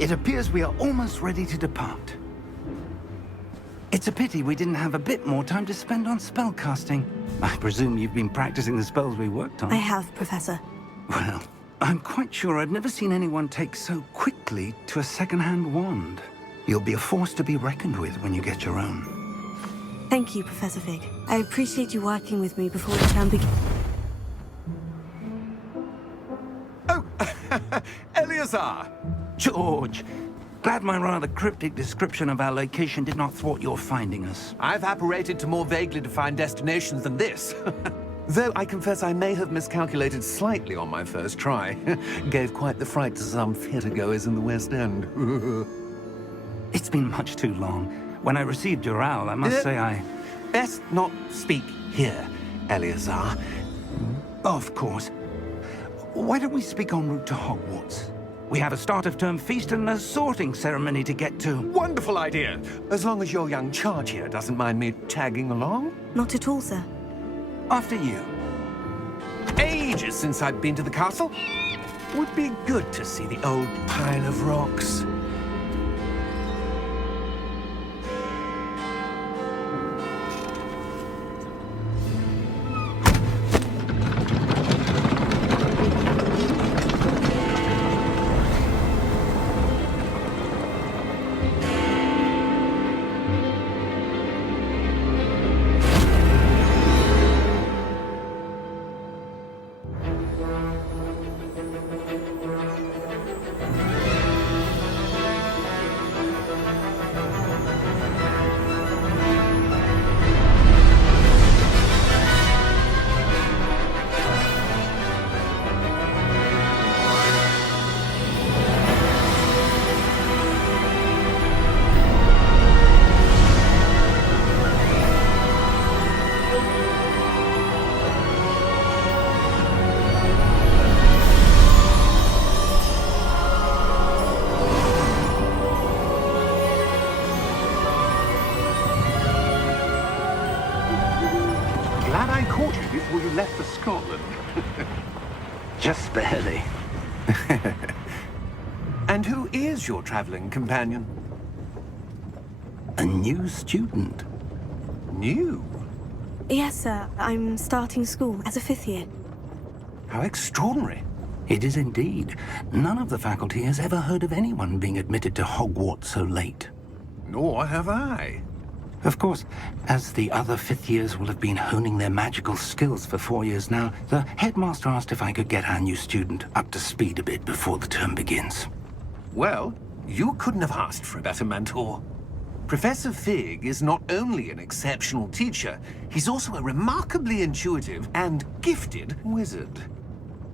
It appears we are almost ready to depart. It's a pity we didn't have a bit more time to spend on spellcasting. I presume you've been practicing the spells we worked on. I have, Professor. Well, I'm quite sure I've never seen anyone take so quickly to a second-hand wand. You'll be a force to be reckoned with when you get your own. Thank you, Professor Fig. I appreciate you working with me before the term begins. Oh, Eleazar! George, glad my rather cryptic description of our location did not thwart your finding us. I've apparated to more vaguely defined destinations than this. Though I confess I may have miscalculated slightly on my first try. Gave quite the fright to some theatergoers in the West End. It's been much too long. When I received your owl, I must say I... Best not speak here, Eleazar. Of course. Why don't we speak en route to Hogwarts? We have a start-of-term feast and a sorting ceremony to get to. Wonderful idea! As long as your young charge here doesn't mind me tagging along. Not at all, sir. After you. Ages since I've been to the castle. Would be good to see the old pile of rocks. Before you left for Scotland. Just barely. And who is your traveling companion? A new student. New? Yes, sir. I'm starting school as a 5th year. How extraordinary. It is indeed. None of the faculty has ever heard of anyone being admitted to Hogwarts so late. Nor have I. Of course, as the other 5th years will have been honing their magical skills for 4 years now, the headmaster asked if I could get our new student up to speed a bit before the term begins. Well, you couldn't have asked for a better mentor. Professor Fig is not only an exceptional teacher, he's also a remarkably intuitive and gifted wizard.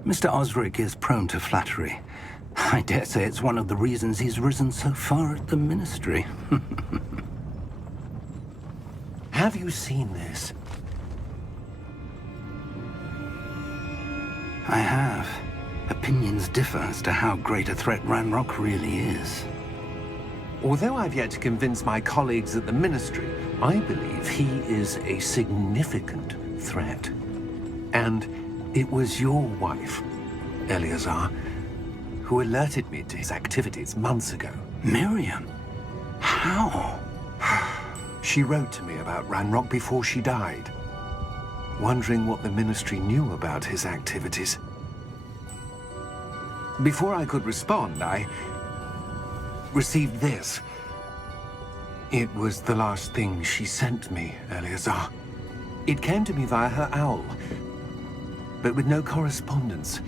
Mr. Osric is prone to flattery. I dare say it's one of the reasons he's risen so far at the Ministry. Have you seen this? I have. Opinions differ as to how great a threat Ranrock really is. Although I've yet to convince my colleagues at the Ministry, I believe he is a significant threat. And it was your wife, Eleazar, who alerted me to his activities months ago. Miriam? How? She wrote to me about Ranrock before she died, wondering what the Ministry knew about his activities. Before I could respond, I received this. It was the last thing she sent me, Eleazar. It came to me via her owl, but with no correspondence.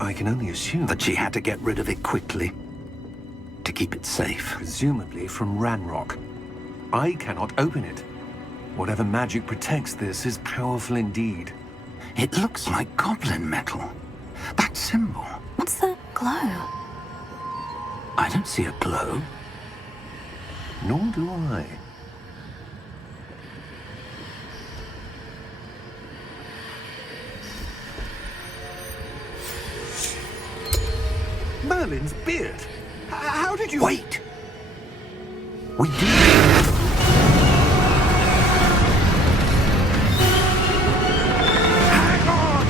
I can only assume That she had to get rid of it quickly, to keep it safe. presumably from Ranrock. I cannot open it. Whatever magic protects this is powerful indeed. It looks like goblin metal. That symbol. What's the glow? I don't see a glow. Nor do I. Merlin's beard. How did you... Wait! We did. Hang on!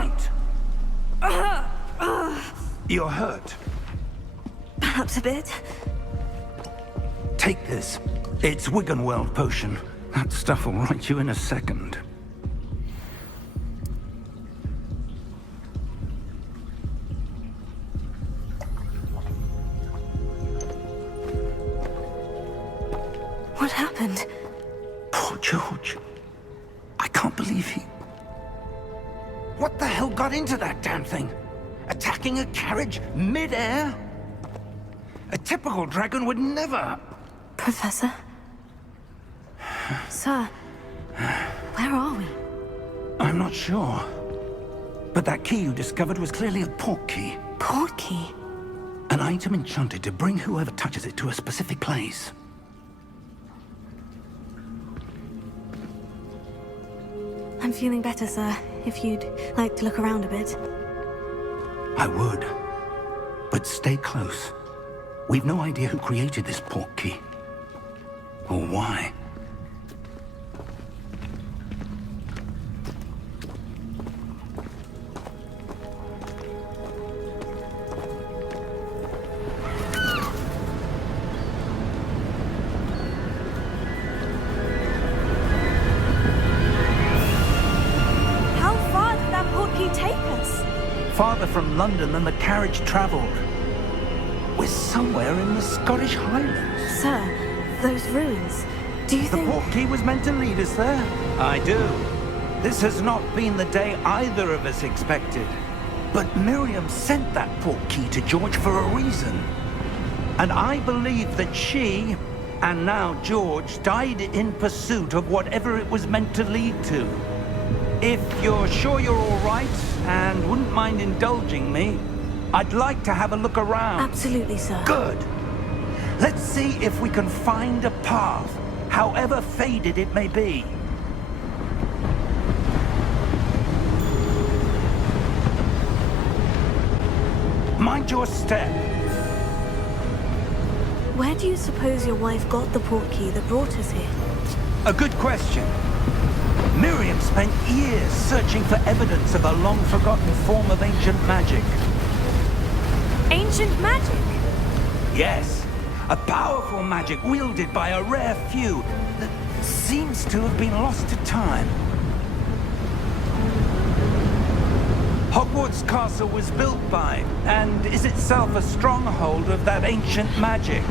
right? You're hurt. Perhaps a bit. Take this. It's Wiggenweld potion. That stuff will right you in a second. What happened? Poor George. I can't believe he... What the hell got into that damn thing? Attacking a carriage mid-air? A typical dragon would never... Professor? Sir, where are we? I'm not sure. But that key you discovered was clearly a port key. Port key? An item enchanted to bring whoever touches it to a specific place. I'm feeling better, sir. If you'd like to look around a bit. I would. But stay close. We've no idea who created this port key. Or why. How far did that port key take us? Farther from London than the carriage traveled. We're somewhere in the Scottish Highlands. Sir, those ruins. Do you The think... port key was meant to lead us there? I do. This has not been the day either of us expected. But Miriam sent that port key to George for a reason. And I believe that she, and now George, died in pursuit of whatever it was meant to lead to. If you're sure you're all right, and wouldn't mind indulging me, I'd like to have a look around. Absolutely, sir. Good. Let's see if we can find a path, however faded it may be. Mind your step. Where do you suppose your wife got the port key that brought us here? A good question. Miriam spent years searching for evidence of a long-forgotten form of ancient magic. Ancient magic? Yes, a powerful magic wielded by a rare few that seems to have been lost to time. Hogwarts Castle was built by, and is itself a stronghold of that ancient magic.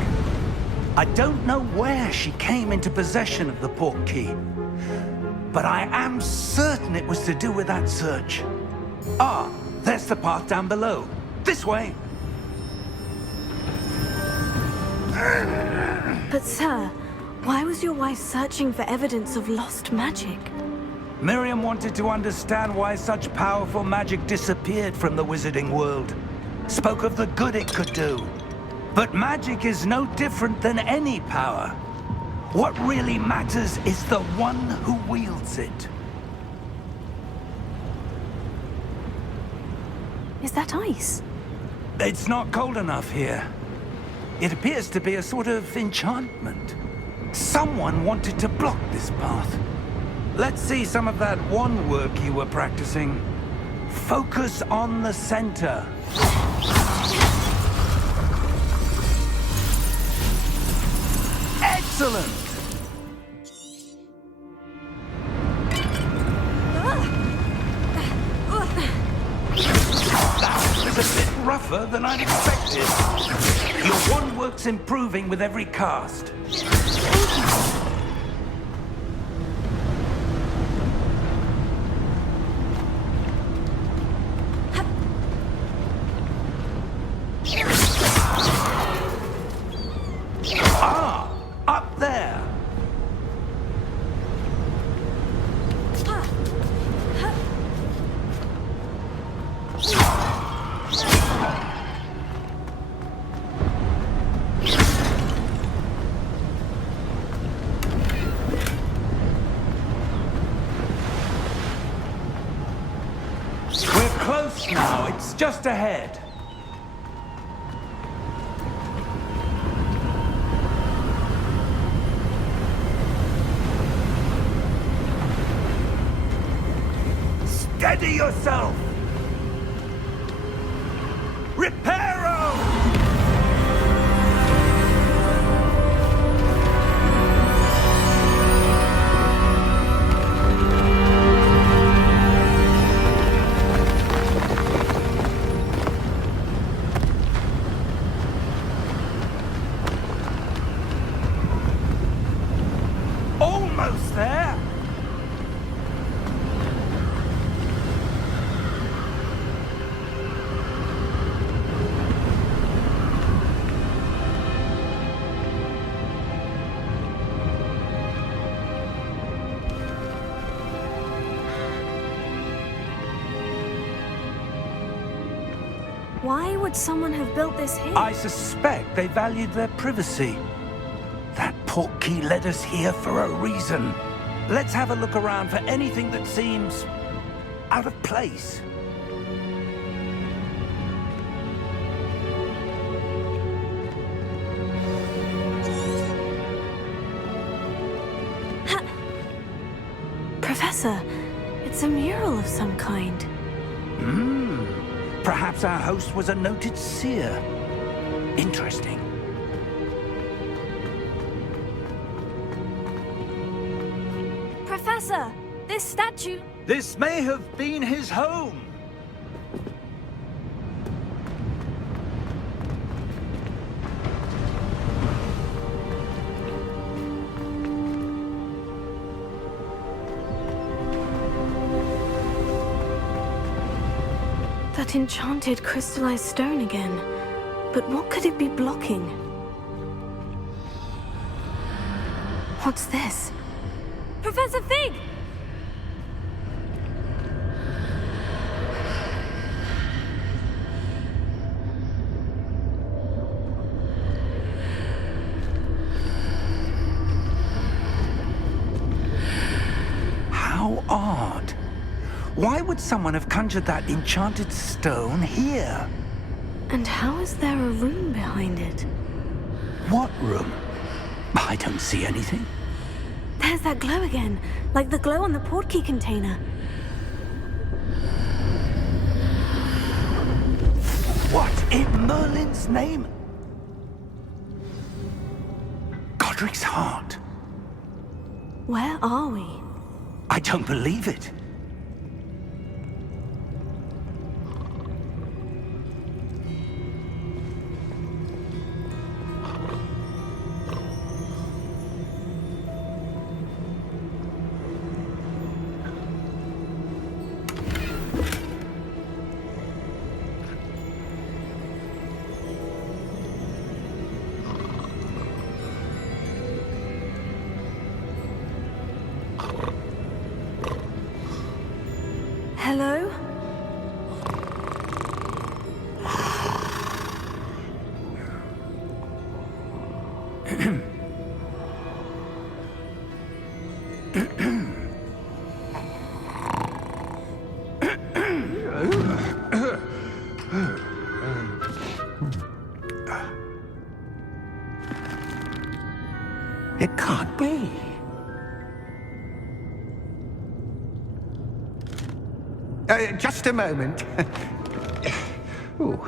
I don't know where she came into possession of the port key, but I am certain it was to do with that search. Ah, there's the path down below. This way. But sir, why was your wife searching for evidence of lost magic? Miriam wanted to understand why such powerful magic disappeared from the wizarding world. Spoke of the good it could do. But magic is no different than any power. What really matters is the one who wields it. Is that ice? It's not cold enough here. It appears to be a sort of enchantment. Someone wanted to block this path. Let's see some of that wand work you were practicing. Focus on the center. Excellent! That was a bit rougher than I'd expected. Your wand work's improving with every cast. Ah, up there. We're close now. It's just ahead. Steady yourself! Why would someone have built this here? I suspect they valued their privacy. That portkey led us here for a reason. Let's have a look around for anything that seems out of place. Professor, it's a mural of some kind. Perhaps our host was a noted seer. Interesting. Professor, this statue... This may have been his home. That enchanted crystallized stone again. But what could it be blocking? What's this? Professor Fig! How odd. Why would someone have conjured that enchanted stone here? And how is there a room behind it? What room? I don't see anything. There's that glow again, like the glow on the portkey container. What in Merlin's name? Godric's heart. Where are we? I don't believe it. Hello? It can't be. Just a moment. Ooh.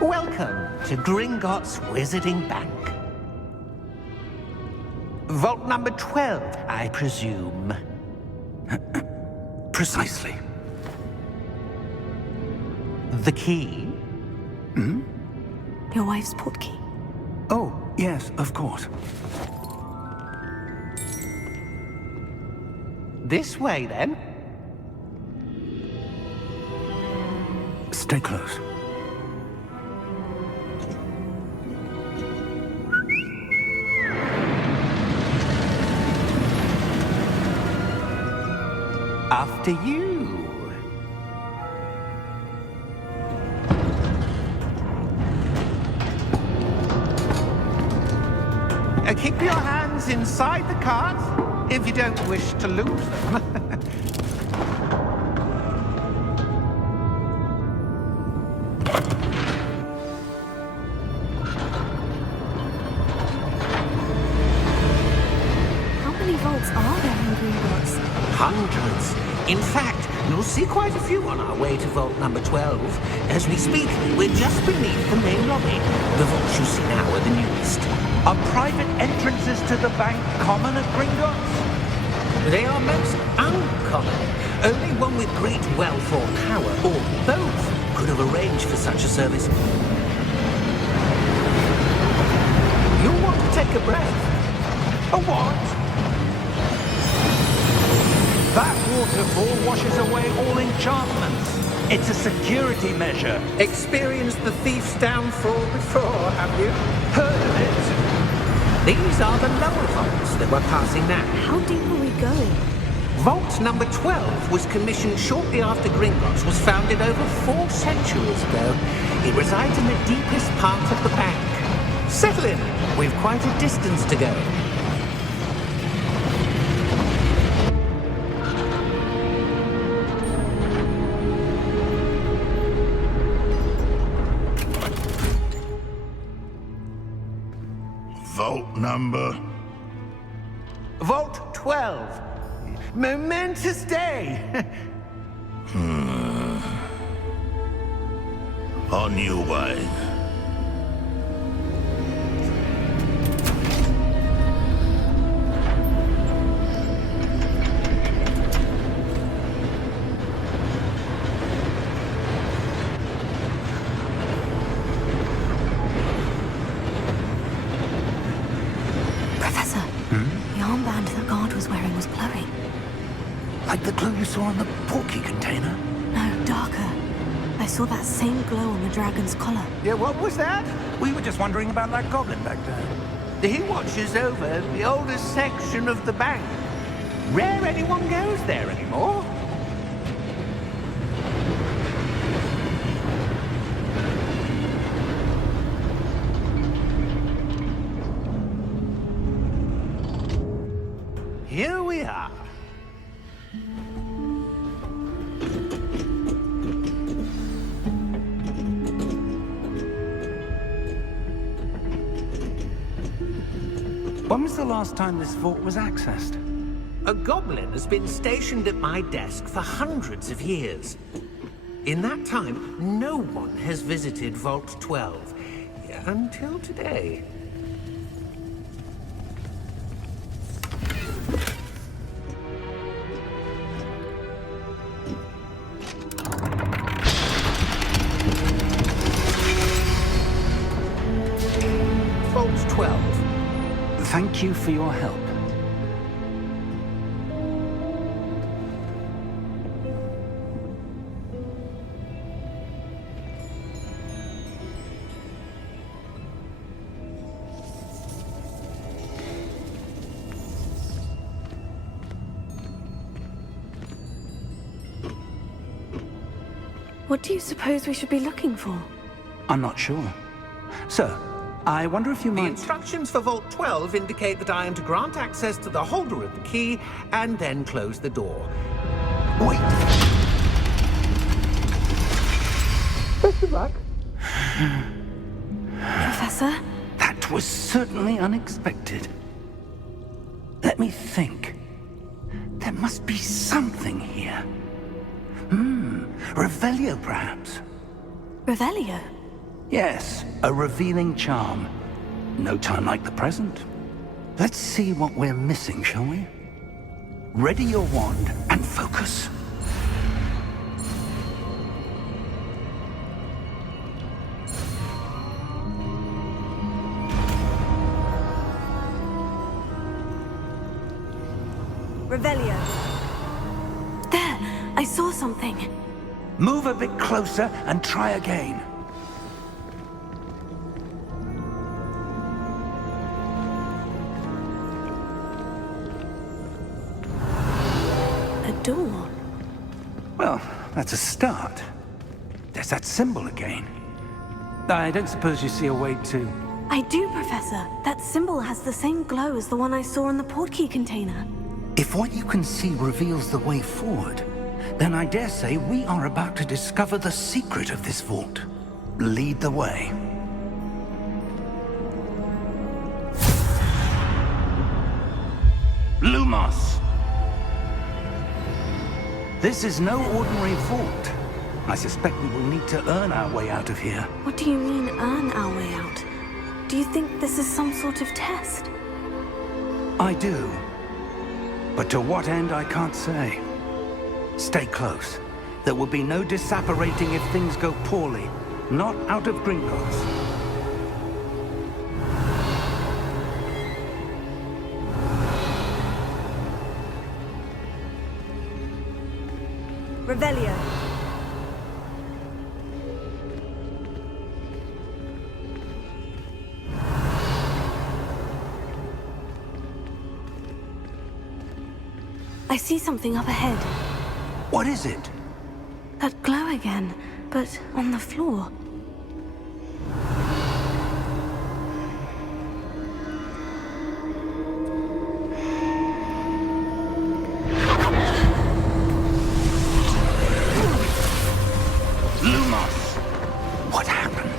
Welcome to Gringotts Wizarding Bank. Vault number 12, I presume. Precisely. The key? Your wife's portkey. Oh, yes, of course. This way, then. Stay close. After you. Keep your hands inside the cards if you don't wish to lose them. How many vaults are there in Gringotts? Hundreds. In fact, you'll see quite a few on our way to vault number 12. As we speak, we're just beneath the main lobby. The vaults you see now are the newest. Are private entrances to the bank common at Gringotts? They are most uncommon. Only one with great wealth or power, or both, could have arranged for such a service. You'll want to take a breath. A what? That waterfall washes away all enchantments. It's a security measure. Experienced the thief's downfall before, have you? Heard of it? These are the lower vaults that we're passing now. How deep are we going? Vault number 12 was commissioned shortly after Gringotts was founded over 4 centuries ago. It resides in the deepest part of the bank. Settle in. We've quite a distance to go. Vault number? Vault 12. Momentous day. On your way. Professor, the armband the guard was wearing was glowing. Like the glow you saw on the porky container? No, darker. I saw that same glow on the dragon's collar. Yeah, what was that? We were just wondering about that goblin back there. He watches over the oldest section of the bank. Rare anyone goes there anymore. Here we are. When was the last time this vault was accessed? A goblin has been stationed at my desk for hundreds of years. In that time, no one has visited Vault 12. Until today. Vault 12. Thank you for your help. What do you suppose we should be looking for? I'm not sure. Sir, I wonder if you The might... instructions for Vault 12 indicate that I am to grant access to the holder of the key and then close the door. Wait! Best of luck. Professor? That was certainly unexpected. Let me think. There must be something here. Revelio, perhaps? Revelio? Yes, a revealing charm. No time like the present. Let's see what we're missing, shall we? Ready your wand and focus. Revelio. There! I saw something. Move a bit closer and try again. A door. Well, that's a start. There's that symbol again. I don't suppose you see a way to... I do, Professor. That symbol has the same glow as the one I saw in the portkey container. If what you can see reveals the way forward, then I dare say we are about to discover the secret of this vault. Lead the way. Lumos! This is no ordinary vault. I suspect we will need to earn our way out of here. What do you mean, earn our way out? Do you think this is some sort of test? I do. But to what end, I can't say. Stay close. There will be no disapparating if things go poorly. Not out of Gringotts. Revelio. I see something up ahead. What is it? That glow again, but on the floor. What happened?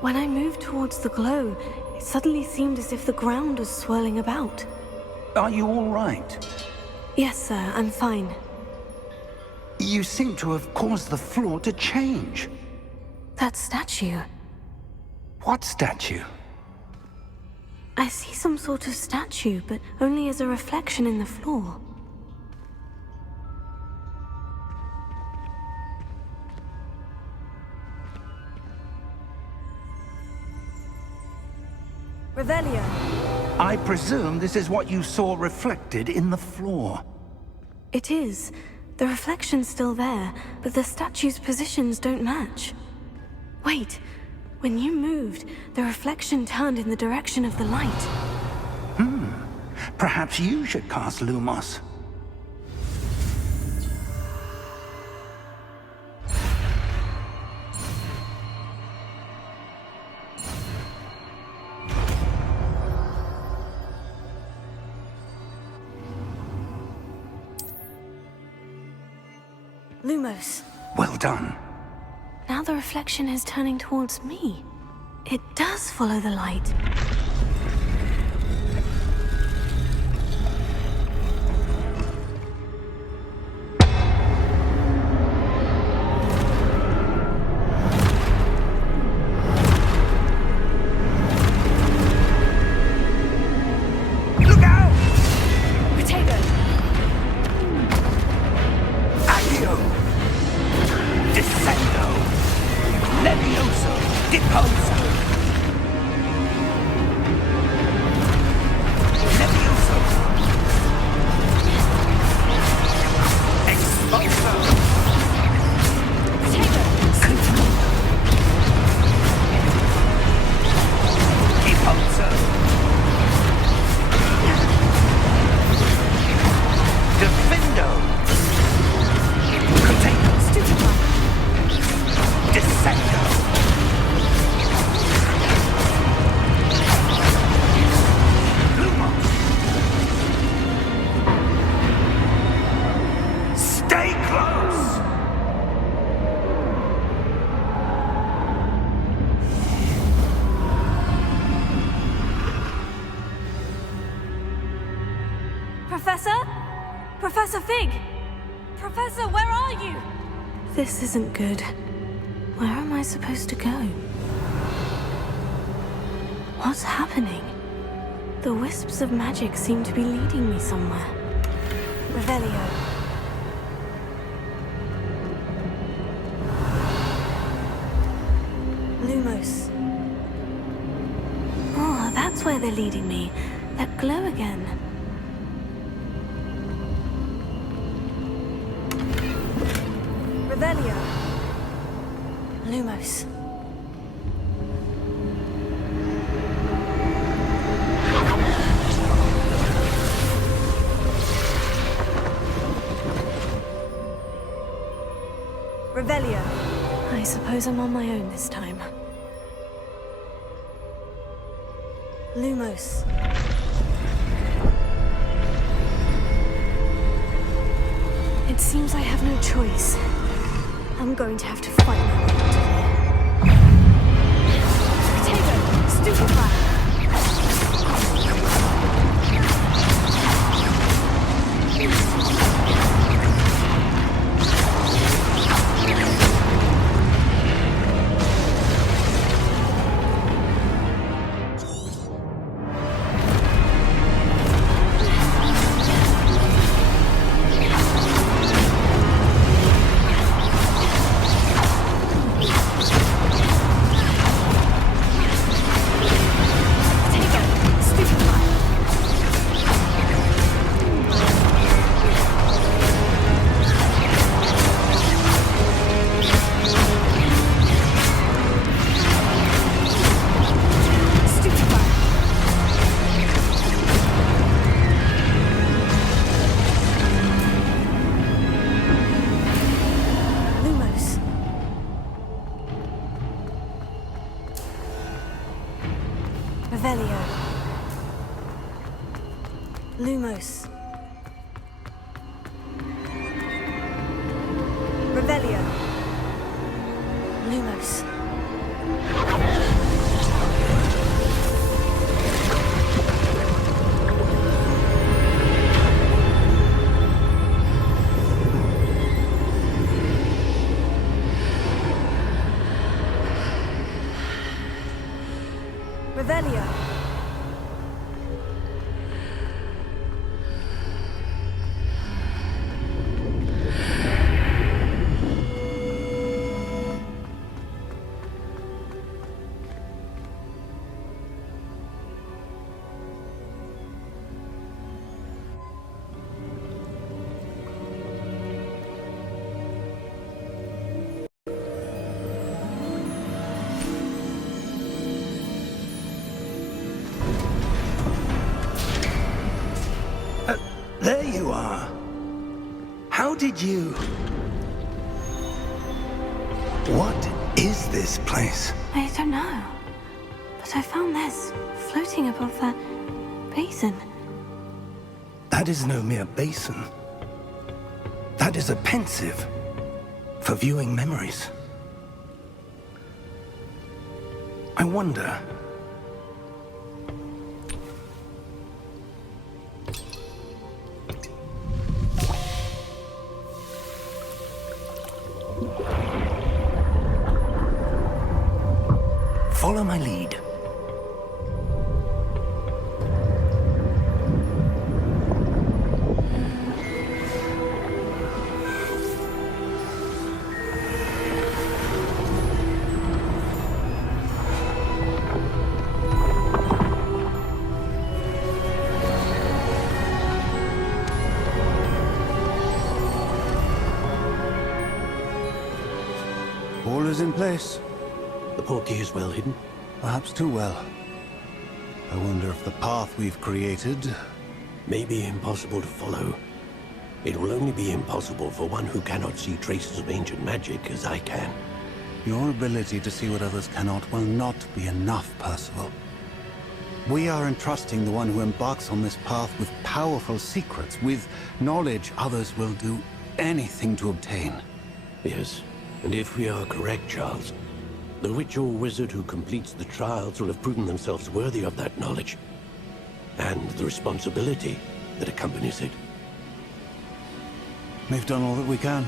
When I moved towards the glow, it suddenly seemed as if the ground was swirling about. Are you all right? Yes, sir, I'm fine. You seem to have caused the floor to change. That statue. What statue? I see some sort of statue, but only as a reflection in the floor. Revelio. I presume this is what you saw reflected in the floor. It is. The reflection's still there, but the statue's positions don't match. Wait. When you moved, the reflection turned in the direction of the light. Perhaps you should cast Lumos. Lumos. Well done. Now the reflection is turning towards me. It does follow the light. Look out! Potato! Accio! Descendo! Levioso! Deposo! Levioso! Exposo! Potato! Deposo! Defendo! Potato! Stupefy! Descendo! Lumos! Stay close! Professor? Professor Fig! Professor, where are you? This isn't good. Where am I supposed to go? What's happening? The wisps of magic seem to be leading me somewhere. Revelio. Lumos. Oh, that's where they're leading me. That glow again. Revelio. Lumos. Revelio. I suppose I'm on my own this time. Lumos. It seems I have no choice. I'm going to have to fight my way out of here. Potato! Stupefy! Revelio. Lumos. Revelio. Lumos. Revelio. There you are. How did you... What is this place? I don't know. But I found this floating above that basin. That is no mere basin. That is a pensive for viewing memories. I wonder... Follow my lead. All is in place. The portkey is well hidden. Perhaps too well. I wonder if the path we've created... May be impossible to follow. It will only be impossible for one who cannot see traces of ancient magic as I can. Your ability to see what others cannot will not be enough, Percival. We are entrusting the one who embarks on this path with powerful secrets, with knowledge others will do anything to obtain. Yes, and if we are correct, Charles, the witch or wizard who completes the trials will have proven themselves worthy of that knowledge, and the responsibility that accompanies it. We've done all that we can.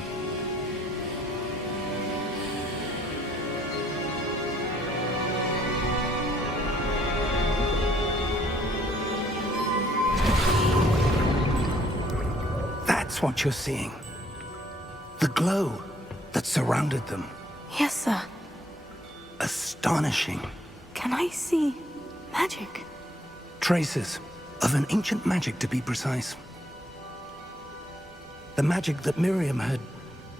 That's what you're seeing. The glow that surrounded them. Yes, sir. Astonishing. Can I see magic? Traces of an ancient magic, to be precise. The magic that Miriam had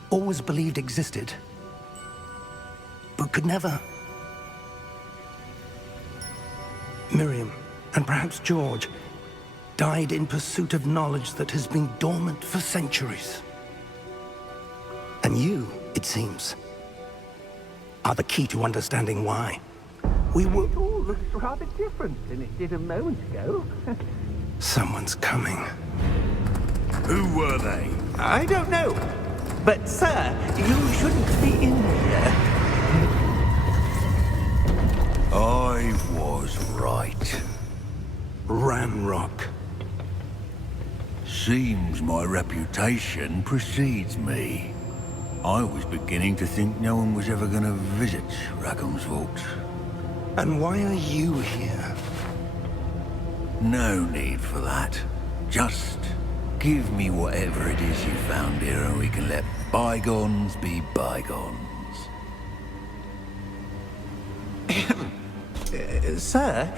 always believed existed, but could never. Miriam, and perhaps George, died in pursuit of knowledge that has been dormant for centuries. And you, it seems, are the key to understanding why. It all looks rather different than it did a moment ago. Someone's coming. Who were they? I don't know. But, sir, you shouldn't be in here. I was right. Ramrock. Seems my reputation precedes me. I was beginning to think no one was ever going to visit Rackham's vault. And why are you here? No need for that. Just give me whatever it is you found here and we can let bygones be bygones. Sir,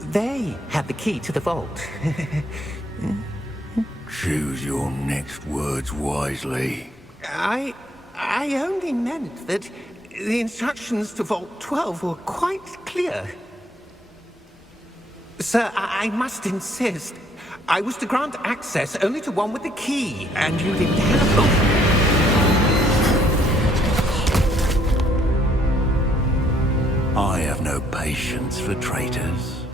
they have the key to the vault. Choose your next words wisely. I only meant that the instructions to Vault 12 were quite clear. Sir, I must insist. I was to grant access only to one with the key, and you didn't have... I have no patience patience for traitors.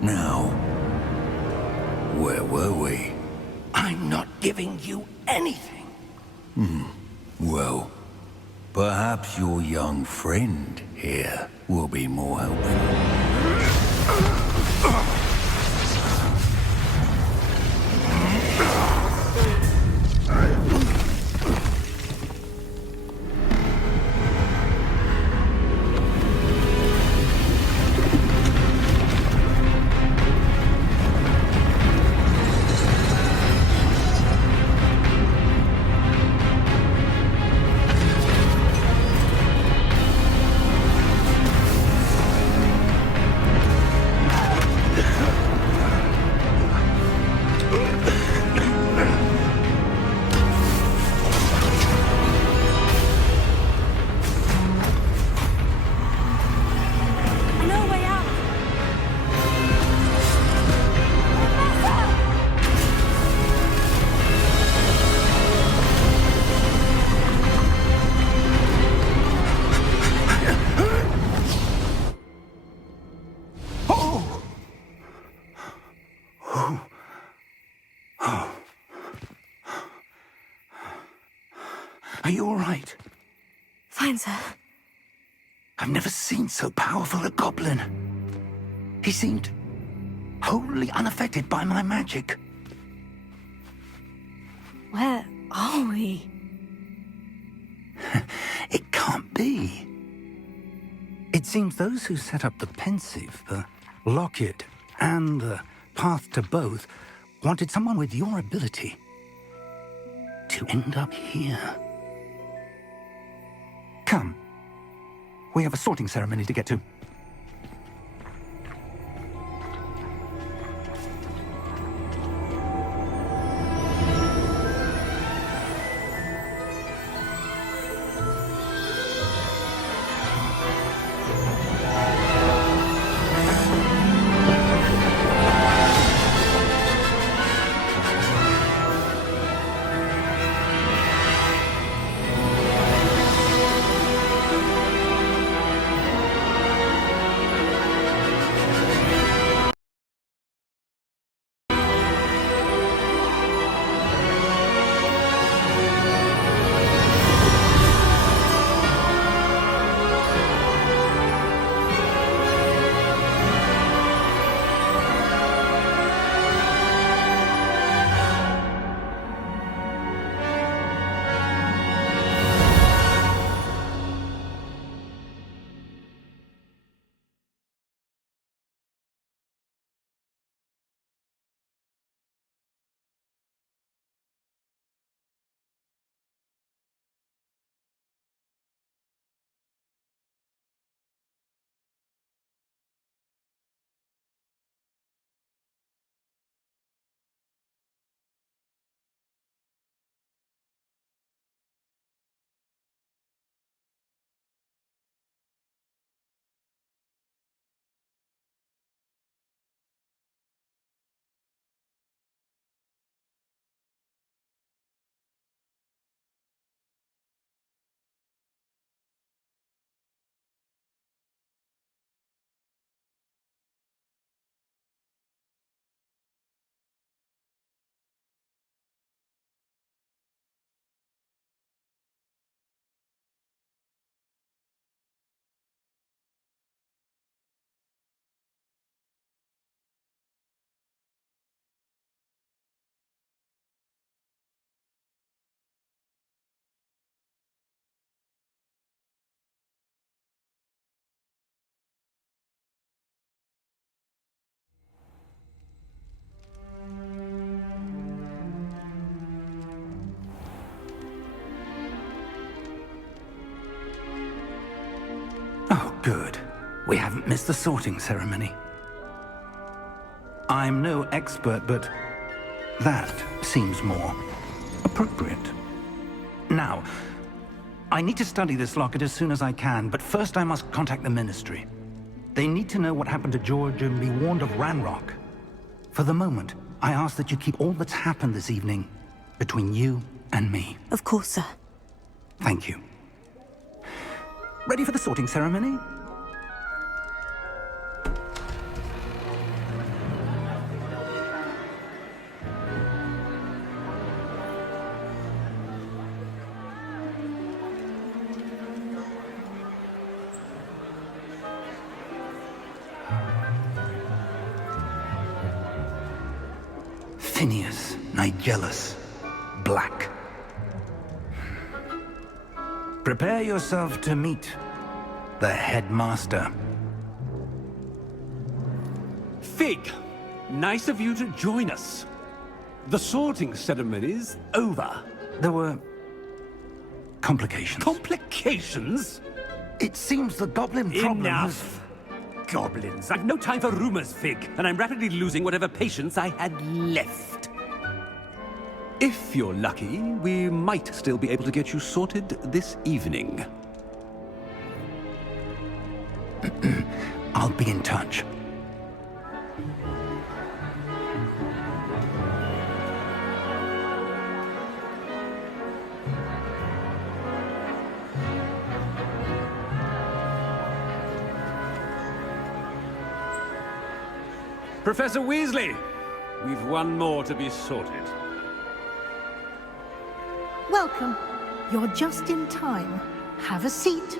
Now, where were we? I'm not giving you anything. Well, perhaps your young friend here will be more helpful. I know a way out. Are you all right? Fine, sir. I've never seen so powerful a goblin. He seemed wholly unaffected by my magic. Where are we? It can't be. It seems those who set up the pensive, the locket, and the path to both wanted someone with your ability to end up here. Come. We have a sorting ceremony to get to. Oh, good. We haven't missed the sorting ceremony. I'm no expert, but that seems more appropriate. Now, I need to study this locket as soon as I can, but first I must contact the Ministry. They need to know what happened to George and be warned of Ranrock. For the moment, I ask that you keep all that's happened this evening between you and me. Of course, sir. Thank you. Ready for the sorting ceremony? Tinius, Nigellus, Black. Prepare yourself to meet the headmaster. Fig, nice of you to join us. The sorting ceremony's over. There were complications. Complications? It seems the goblin problem has... Enough! Goblins. I've no time for rumors, Fig, and I'm rapidly losing whatever patience I had left. If you're lucky, we might still be able to get you sorted this evening. I'll be in touch. Professor Weasley, we've one more to be sorted. Welcome. You're just in time. Have a seat.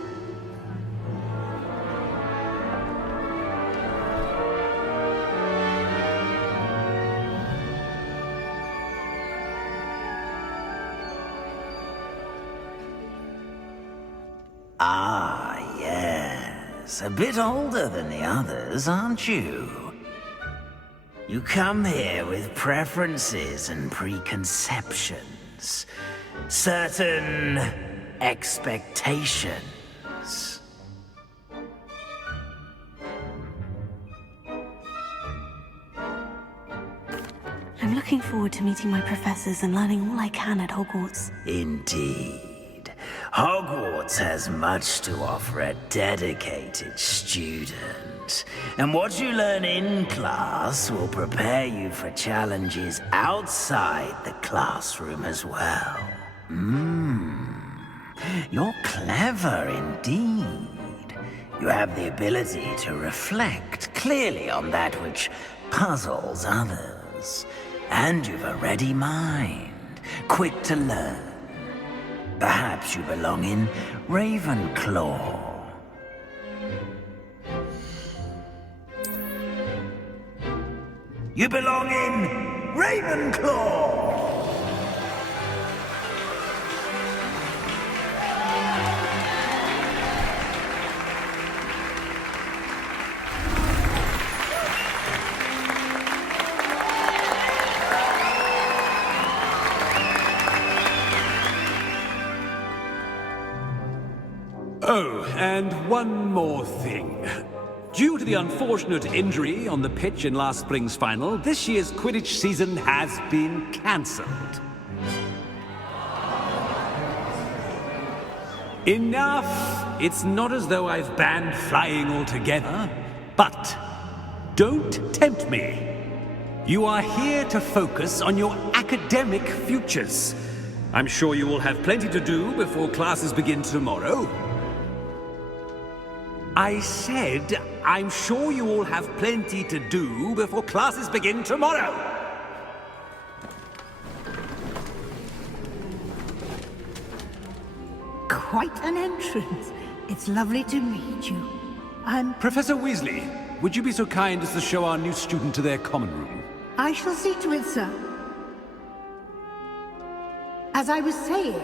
Ah, yes. A bit older than the others, aren't you? You come here with preferences and preconceptions. Certain expectations. I'm looking forward to meeting my professors and learning all I can at Hogwarts. Indeed. Hogwarts has much to offer a dedicated student. And what you learn in class will prepare you for challenges outside the classroom as well. You're clever indeed. You have the ability to reflect clearly on that which puzzles others. And you've a ready mind, quick to learn. Perhaps you belong in Ravenclaw. You belong in Ravenclaw! Oh, and one more thing. Due to the unfortunate injury on the pitch in last spring's final, this year's Quidditch season has been cancelled. Enough! It's not as though I've banned flying altogether, but don't tempt me. You are here to focus on your academic futures. I'm sure you will have plenty to do before classes begin tomorrow. I said, I'm sure you all have plenty to do before classes begin tomorrow. Quite an entrance. It's lovely to meet you. Professor Weasley, would you be so kind as to show our new student to their common room? I shall see to it, sir. As I was saying,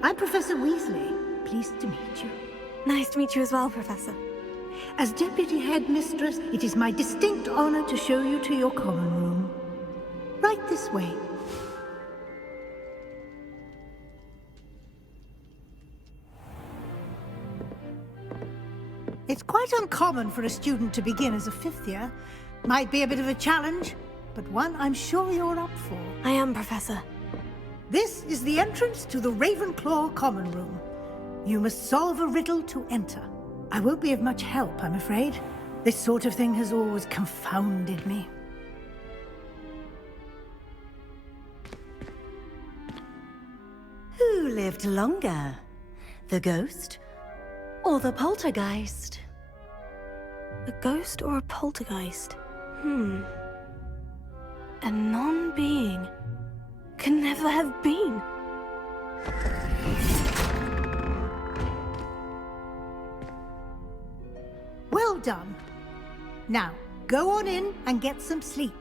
I'm Professor Weasley. Pleased to meet you. Nice to meet you as well, Professor. As Deputy Headmistress, it is my distinct honor to show you to your common room. Right this way. It's quite uncommon for a student to begin as a fifth year. Might be a bit of a challenge, but one I'm sure you're up for. I am, Professor. This is the entrance to the Ravenclaw common room. You must solve a riddle to enter. I won't be of much help, I'm afraid. This sort of thing has always confounded me. Who lived longer? The ghost or the poltergeist? A ghost or a poltergeist? A non-being can never have been. Well done. Now, go on in and get some sleep.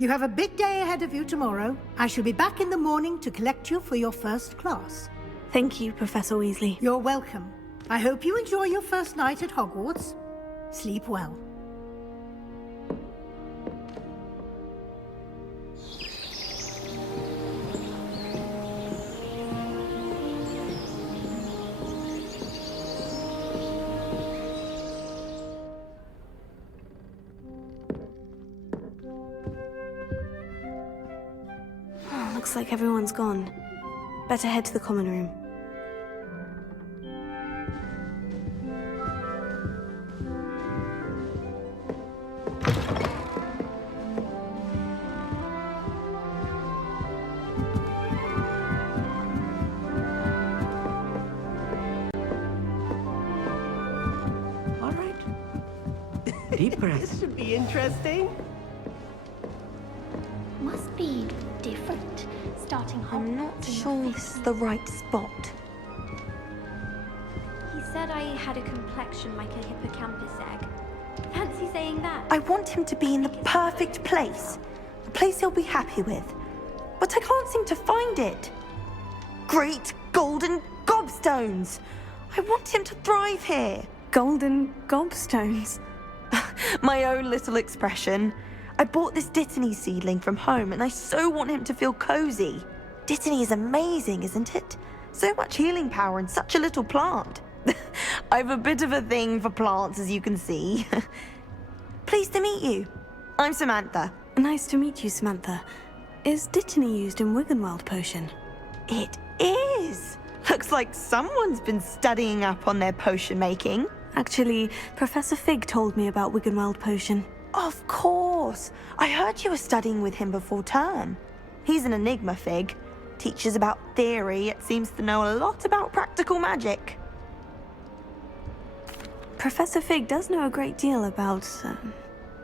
You have a big day ahead of you tomorrow. I shall be back in the morning to collect you for your first class. Thank you, Professor Weasley. You're welcome. I hope you enjoy your first night at Hogwarts. Sleep well. Looks like everyone's gone. Better head to the common room. All right. Deep breath. This should be interesting. Must be different, starting I'm not sure this is the right spot. He said I had a complexion like a hippocampus egg. Fancy saying that? I want him to be in the perfect place. A place he'll be happy with. But I can't seem to find it. Great golden gobstones! I want him to thrive here. Golden gobstones. My own little expression. I bought this Dittany seedling from home and I so want him to feel cozy. Dittany is amazing, isn't it? So much healing power in such a little plant. I've a bit of a thing for plants, as you can see. Pleased to meet you. I'm Samantha. Nice to meet you, Samantha. Is Dittany used in Wiggenweld potion? It is. Looks like someone's been studying up on their potion making. Actually, Professor Fig told me about Wiggenweld potion. Of course. I heard you were studying with him before term. He's an enigma, Fig. Teaches about theory, yet seems to know a lot about practical magic. Professor Fig does know a great deal about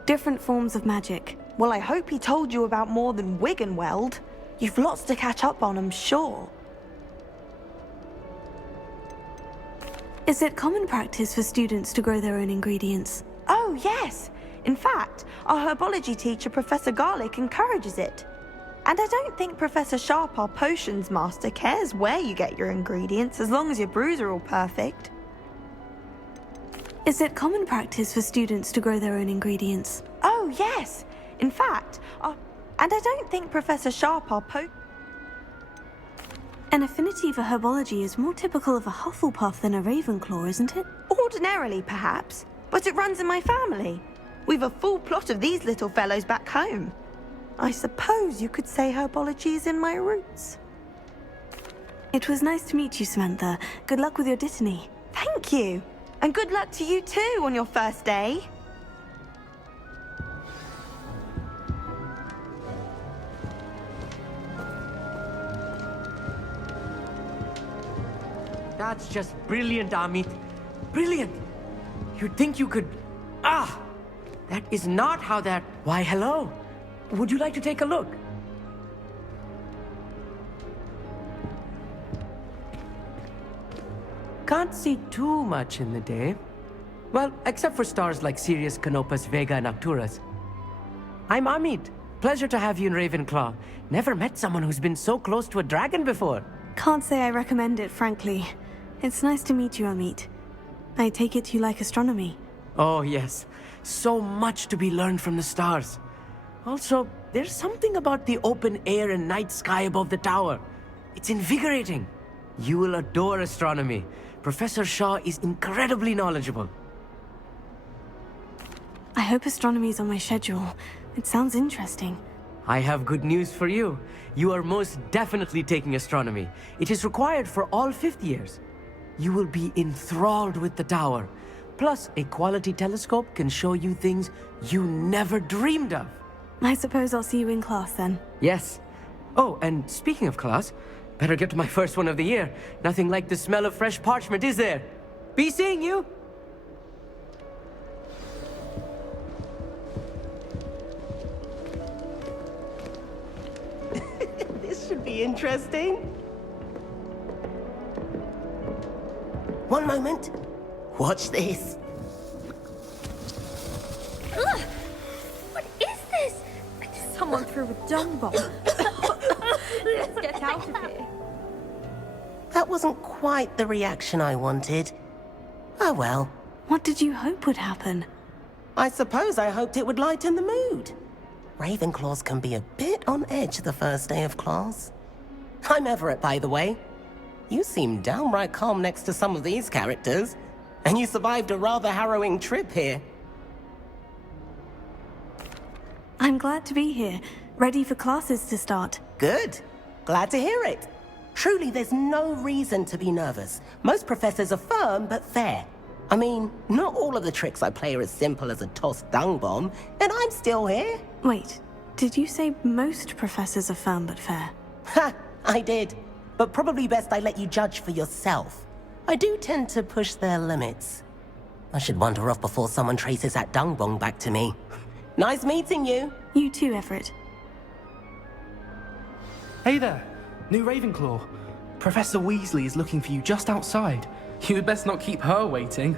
different forms of magic. Well, I hope he told you about more than Wiggenweld. You've lots to catch up on, I'm sure. Is it common practice for students to grow their own ingredients? Oh, yes. In fact, our herbology teacher, Professor Garlick, encourages it. And I don't think Professor Sharp, our potions master, cares where you get your ingredients, as long as your brews are all perfect. Is it common practice for students to grow their own ingredients? Oh, yes. In fact, and I don't think Professor Sharp, our An affinity for herbology is more typical of a Hufflepuff than a Ravenclaw, isn't it? Ordinarily, perhaps, but it runs in my family. We've a full plot of these little fellows back home. I suppose you could say herbology is in my roots. It was nice to meet you, Samantha. Good luck with your Dittany. Thank you. And good luck to you too on your first day. That's just brilliant, Amit. Brilliant. You'd think you could... Ah! That is not how that... Why, hello. Would you like to take a look? Can't see too much in the day. Well, except for stars like Sirius, Canopus, Vega, and Arcturus. I'm Amit. Pleasure to have you in Ravenclaw. Never met someone who's been so close to a dragon before. Can't say I recommend it, frankly. It's nice to meet you, Amit. I take it you like astronomy. Oh, yes. So much to be learned from the stars. Also, there's something about the open air and night sky above the tower. It's invigorating. You will adore astronomy. Professor Shaw is incredibly knowledgeable. I hope astronomy's on my schedule. It sounds interesting. I have good news for you. You are most definitely taking astronomy. It is required for all 5th years. You will be enthralled with the tower. Plus, a quality telescope can show you things you never dreamed of. I suppose I'll see you in class then. Yes. Oh, and speaking of class, better get to my first one of the year. Nothing like the smell of fresh parchment, is there? Be seeing you! This should be interesting. One moment. Watch this. Ugh! What is this? someone through a dung bomb. Let's get out of here. That wasn't quite the reaction I wanted. Oh well. What did you hope would happen? I suppose I hoped it would lighten the mood. Ravenclaws can be a bit on edge the first day of class. I'm Everett, by the way. You seem downright calm next to some of these characters, and you survived a rather harrowing trip here. I'm glad to be here, ready for classes to start. Good. Glad to hear it. Truly, there's no reason to be nervous. Most professors are firm but fair. I mean, not all of the tricks I play are as simple as a tossed dung bomb, and I'm still here. Wait, did you say most professors are firm but fair? Ha! I did. But probably best I let you judge for yourself. I do tend to push their limits. I should wander off before someone traces that dung bomb back to me. Nice meeting you. You too, Everett. Hey there, new Ravenclaw. Professor Weasley is looking for you just outside. You had best not keep her waiting.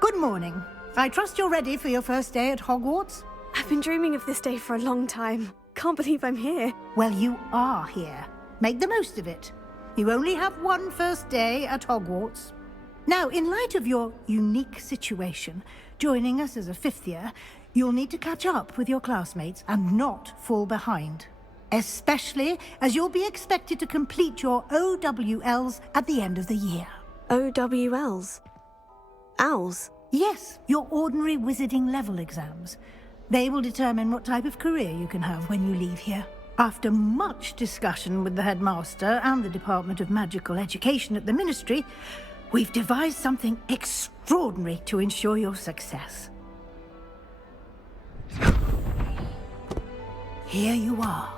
Good morning. I trust you're ready for your first day at Hogwarts? I've been dreaming of this day for a long time. Can't believe I'm here. Well, you are here. Make the most of it. You only have one first day at Hogwarts. Now, in light of your unique situation, joining us as a fifth year, you'll need to catch up with your classmates and not fall behind. Especially as you'll be expected to complete your OWLs at the end of the year. OWLs? Owls? Yes, your ordinary wizarding level exams. They will determine what type of career you can have when you leave here. After much discussion with the headmaster and the Department of Magical Education at the Ministry, we've devised something extraordinary to ensure your success. Here you are.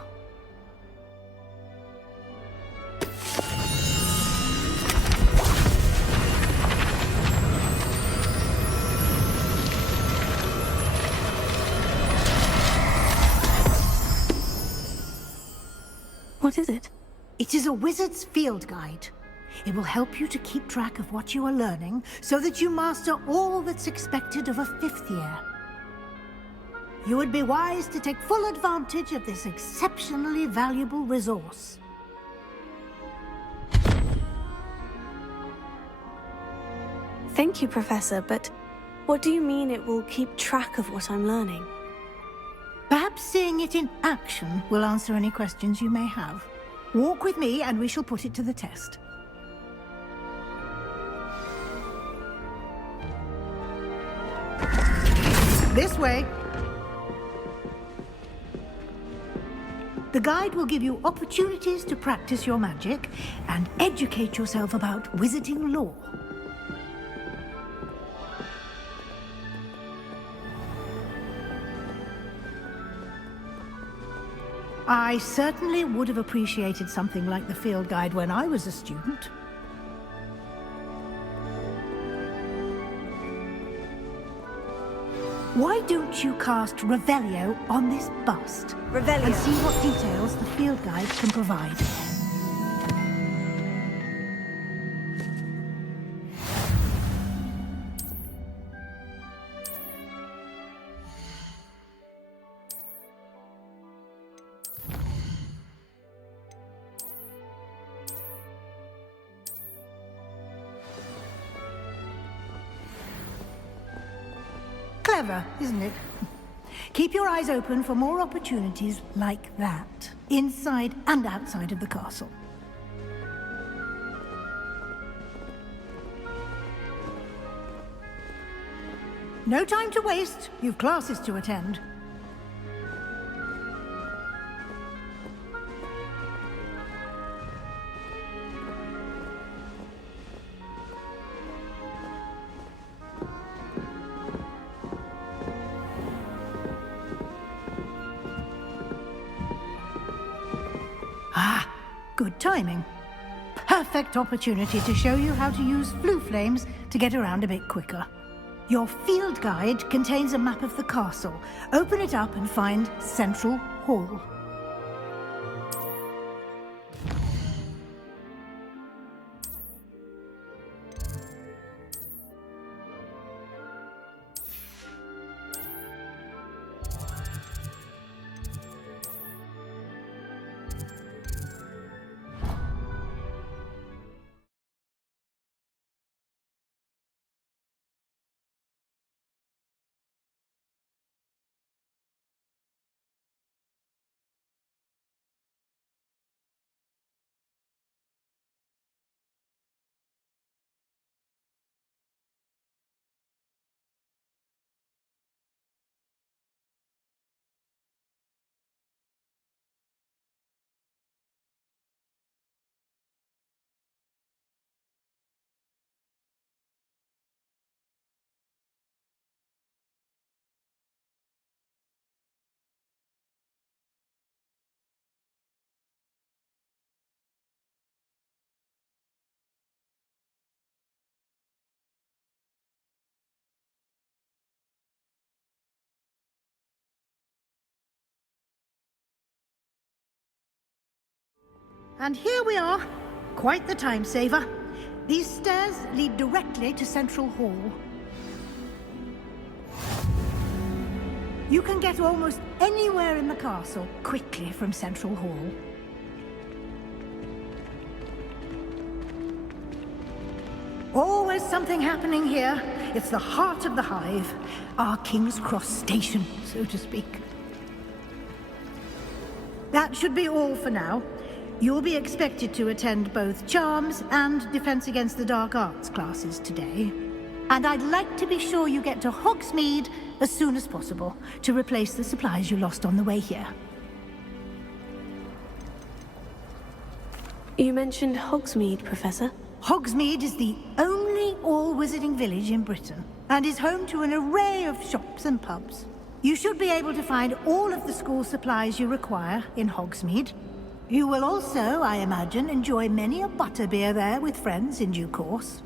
What is it? It is a wizard's field guide. It will help you to keep track of what you are learning so that you master all that's expected of a fifth year. You would be wise to take full advantage of this exceptionally valuable resource. Thank you, Professor, but what do you mean it will keep track of what I'm learning? Perhaps seeing it in action will answer any questions you may have. Walk with me and we shall put it to the test. This way. The guide will give you opportunities to practice your magic and educate yourself about wizarding lore. I certainly would have appreciated something like the field guide when I was a student. Why don't you cast Revelio on this bust? Revelio. And see what details the field guide can provide. Clever, isn't it? Keep your eyes open for more opportunities like that, inside and outside of the castle. No time to waste. You've classes to attend. Ah, good timing. Perfect opportunity to show you how to use flue flames to get around a bit quicker. Your field guide contains a map of the castle. Open it up and find Central Hall. And here we are. Quite the time saver. These stairs lead directly to Central Hall. You can get almost anywhere in the castle quickly from Central Hall. Always something happening here. It's the heart of the hive. Our King's Cross station, so to speak. That should be all for now. You'll be expected to attend both Charms and Defense Against the Dark Arts classes today. And I'd like to be sure you get to Hogsmeade as soon as possible to replace the supplies you lost on the way here. You mentioned Hogsmeade, Professor. Hogsmeade is the only all-wizarding village in Britain and is home to an array of shops and pubs. You should be able to find all of the school supplies you require in Hogsmeade. You will also, I imagine, enjoy many a butterbeer there with friends in due course.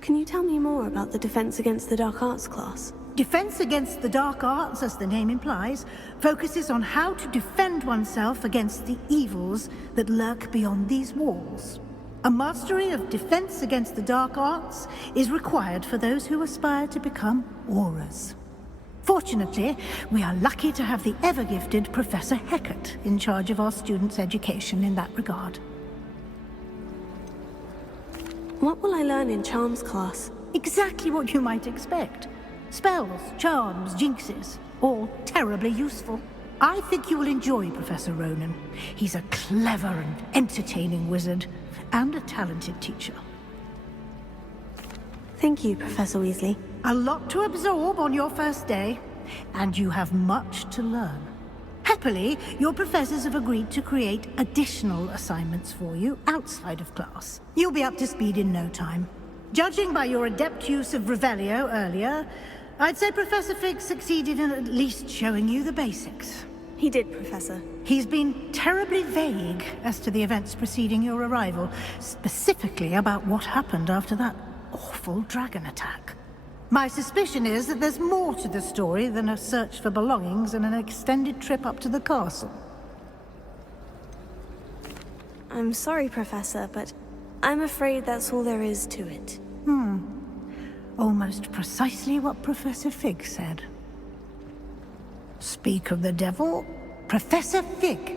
Can you tell me more about the Defense Against the Dark Arts class? Defense Against the Dark Arts, as the name implies, focuses on how to defend oneself against the evils that lurk beyond these walls. A mastery of Defense Against the Dark Arts is required for those who aspire to become Aurors. Fortunately, we are lucky to have the ever-gifted Professor Hecat in charge of our students' education in that regard. What will I learn in Charms class? Exactly what you might expect. Spells, charms, jinxes, all terribly useful. I think you will enjoy Professor Ronan. He's a clever and entertaining wizard, and a talented teacher. Thank you, Professor Weasley. A lot to absorb on your first day, and you have much to learn. Happily, your professors have agreed to create additional assignments for you outside of class. You'll be up to speed in no time. Judging by your adept use of Revelio earlier, I'd say Professor Fig succeeded in at least showing you the basics. He did, Professor. He's been terribly vague as to the events preceding your arrival, specifically about what happened after that awful dragon attack. My suspicion is that there's more to the story than a search for belongings and an extended trip up to the castle. I'm sorry, Professor, but I'm afraid that's all there is to it. Almost precisely what Professor Fig said. Speak of the devil, Professor Fig.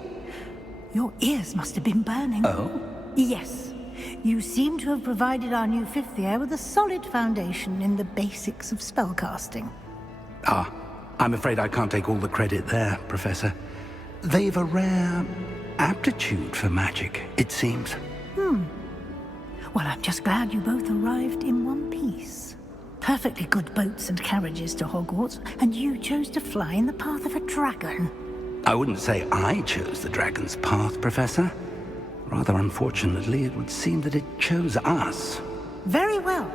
Your ears must have been burning. Oh? Yes. You seem to have provided our new fifth year with a solid foundation in the basics of spellcasting. I'm afraid I can't take all the credit there, Professor. They've a rare aptitude for magic, it seems. Well, I'm just glad you both arrived in one piece. Perfectly good boats and carriages to Hogwarts, and you chose to fly in the path of a dragon. I wouldn't say I chose the dragon's path, Professor. Rather unfortunately, it would seem that it chose us. Very well.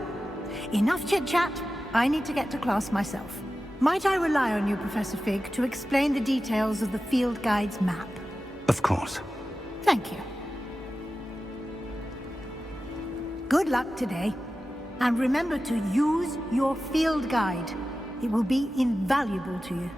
Enough chit-chat. I need to get to class myself. Might I rely on you, Professor Fig, to explain the details of the field guide's map? Of course. Thank you. Good luck today. And remember to use your field guide. It will be invaluable to you.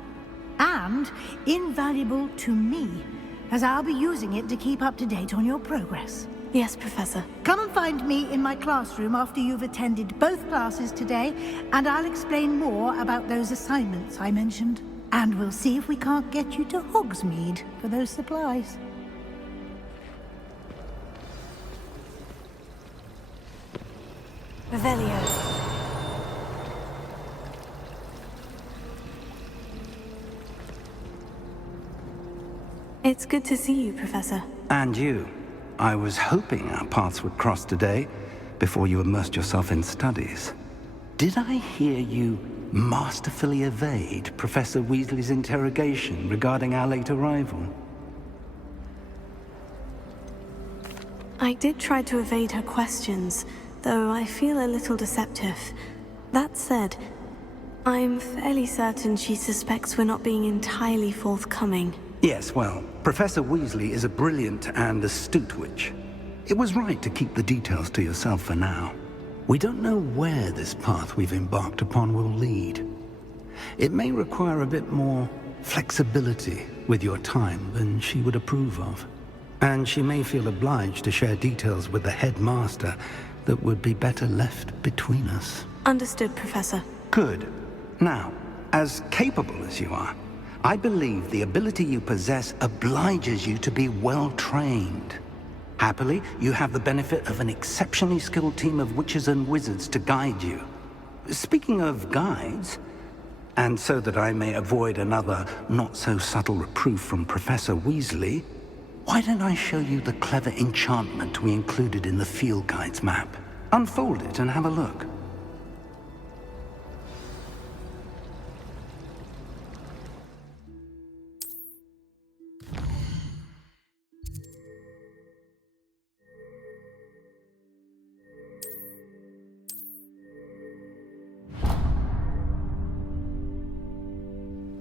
And invaluable to me, as I'll be using it to keep up to date on your progress. Yes, Professor. Come and find me in my classroom after you've attended both classes today, and I'll explain more about those assignments I mentioned. And we'll see if we can't get you to Hogsmeade for those supplies. Revelio. It's good to see you, Professor. And you. I was hoping our paths would cross today, before you immersed yourself in studies. Did I hear you masterfully evade Professor Weasley's interrogation regarding our late arrival? I did try to evade her questions, though I feel a little deceptive. That said, I'm fairly certain she suspects we're not being entirely forthcoming. Yes, well, Professor Weasley is a brilliant and astute witch. It was right to keep the details to yourself for now. We don't know where this path we've embarked upon will lead. It may require a bit more flexibility with your time than she would approve of. And she may feel obliged to share details with the headmaster that would be better left between us. Understood, Professor. Good. Now, as capable as you are, I believe the ability you possess obliges you to be well-trained. Happily, you have the benefit of an exceptionally skilled team of witches and wizards to guide you. Speaking of guides, and so that I may avoid another not-so-subtle reproof from Professor Weasley, why don't I show you the clever enchantment we included in the field guide's map? Unfold it and have a look.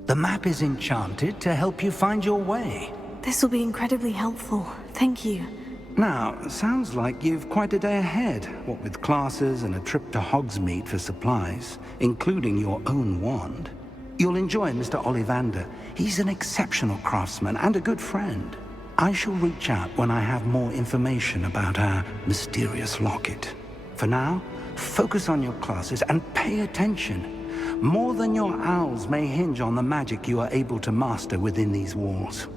The map is enchanted to help you find your way. This will be incredibly helpful. Thank you. Now, sounds like you've quite a day ahead, what with classes and a trip to Hogsmeade for supplies, including your own wand. You'll enjoy Mr. Ollivander. He's an exceptional craftsman and a good friend. I shall reach out when I have more information about our mysterious locket. For now, focus on your classes and pay attention. More than your owls may hinge on the magic you are able to master within these walls.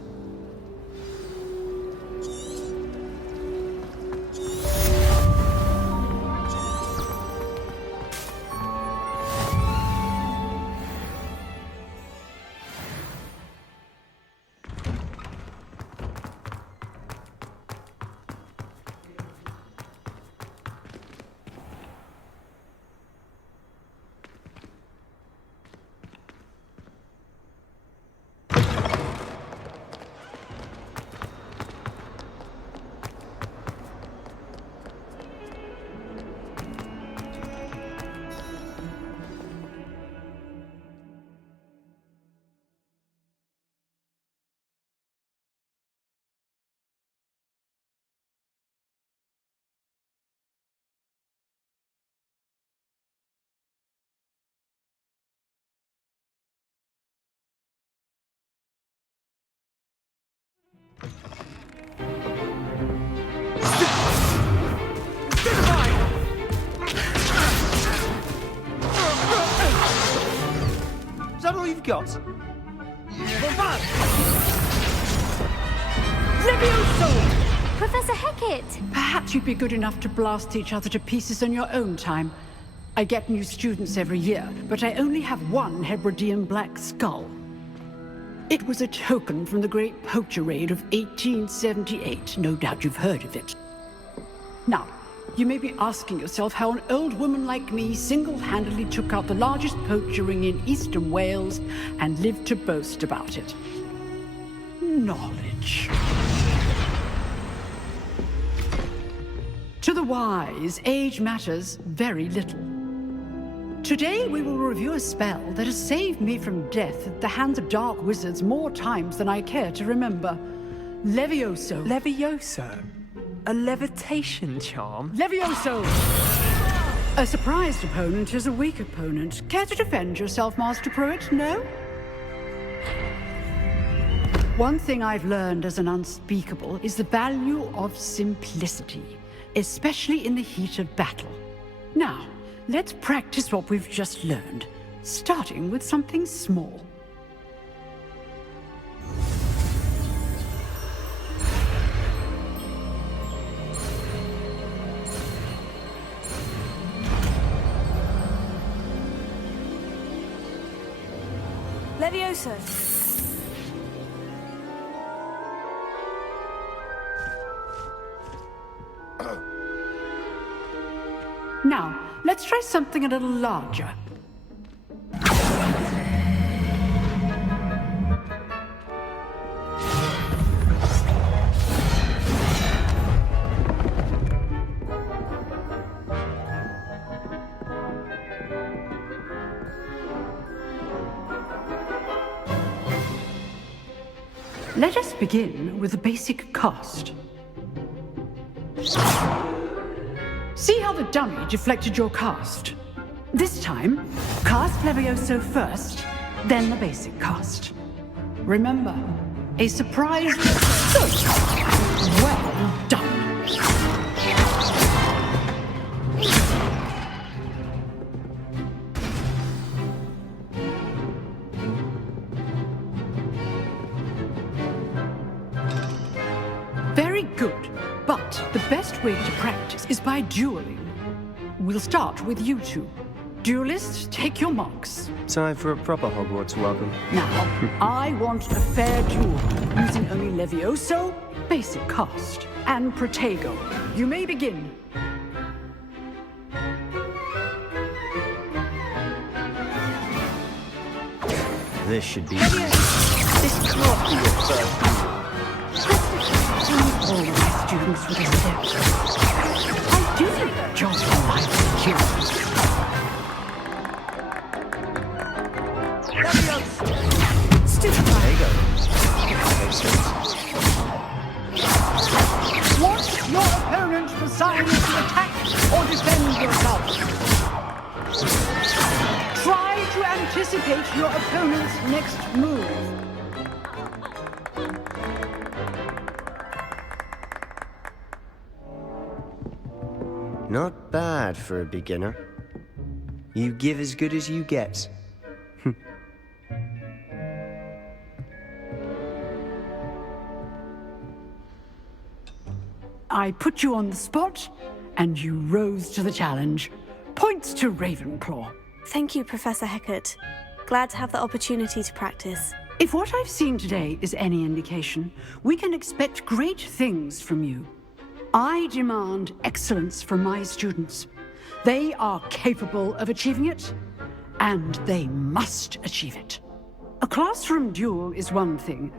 Is that all you've got? Levioso! Professor Hecat! Perhaps you'd be good enough to blast each other to pieces on your own time. I get new students every year, but I only have one Hebridean black skull. It was a token from the Great Poacher Raid of 1878. No doubt you've heard of it. Now, you may be asking yourself how an old woman like me single-handedly took out the largest poacher ring in eastern Wales and lived to boast about it. Knowledge. To the wise, age matters very little. Today we will review a spell that has saved me from death at the hands of dark wizards more times than I care to remember. Levioso. Levioso? A levitation charm? Levioso! A surprised opponent is a weak opponent. Care to defend yourself, Master Pruitt? No? One thing I've learned as an unspeakable is the value of simplicity, especially in the heat of battle. Now, let's practice what we've just learned, starting with something small. Levioso. Now, let's try something a little larger. Let us begin with the basic cast. See how the dummy deflected your cast? This time, cast Levioso first, then the basic cast. Remember, a surprise. Well done. Very good. But the best way to practice is by dueling. We'll start with you two. Duelists, take your marks. Time for a proper Hogwarts welcome. Now, I want a fair duel, using only Levioso, basic cast, and Protego. You may begin. This should be easy. This can't be your first duel. All of my students with a step. I do think their jobs are life security. Want your opponent to decide if to attack or defend yourself. Try to anticipate your opponent's next move. Not bad for a beginner. You give as good as you get. I put you on the spot, and you rose to the challenge. Points to Ravenclaw. Thank you, Professor Hecat. Glad to have the opportunity to practice. If what I've seen today is any indication, we can expect great things from you. I demand excellence from my students. They are capable of achieving it, and they must achieve it. A classroom duel is one thing,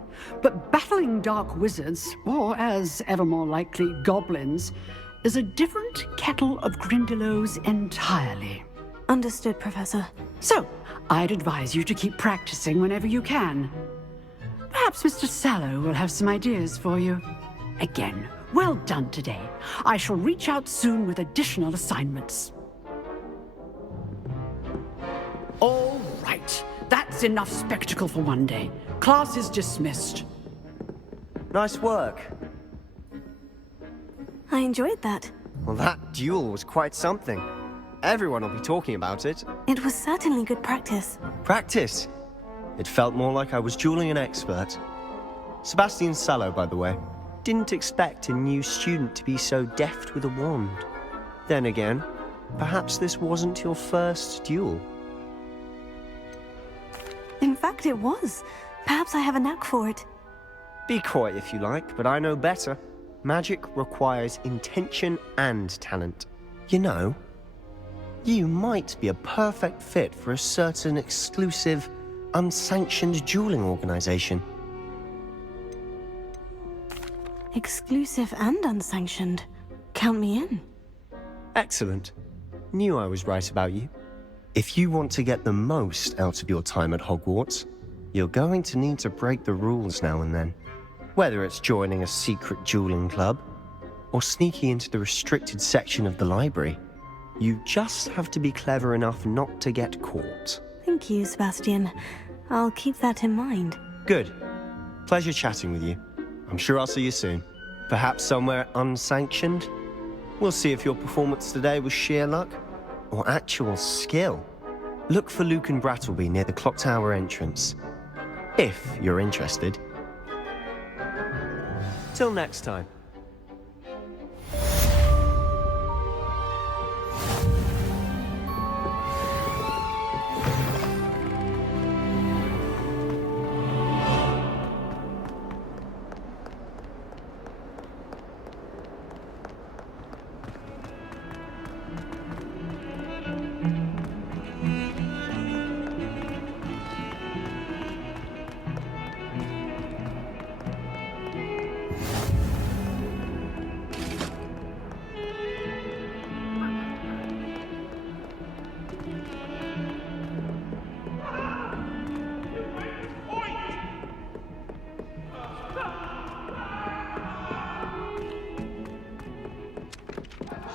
but battling dark wizards, or as ever more likely, goblins, is a different kettle of Grindylows entirely. Understood, Professor. So, I'd advise you to keep practicing whenever you can. Perhaps Mr. Sallow will have some ideas for you. Again, well done today. I shall reach out soon with additional assignments. All right. That's enough spectacle for one day. Class is dismissed. Nice work. I enjoyed that. Well, that duel was quite something. Everyone will be talking about it. It was certainly good practice. Practice? It felt more like I was dueling an expert. Sebastian Sallow, by the way. Didn't expect a new student to be so deft with a wand. Then again, perhaps this wasn't your first duel. In fact, it was. Perhaps I have a knack for it. Be coy if you like, but I know better. Magic requires intention and talent. You know, you might be a perfect fit for a certain exclusive, unsanctioned dueling organization. Exclusive and unsanctioned. Count me in. Excellent. Knew I was right about you. If you want to get the most out of your time at Hogwarts, you're going to need to break the rules now and then. Whether it's joining a secret dueling club, or sneaking into the restricted section of the library, you just have to be clever enough not to get caught. Thank you, Sebastian. I'll keep that in mind. Good. Pleasure chatting with you. I'm sure I'll see you soon. Perhaps somewhere unsanctioned? We'll see if your performance today was sheer luck or actual skill. Look for Luke and Brattleby near the clock tower entrance, if you're interested. Till next time.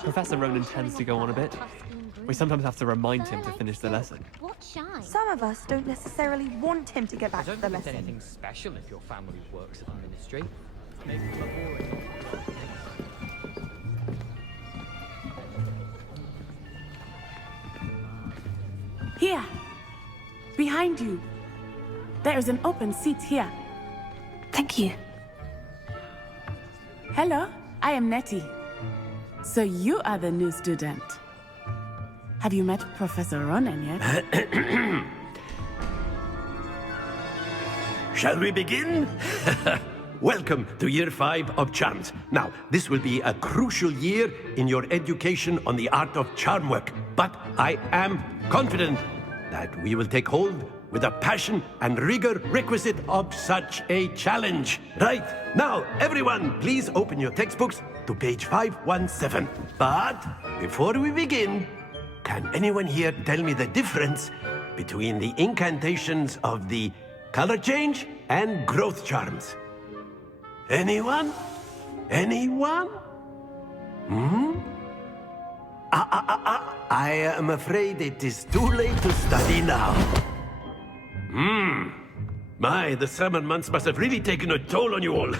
Professor Ronan tends to go on a bit. We sometimes have to remind him to finish the lesson. What shine? Some of us don't necessarily want him to get back I to don't the think it's lesson. anything special if your family works at the ministry. Maybe people are boring. Here. Behind you. There is an open seat here. Thank you. Hello, I am Nettie. So you are the new student. Have you met Professor Ronan yet? Shall we begin? Welcome to Year 5 of Charms. Now, this will be a crucial year in your education on the art of charm work. But I am confident that we will take hold with the passion and rigor requisite of such a challenge. Right, now, everyone, please open your textbooks to page 517. But before we begin, can anyone here tell me the difference between the incantations of the color change and growth charms? Anyone? Anyone? I am afraid it is too late to study now. My, the summer months must have really taken a toll on you all.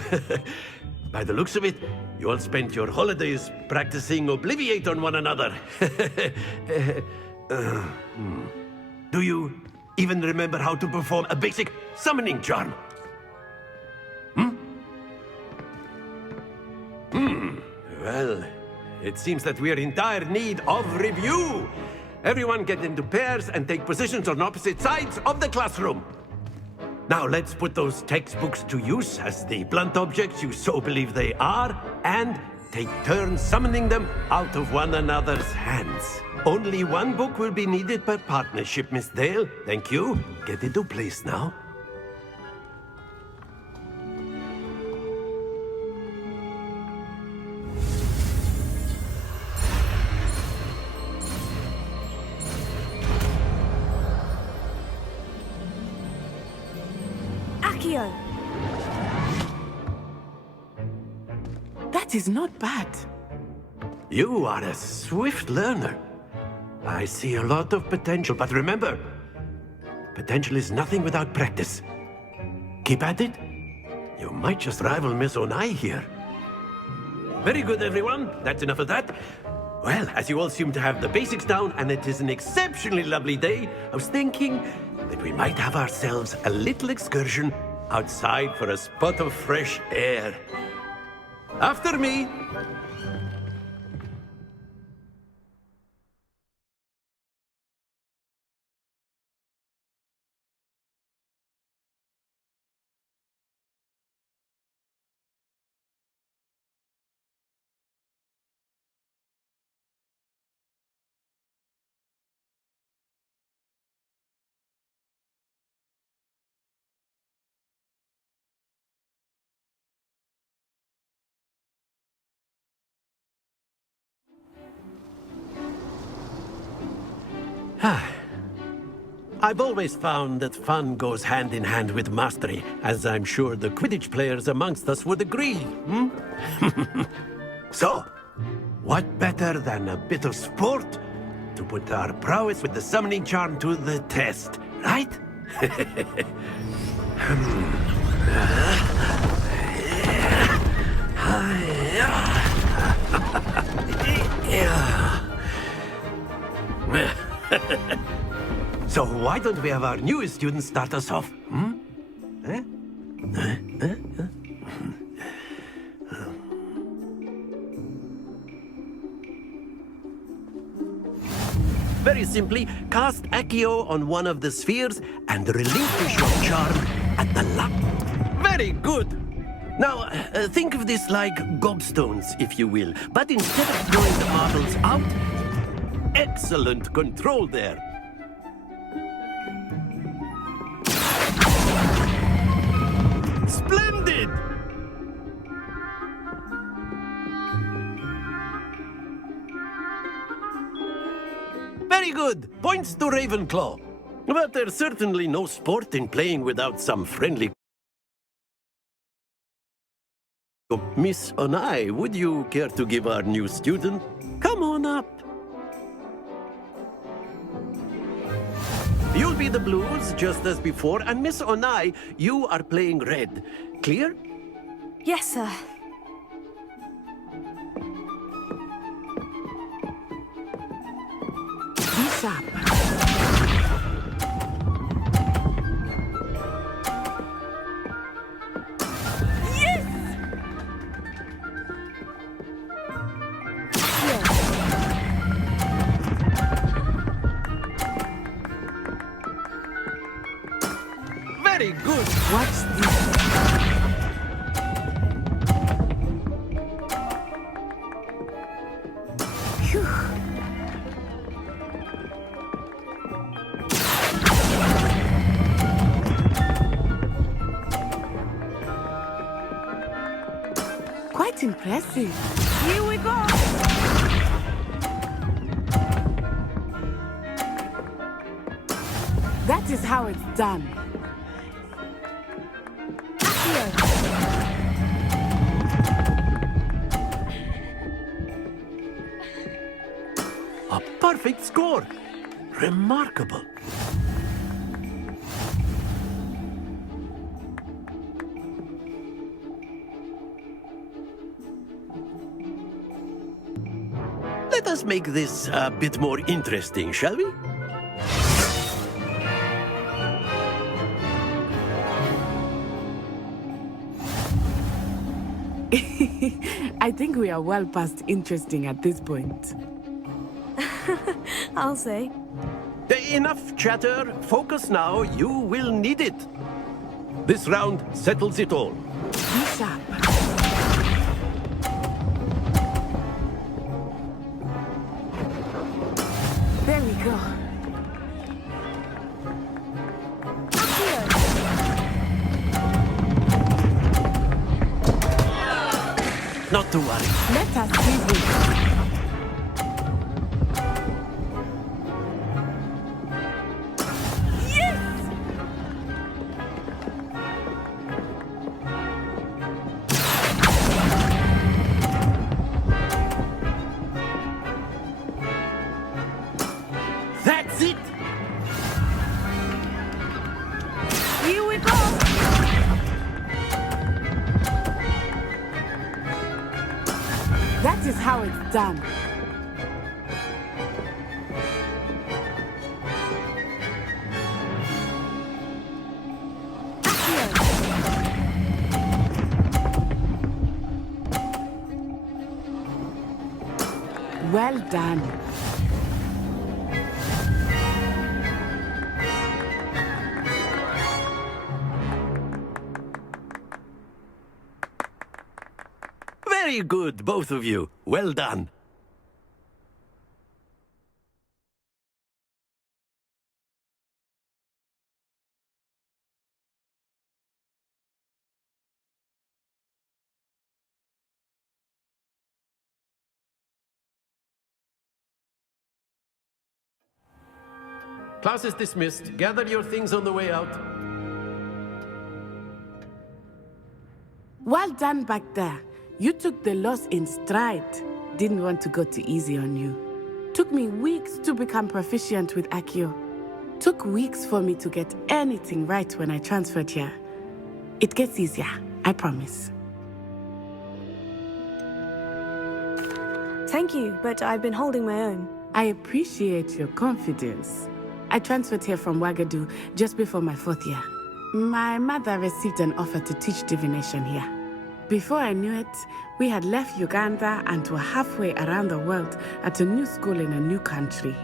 By the looks of it, you all spent your holidays practicing Obliviate on one another. Do you even remember how to perform a basic summoning charm? Well, it seems that we are in dire need of review. Everyone get into pairs and take positions on opposite sides of the classroom. Now let's put those textbooks to use as the blunt objects you so believe they are, and take turns summoning them out of one another's hands. Only one book will be needed per partnership, Miss Dale. Thank you. Get into place now. Accio! That is not bad. You are a swift learner. I see a lot of potential, but remember, potential is nothing without practice. Keep at it. You might just rival Miss Onai here. Very good, everyone. That's enough of that. Well, as you all seem to have the basics down, and it is an exceptionally lovely day, I was thinking that we might have ourselves a little excursion outside for a spot of fresh air. After me. I've always found that fun goes hand in hand with mastery, as I'm sure the Quidditch players amongst us would agree. So, what better than a bit of sport to put our prowess with the summoning charm to the test, right? So why don't we have our newest student start us off? Very simply, cast Accio on one of the spheres and relinquish your charm at the lock. Very good. Now, think of this like gobstones, if you will. But instead of throwing the marbles out, excellent control there. Splendid! Very good. Points to Ravenclaw. But there's certainly no sport in playing without some friendly... Miss Onai, would you care to give our new student? Come on up. You'll be the blues, just as before, and Miss Onai, you are playing red. Clear? Yes, sir. Be sharp. Very good. Watch this. Phew. Quite impressive. Here we go. That is how it's done. A perfect score. Remarkable. Let us make this a bit more interesting, shall we? I think we are well past interesting at this point. I'll say. Enough chatter. Focus now. You will need it. This round settles it all. Be sharp. There we go. Not to worry. Let us see this. That's it! Here we go! That is how it's done. Well done. Very good, both of you. Well done. Class is dismissed. Gather your things on the way out. Well done back there. You took the loss in stride. Didn't want to go too easy on you. Took me weeks to become proficient with Accio. Took weeks for me to get anything right when I transferred here. It gets easier, I promise. Thank you, but I've been holding my own. I appreciate your confidence. I transferred here from Wagadu just before my 4th year. My mother received an offer to teach divination here. Before I knew it, we had left Uganda and were halfway around the world at a new school in a new country.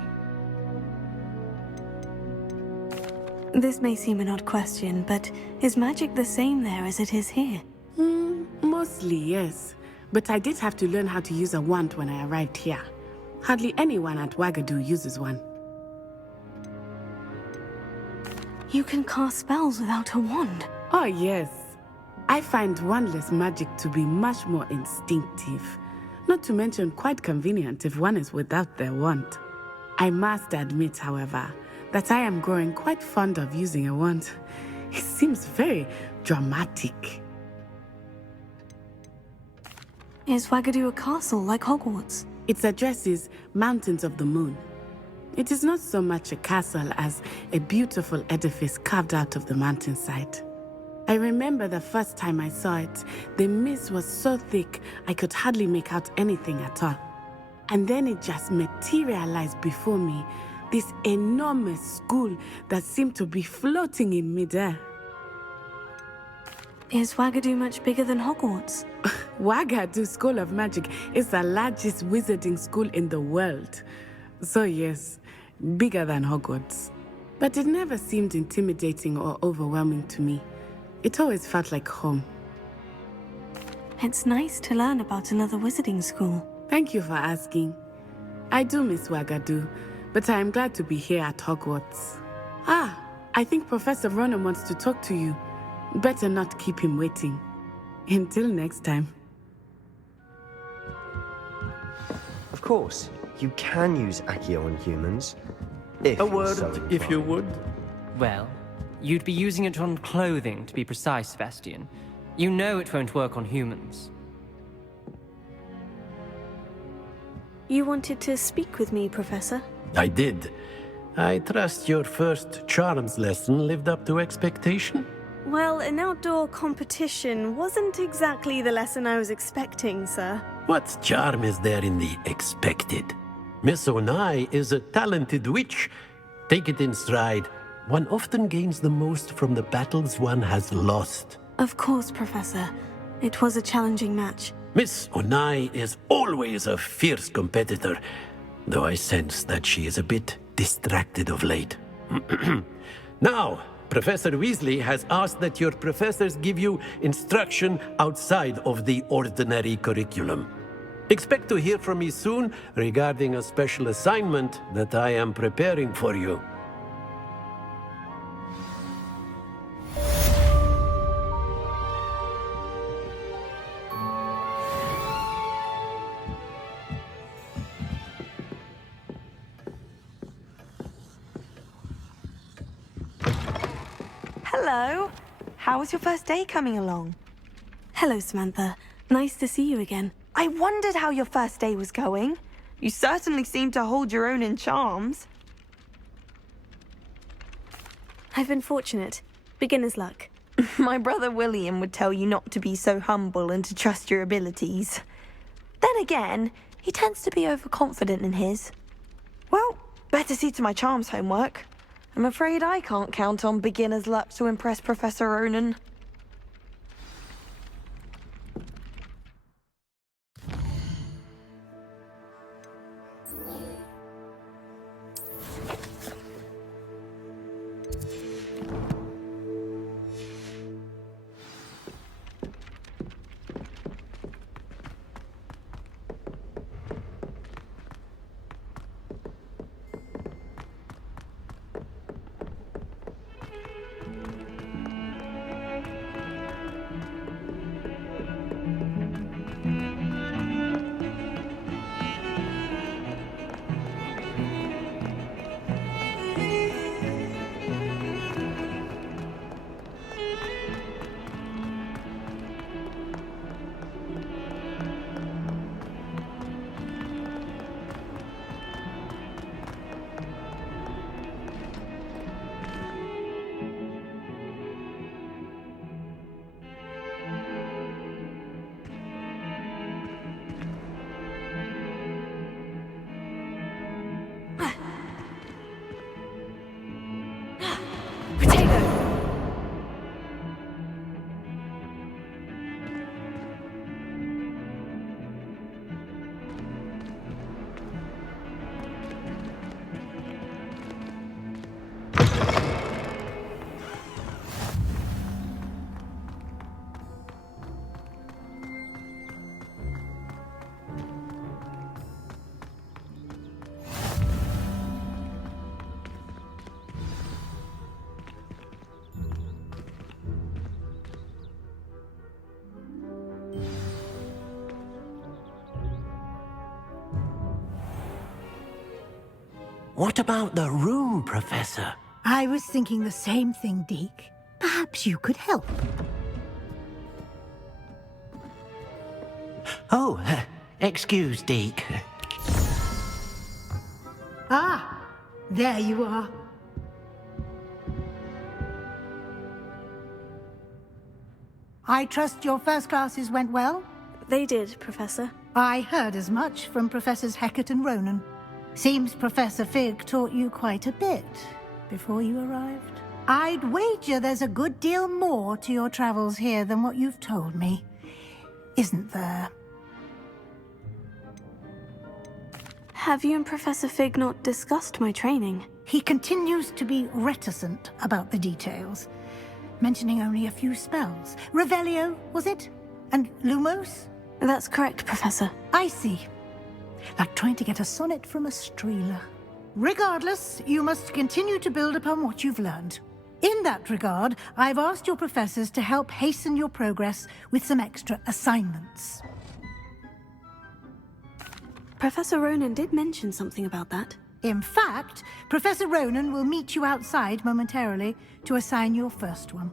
This may seem an odd question, but is magic the same there as it is here? Mostly, yes. But I did have to learn how to use a wand when I arrived here. Hardly anyone at Wagadu uses one. You can cast spells without a wand? Oh, yes. I find wandless magic to be much more instinctive. Not to mention quite convenient if one is without their wand. I must admit, however, that I am growing quite fond of using a wand. It seems very dramatic. Is Wagadu a castle like Hogwarts? Its address is Mountains of the Moon. It is not so much a castle as a beautiful edifice carved out of the mountainside. I remember the first time I saw it, the mist was so thick I could hardly make out anything at all. And then it just materialized before me, this enormous school that seemed to be floating in midair. Is Wagadu much bigger than Hogwarts? Wagadu School of Magic is the largest wizarding school in the world. So yes, bigger than Hogwarts. But it never seemed intimidating or overwhelming to me. It always felt like home. It's nice to learn about another wizarding school. Thank you for asking. I do miss Wagadu, but I am glad to be here at Hogwarts. Ah, I think Professor Ronan wants to talk to you. Better not keep him waiting. Until next time. Of course, you can use Accio on humans. If A you're word, so if you inclined. would. Well, you'd be using it on clothing, to be precise, Sebastian. You know it won't work on humans. You wanted to speak with me, Professor? I did. I trust your first charms lesson lived up to expectation? Well, an outdoor competition wasn't exactly the lesson I was expecting, sir. What charm is there in the expected? Miss Onai is a talented witch. Take it in stride. One often gains the most from the battles one has lost. Of course, Professor. It was a challenging match. Miss Onai is always a fierce competitor, though I sense that she is a bit distracted of late. Now, Professor Weasley has asked that your professors give you instruction outside of the ordinary curriculum. Expect to hear from me soon regarding a special assignment that I am preparing for you. Hello. How was your first day coming along? Hello, Samantha. Nice to see you again. I wondered how your first day was going. You certainly seem to hold your own in charms. I've been fortunate. Beginner's luck. My brother William would tell you not to be so humble and to trust your abilities. Then again, he tends to be overconfident in his. Well, better see to my charms homework. I'm afraid I can't count on beginner's luck to impress Professor Ronan. What about the room, Professor? I was thinking the same thing, Deke. Perhaps you could help. Oh, excuse, Deke. Ah, There you are. I trust your first classes went well? They did, Professor. I heard as much from Professors Hecat and Ronan. Seems Professor Fig taught you quite a bit before you arrived. I'd wager there's a good deal more to your travels here than what you've told me. Isn't there? Have you and Professor Fig not discussed my training? He continues to be reticent about the details, mentioning only a few spells. Revelio, was it? And Lumos? That's correct, Professor. I see. Like trying to get a sonnet from a streeler. Regardless, you must continue to build upon what you've learned. In that regard, I've asked your professors to help hasten your progress with some extra assignments. Professor Ronan did mention something about that. In fact, Professor Ronan will meet you outside momentarily to assign your first one.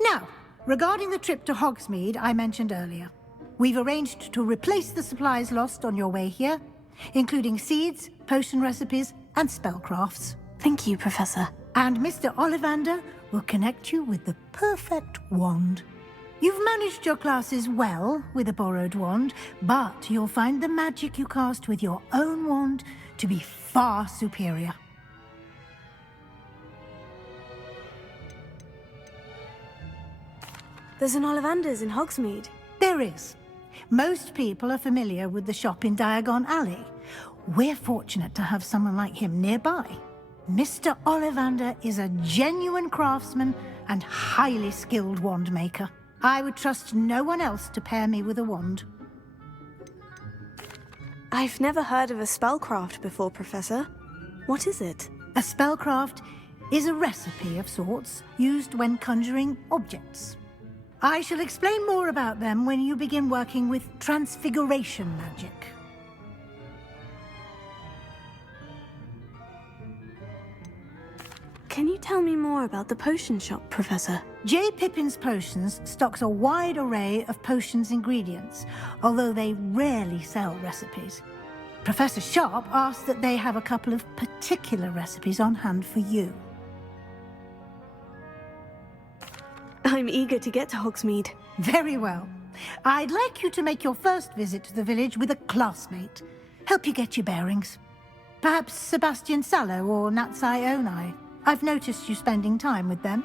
Now, regarding the trip to Hogsmeade I mentioned earlier, we've arranged to replace the supplies lost on your way here, including seeds, potion recipes, and spellcrafts. Thank you, Professor. And Mr. Ollivander will connect you with the perfect wand. You've managed your classes well with a borrowed wand, but you'll find the magic you cast with your own wand to be far superior. There's an Ollivander's in Hogsmeade. There is. Most people are familiar with the shop in Diagon Alley. We're fortunate to have someone like him nearby. Mr. Ollivander is a genuine craftsman and highly skilled wand maker. I would trust no one else to pair me with a wand. I've never heard of a spellcraft before, Professor. What is it? A spellcraft is a recipe of sorts used when conjuring objects. I shall explain more about them when you begin working with transfiguration magic. Can you tell me more about the potion shop, Professor? J. Pippin's Potions stocks a wide array of potions ingredients, although they rarely sell recipes. Professor Sharp asked that they have a couple of particular recipes on hand for you. I'm eager to get to Hogsmeade. Very well. I'd like you to make your first visit to the village with a classmate. Help you get your bearings. Perhaps Sebastian Sallow or Natsai Onai. I've noticed you spending time with them.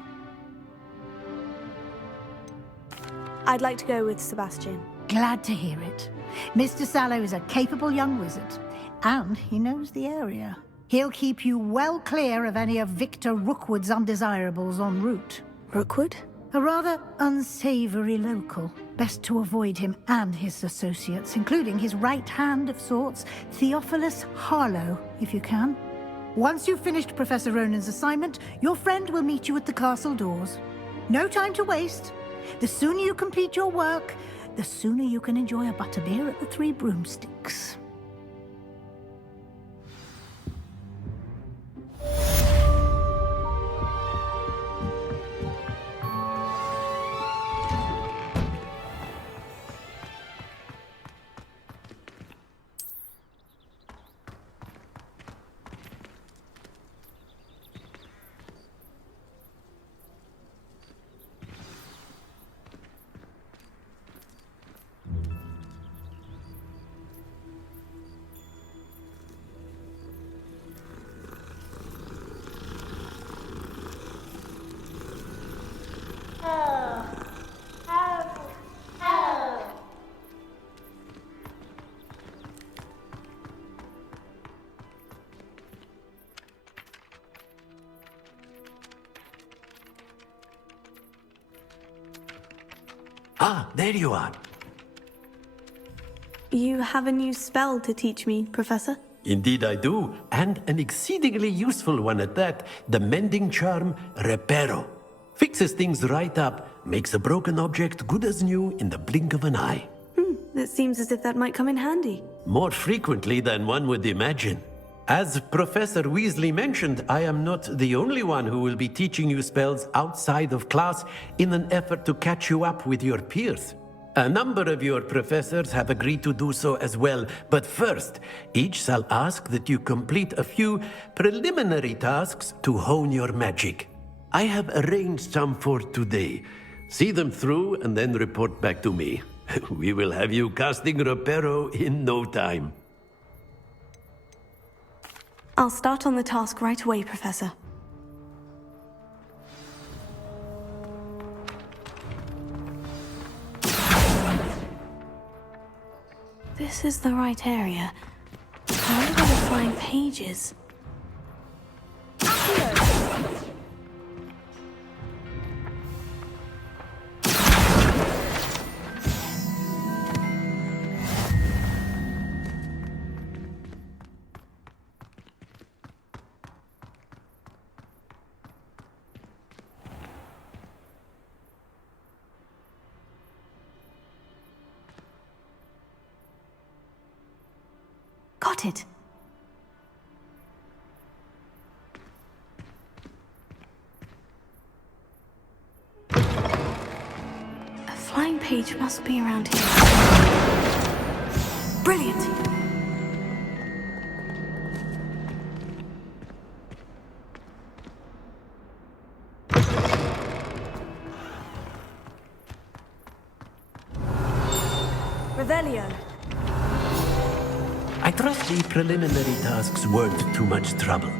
I'd like to go with Sebastian. Glad to hear it. Mr. Sallow is a capable young wizard, and he knows the area. He'll keep you well clear of any of Victor Rookwood's undesirables en route. Rookwood? A rather unsavory local. Best to avoid him and his associates, including his right hand of sorts, Theophilus Harlow, if you can. Once you've finished Professor Ronan's assignment, your friend will meet you at the castle doors. No time to waste. The sooner you complete your work, the sooner you can enjoy a butterbeer at the Three Broomsticks. Ah, there you are. You have a new spell to teach me, Professor? Indeed I do, and an exceedingly useful one at that. The mending charm, Reparo. Fixes things right up, makes a broken object good as new in the blink of an eye. It seems as if that might come in handy. More frequently than one would imagine. As Professor Weasley mentioned, I am not the only one who will be teaching you spells outside of class in an effort to catch you up with your peers. A number of your professors have agreed to do so as well, but first, each shall ask that you complete a few preliminary tasks to hone your magic. I have arranged some for today. See them through and then report back to me. We will have you casting Reparo in no time. I'll start on the task right away, Professor. This is the right area. I wonder where the flying page is. Got it. A flying page must be around here. Brilliant! Revelio. I trust the preliminary tasks weren't too much trouble.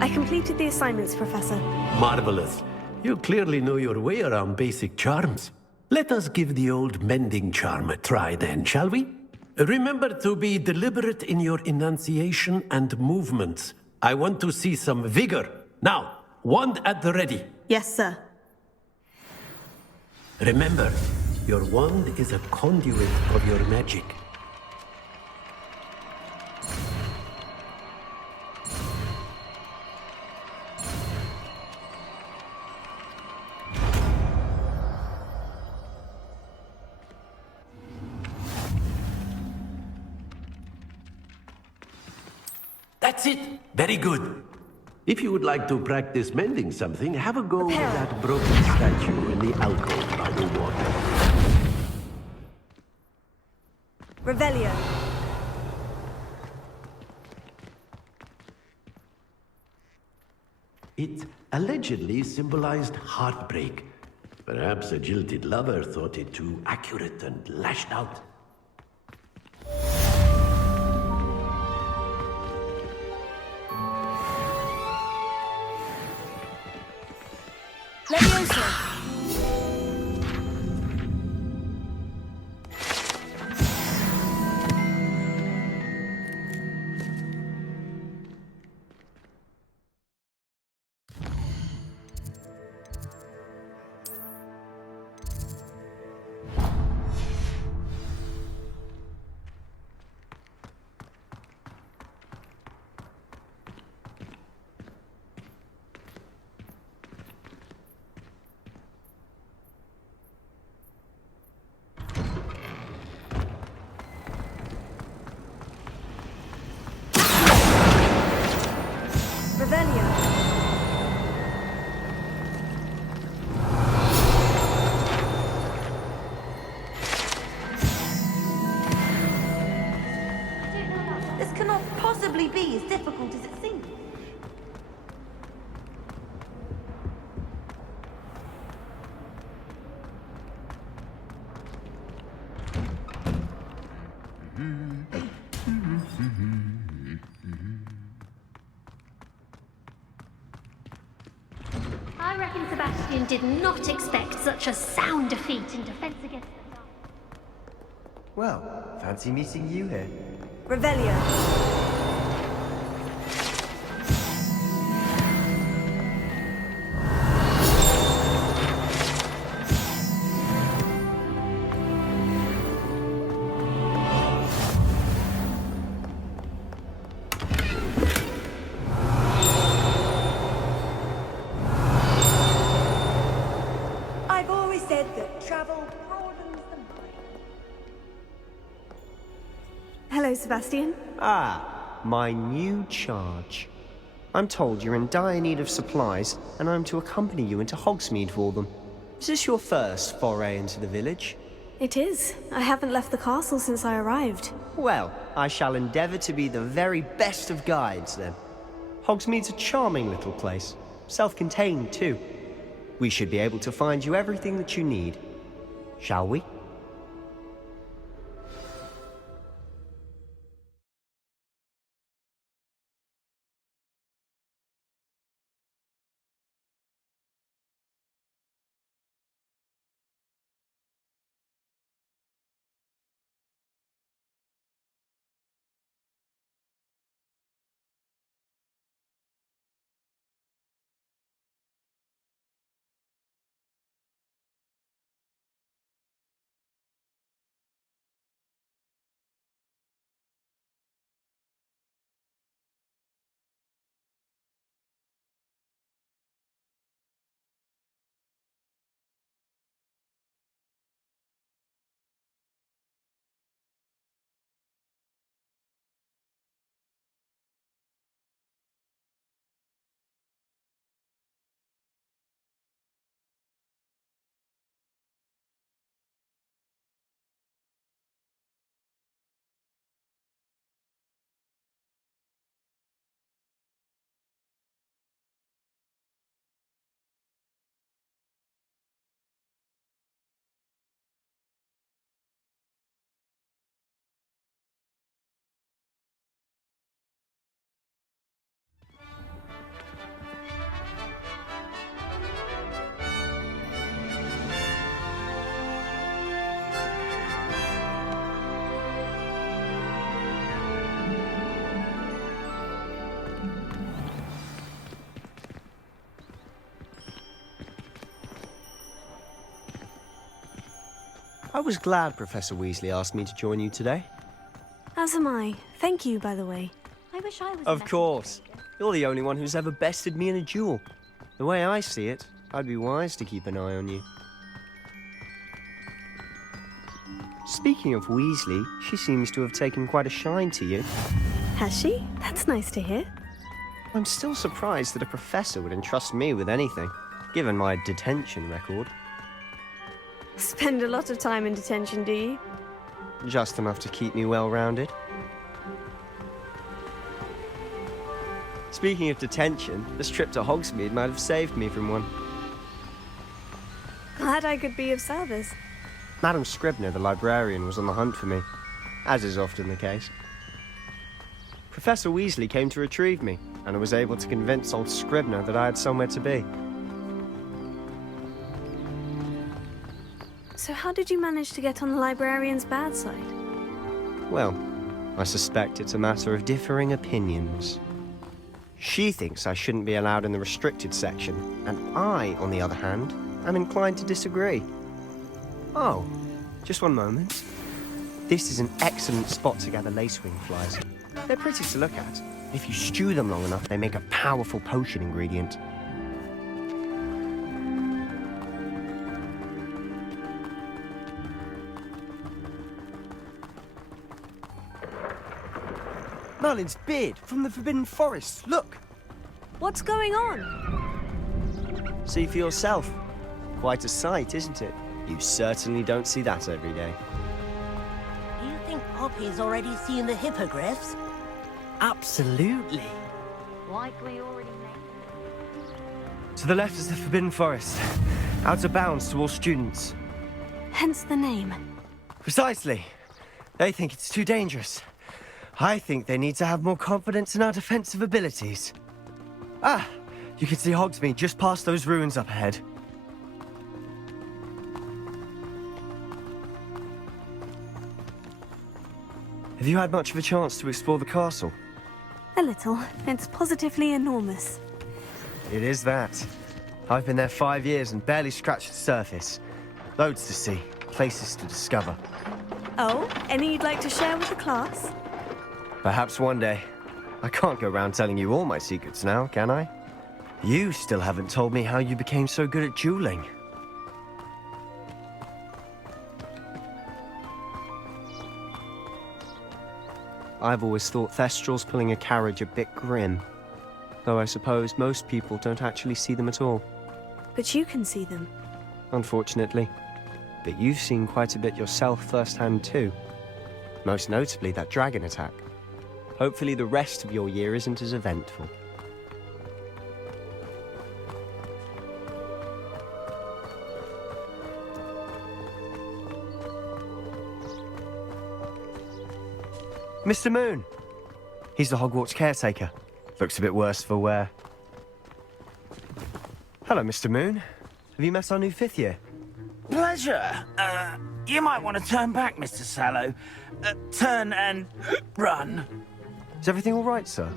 I completed the assignments, Professor. Marvelous. You clearly know your way around basic charms. Let us give the old mending charm a try then, shall we? Remember to be deliberate in your enunciation and movements. I want to see some vigor. Now, wand at the ready. Yes, sir. Remember, your wand is a conduit of your magic. That's it! Very good. If you would like to practice mending something, have a go with that broken statue in the alcove by the water. Revelio. It allegedly symbolized heartbreak. Perhaps a jilted lover thought it too accurate and lashed out. Leviosa. This cannot possibly be as difficult as it seems. I reckon Sebastian did not expect such a sound defeat in defense against the dark. Well, fancy meeting you here. Revelio. I've always said that travel broadens the mind. Hello, Sebastian. Ah, my new charge. I'm told you're in dire need of supplies, and I'm to accompany you into Hogsmeade for them. Is this your first foray into the village? It is. I haven't left the castle since I arrived. Well, I shall endeavour to be the very best of guides, then. Hogsmeade's a charming little place. Self-contained, too. We should be able to find you everything that you need. Shall we? I was glad Professor Weasley asked me to join you today. As am I. Thank you, by the way. I wish I was. Of course. You're the only one who's ever bested me in a duel. The way I see it, I'd be wise to keep an eye on you. Speaking of Weasley, she seems to have taken quite a shine to you. Has she? That's nice to hear. I'm still surprised that a professor would entrust me with anything, given my detention record. Spend a lot of time in detention, do you? Just enough to keep me well-rounded. Speaking of detention, this trip to Hogsmeade might have saved me from one. Glad I could be of service. Madam Scribner, the librarian, was on the hunt for me, as is often the case. Professor Weasley came to retrieve me, and I was able to convince old Scribner that I had somewhere to be. So how did you manage to get on the librarian's bad side? Well, I suspect it's a matter of differing opinions. She thinks I shouldn't be allowed in the restricted section, and I, on the other hand, am inclined to disagree. Oh, just one moment. This is an excellent spot to gather lacewing flies. They're pretty to look at. If you stew them long enough, they make a powerful potion ingredient. Merlin's beard from the Forbidden Forest. Look! What's going on? See for yourself. Quite a sight, isn't it? You certainly don't see that every day. Do you think Poppy's already seen the hippogriffs? Absolutely. Like we already know. To the left is the Forbidden Forest. Out of bounds to all students. Hence the name. Precisely. They think it's too dangerous. I think they need to have more confidence in our defensive abilities. Ah, you can see Hogsmeade just past those ruins up ahead. Have you had much of a chance to explore the castle? A little. It's positively enormous. It is that. I've been there 5 years and barely scratched the surface. Loads to see, places to discover. Oh, any you'd like to share with the class? Perhaps one day. I can't go around telling you all my secrets now, can I? You still haven't told me how you became so good at dueling. I've always thought Thestrals pulling a carriage a bit grim. Though I suppose most people don't actually see them at all. But you can see them. unfortunately. But you've seen quite a bit yourself firsthand too. Most notably that dragon attack. Hopefully the rest of your year isn't as eventful. Mr. Moon! He's the Hogwarts caretaker. Looks a bit worse for wear. Hello, Mr. Moon. Have you met our new 5th year? Pleasure. You might want to turn back, Mr. Sallow. Turn and run. Is everything all right, sir?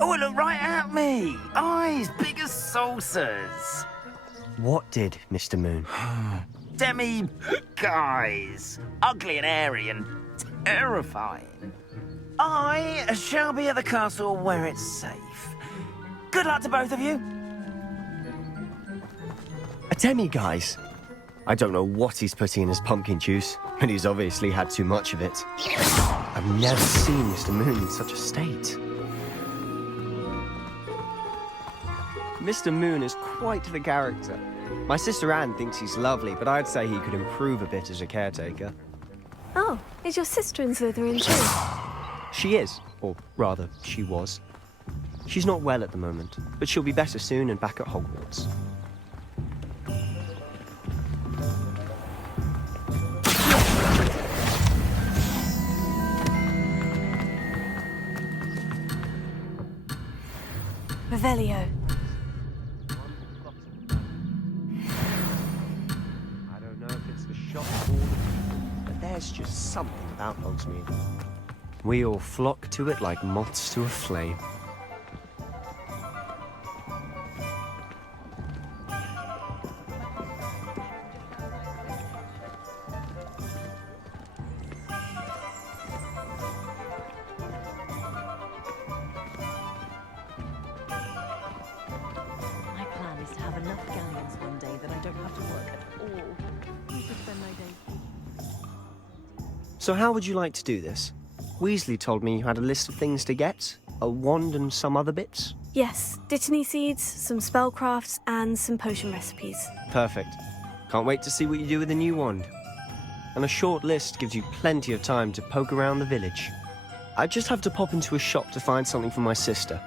Oh, look right at me. Eyes big as saucers. What did, Mr. Moon? Guys. Ugly and airy and terrifying. I shall be at the castle where it's safe. Good luck to both of you. A demi-guise? I don't know what he's putting in his pumpkin juice, but he's obviously had too much of it. I've never seen Mr. Moon in such a state. Mr. Moon is quite the character. My sister Anne thinks he's lovely, but I'd say he could improve a bit as a caretaker. Oh, is your sister in Slytherin too? She is, or rather, she was. She's not well at the moment, but she'll be better soon and back at Hogwarts. Revelio. I don't know if it's the shock of all the people, but there's just something about Hogsmeade. We all flock to it like moths to a flame. My plan is to have enough galleons one day that I don't have to work at all. I could spend my days. So how would you like to do this? Weasley told me you had a list of things to get. A wand and some other bits. Yes, dittany seeds, some spellcrafts, and some potion recipes. Perfect. Can't wait to see what you do with the new wand. And a short list gives you plenty of time to poke around the village. I just have to pop into a shop to find something for my sister.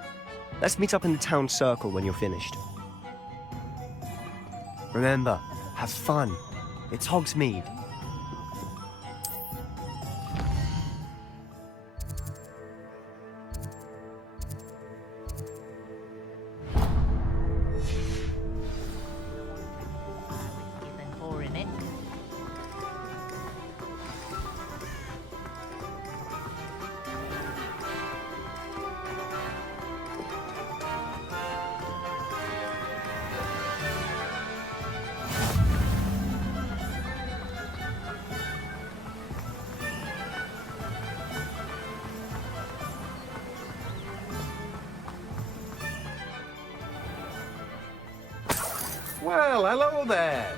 Let's meet up in the town circle when you're finished. Remember, have fun. It's Hogsmeade. Well, hello there.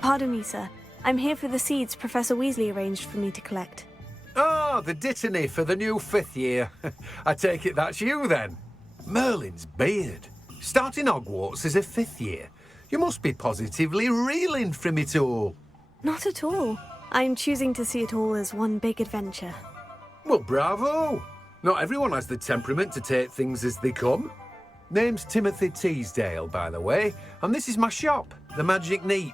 Pardon me, sir. I'm here for the seeds Professor Weasley arranged for me to collect. Ah, the dittany for the new 5th year. I take it that's you then. Merlin's beard. Starting Hogwarts as a 5th year. You must be positively reeling from it all. Not at all. I'm choosing to see it all as one big adventure. Well, bravo. Not everyone has the temperament to take things as they come. Name's Timothy Teasdale, by the way, and this is my shop, the Magic Neep.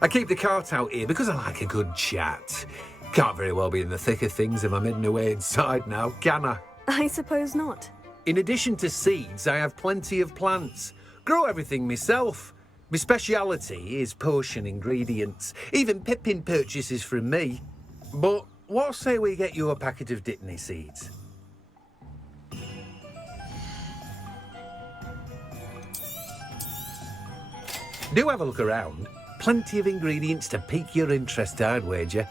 I keep the cart out here because I like a good chat. Can't very well be in the thick of things if I'm hidden away inside now, can I? I suppose not. In addition to seeds, I have plenty of plants. Grow everything myself. My speciality is potion ingredients. Even Pippin purchases from me. But what say we get you a packet of dittany seeds? Do have a look around. Plenty of ingredients to pique your interest, I'd wager.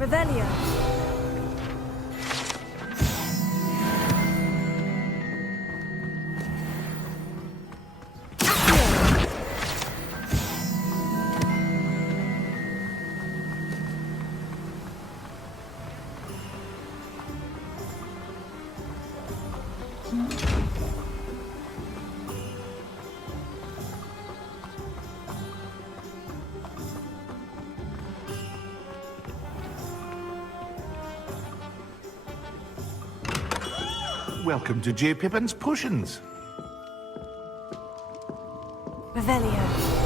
Revelio. welcome to J. Pippin's Potions. Revelio.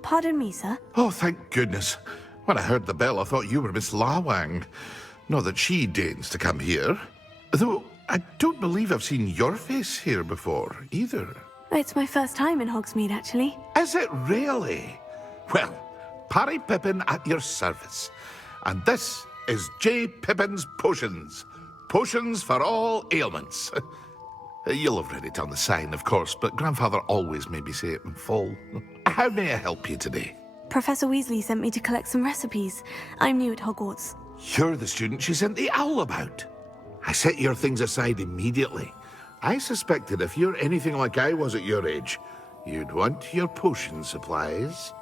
Pardon me, sir. Oh, thank goodness. When I heard the bell, I thought you were Miss Lawang. Not that she deigns to come here. Though, I don't believe I've seen your face here before, either. It's my first time in Hogsmeade, actually. Is it really? Well, Parry Pippin at your service. And this is J. Pippin's Potions. Potions for all ailments. You'll have read it on the sign, of course, but Grandfather always made me say it in full. How may I help you today? Professor Weasley sent me to collect some recipes. I'm new at Hogwarts. You're the student she sent the owl about. I set your things aside immediately. I suspected if you're anything like I was at your age, you'd want your potion supplies.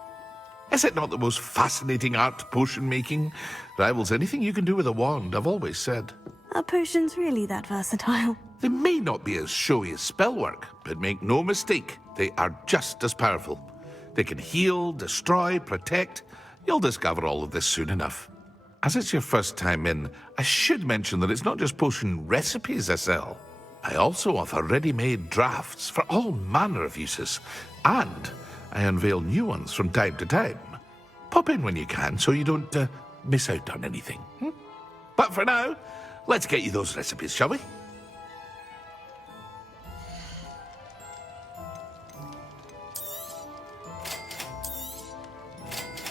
Is it not the most fascinating art, potion making? Rivals anything you can do with a wand, I've always said. Are potions really that versatile? They may not be as showy as spellwork, but make no mistake, they are just as powerful. They can heal, destroy, protect. You'll discover all of this soon enough. As it's your first time in, I should mention that it's not just potion recipes I sell. I also offer ready-made drafts for all manner of uses, and I unveil new ones from time to time. Pop in when you can so you don't miss out on anything. But for now, let's get you those recipes, shall we?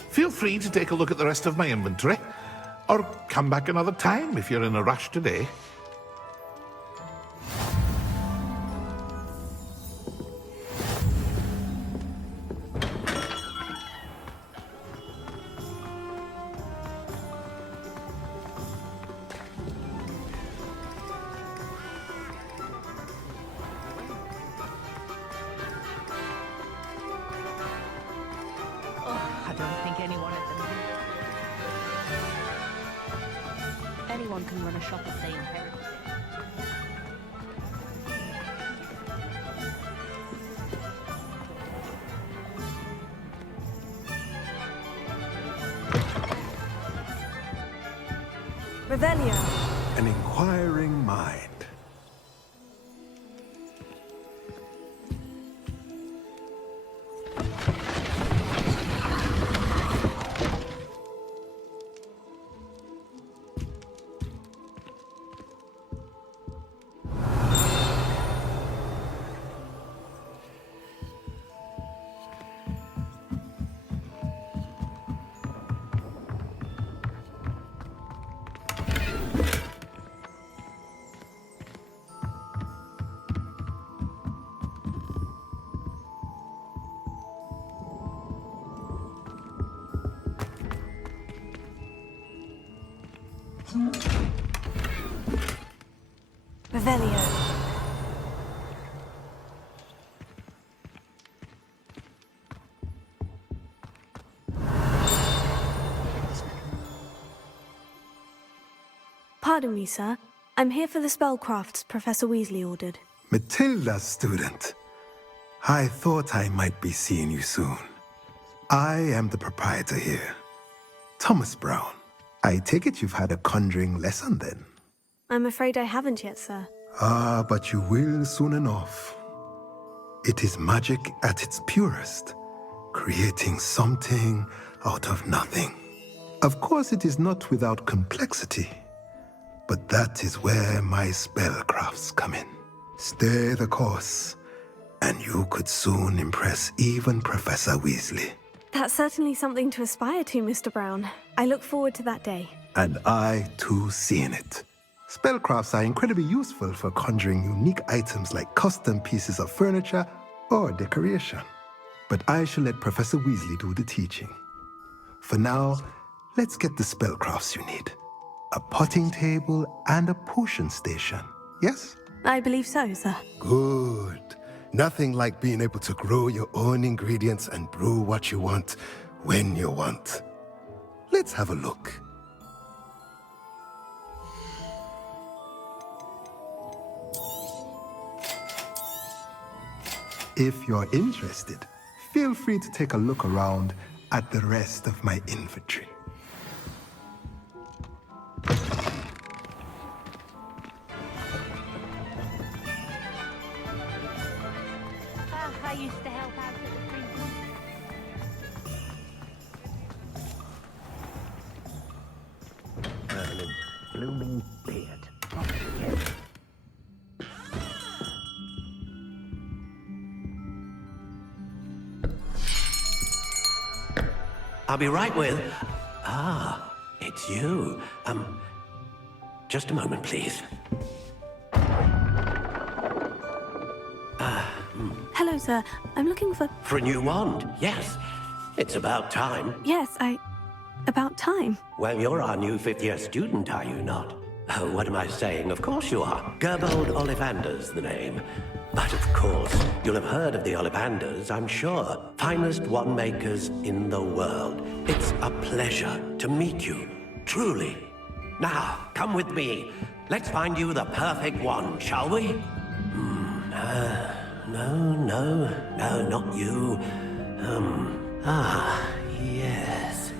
Feel free to take a look at the rest of my inventory, or come back another time if you're in a rush today. Anyone can run a shop if they inherit it. Revelio. An inquiring mind. Revelio. Pardon me, sir. I'm here for the spellcrafts Professor Weasley ordered. Matilda's student. I thought I might be seeing you soon. I am the proprietor here, Thomas Brown. I take it you've had a conjuring lesson then? I'm afraid I haven't yet, sir. Ah, but you will soon enough. It is magic at its purest, creating something out of nothing. Of course, it is not without complexity, but that is where my spellcrafts come in. Stay the course, and you could soon impress even Professor Weasley. That's certainly something to aspire to, Mr. Brown. I look forward to that day. And I, too, seeing it. Spellcrafts are incredibly useful for conjuring unique items like custom pieces of furniture or decoration. But I shall let Professor Weasley do the teaching. For now, let's get the spellcrafts you need. A potting table and a potion station, yes? I believe so, sir. Good. Nothing like being able to grow your own ingredients and brew what you want when you want. Let's have a look. If you're interested, feel free to take a look around at the rest of my inventory. I used to help out at the prison. And a blooming beard. I'll be right with... Ah, it's you. Just a moment, please. Hello, sir. I'm looking for... For a new wand, yes. It's about time. Yes, about time. Well, you're our new fifth-year student, are you not? Oh, what am I saying? Of course you are. Gerbold Ollivander's the name. But of course, you'll have heard of the Ollivanders, I'm sure. Finest wand makers in the world. It's a pleasure to meet you, truly. Now, come with me. Let's find you the perfect wand, shall we? No, not you. Yes.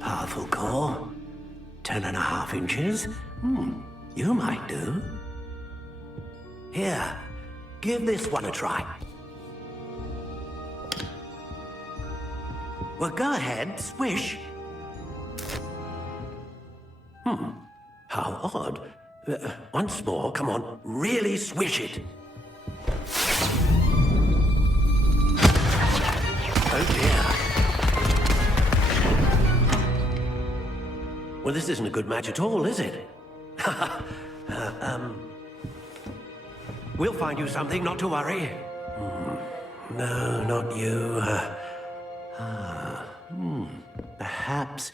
Powerful core. 10.5 inches. You might do. Here, give this one a try. Well, go ahead, swish. How odd. Once more, come on, really swish it. Oh dear. Well, this isn't a good match at all, is it? We'll find you something, not to worry. No, not you. Perhaps...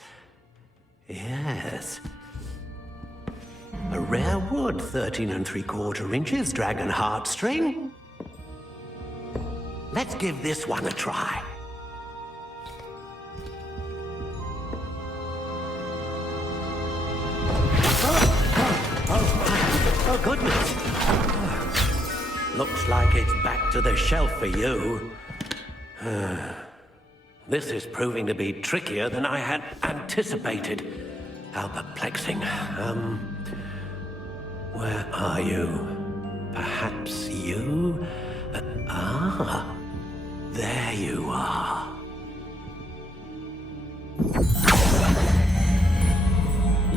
Yes. A rare wood, 13 3/4 inches, dragon heartstring. Let's give this one a try. Oh, goodness. Looks like it's back to the shelf for you. This is proving to be trickier than I had anticipated. How perplexing. Where are you? Perhaps you? There you are.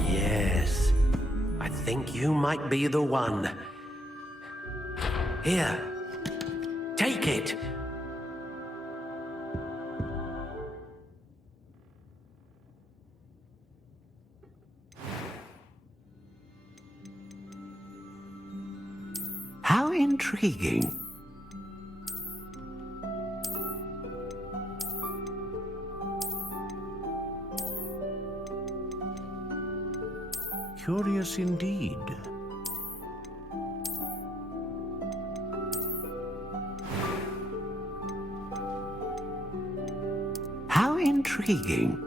Yes, I think you might be the one. Here, take it. How intriguing. Curious indeed. How intriguing.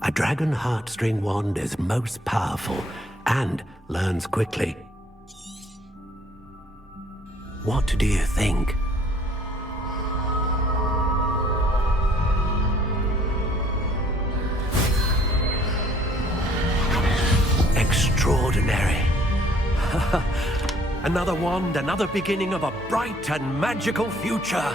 A dragon heartstring wand is most powerful and learns quickly. What do you think? Extraordinary. Another wand, another beginning of a bright and magical future.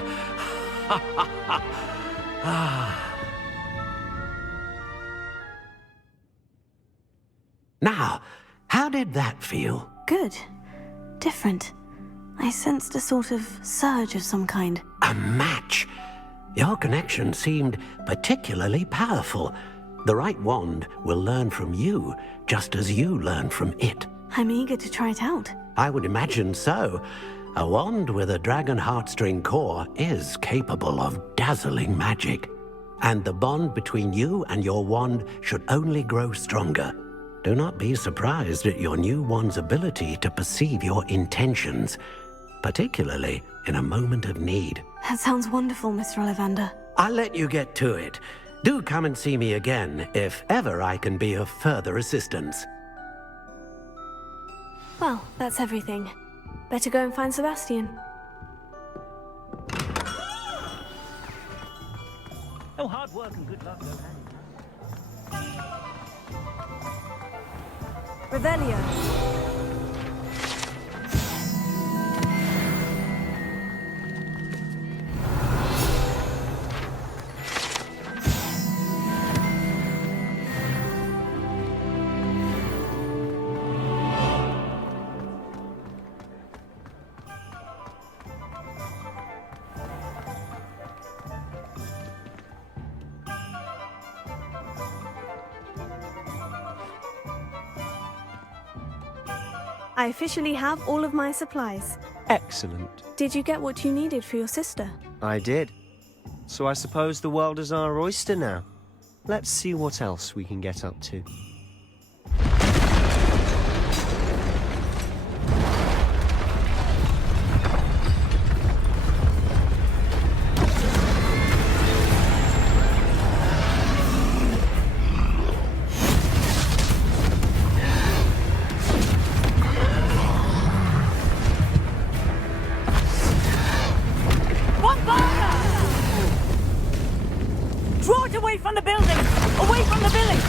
Now, how did that feel? Good. Different. I sensed a sort of surge of some kind. A match. Your connection seemed particularly powerful. The right wand will learn from you, just as you learn from it. I'm eager to try it out. I would imagine so. A wand with a dragon heartstring core is capable of dazzling magic. And the bond between you and your wand should only grow stronger. Do not be surprised at your new wand's ability to perceive your intentions, particularly in a moment of need. That sounds wonderful, Mr. Ollivander. I'll let you get to it. Do come and see me again if ever I can be of further assistance. Well, that's everything. Better go and find Sebastian. Oh, hard work and good luck go hand in hand. Revelio. I officially have all of my supplies. Excellent. Did you get what you needed for your sister? I did. So I suppose the world is our oyster now. Let's see what else we can get up to. Draw it away from the building! Away from the village!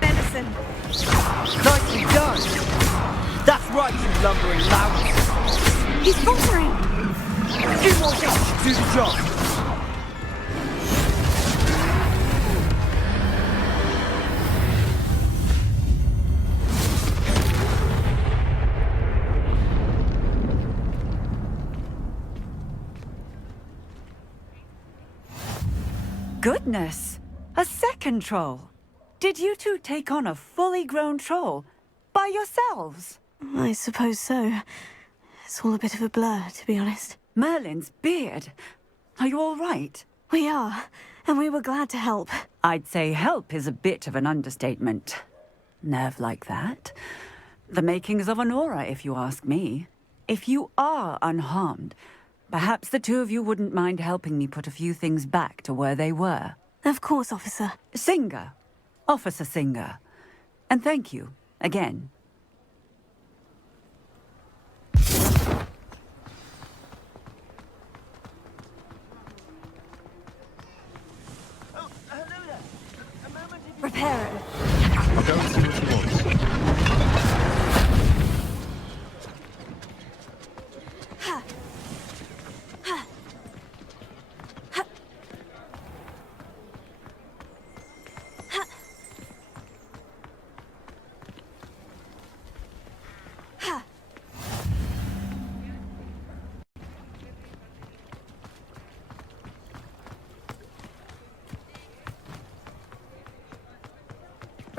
Medicine. Nicely done! That's right, you lumbering lout! He's faltering! Few more shots should do the job! Goodness! A second troll! Did you two take on a fully grown troll by yourselves? I suppose so. It's all a bit of a blur, to be honest. Merlin's beard. Are you all right? We are, and we were glad to help. I'd say help is a bit of an understatement. Nerve like that. The makings of an aura, if you ask me. If you are unharmed, perhaps the two of you wouldn't mind helping me put a few things back to where they were. Of course, officer. Singer. Officer Singer. And thank you, again. Repair it. I'll go and see what he wants.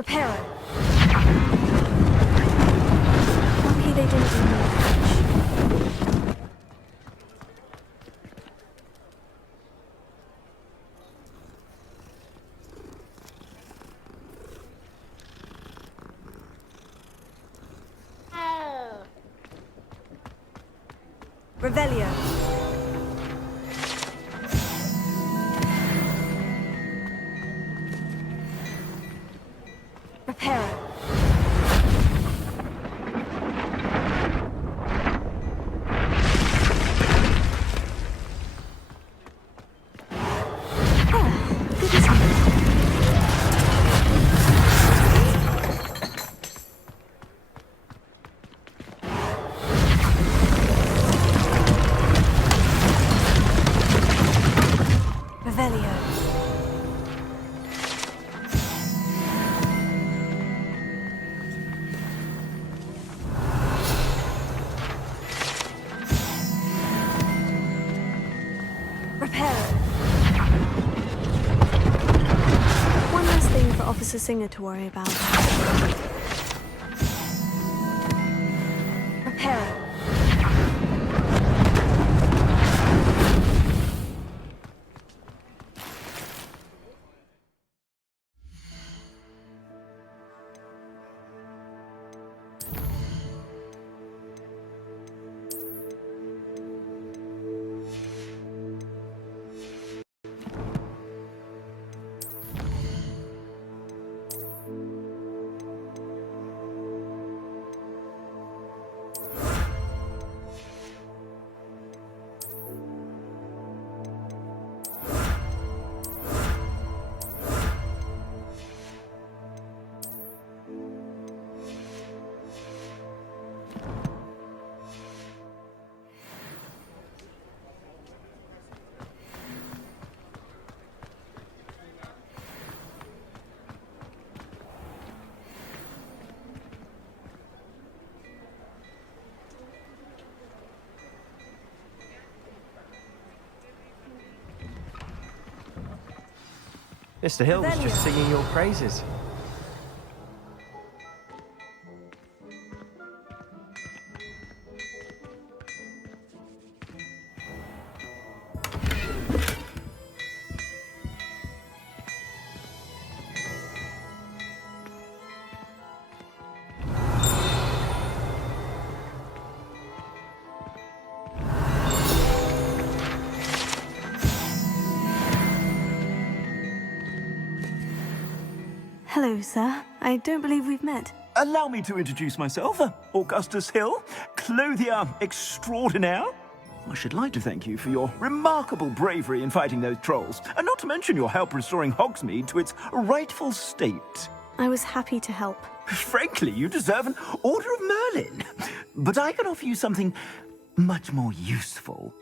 Reparo. Lucky they didn't do more damage. Revelio. Reparo. One less thing for Officer Singer to worry about. Reparo. Mr. Hill was just singing your praises. Hello, sir. I don't believe we've met. Allow me to introduce myself, Augustus Hill, clothier extraordinaire. I should like to thank you for your remarkable bravery in fighting those trolls, and not to mention your help restoring Hogsmeade to its rightful state. I was happy to help. Frankly, you deserve an Order of Merlin. But I can offer you something much more useful.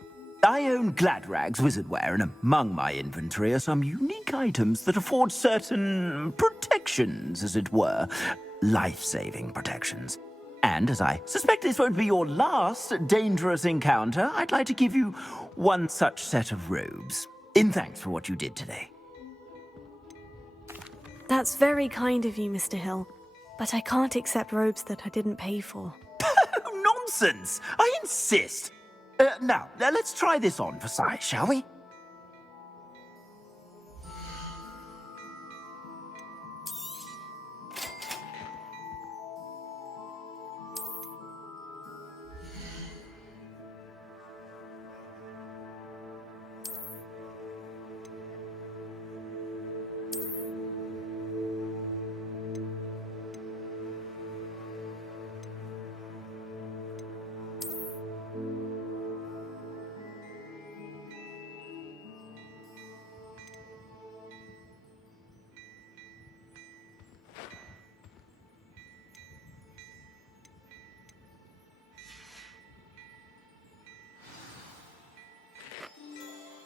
I own Gladrag's wizardware, and among my inventory are some unique items that afford certain protections, as it were. Life-saving protections. And as I suspect this won't be your last dangerous encounter, I'd like to give you one such set of robes, in thanks for what you did today. That's very kind of you, Mr. Hill. But I can't accept robes that I didn't pay for. Nonsense! I insist! Now, let's try this on for size, shall we?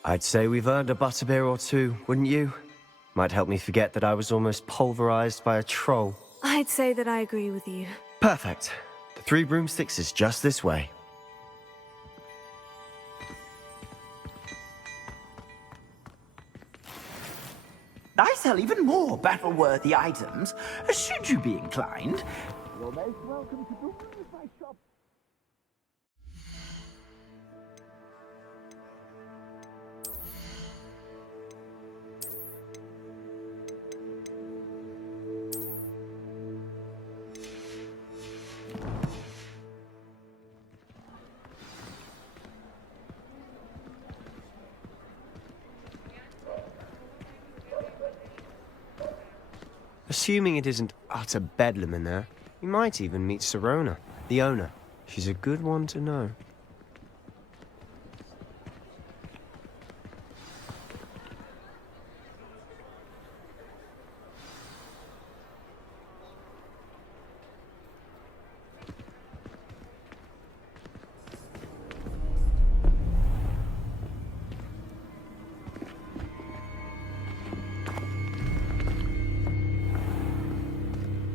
I'd say we've earned a butterbeer or two, wouldn't you? Might help me forget that I was almost pulverized by a troll. I'd say that I agree with you. Perfect. The 3 broomsticks is just this way. I sell even more battle-worthy items, should you be inclined. You're most welcome to peruse my shop. Assuming it isn't utter bedlam in there, you might even meet Sirona, the owner. She's a good one to know.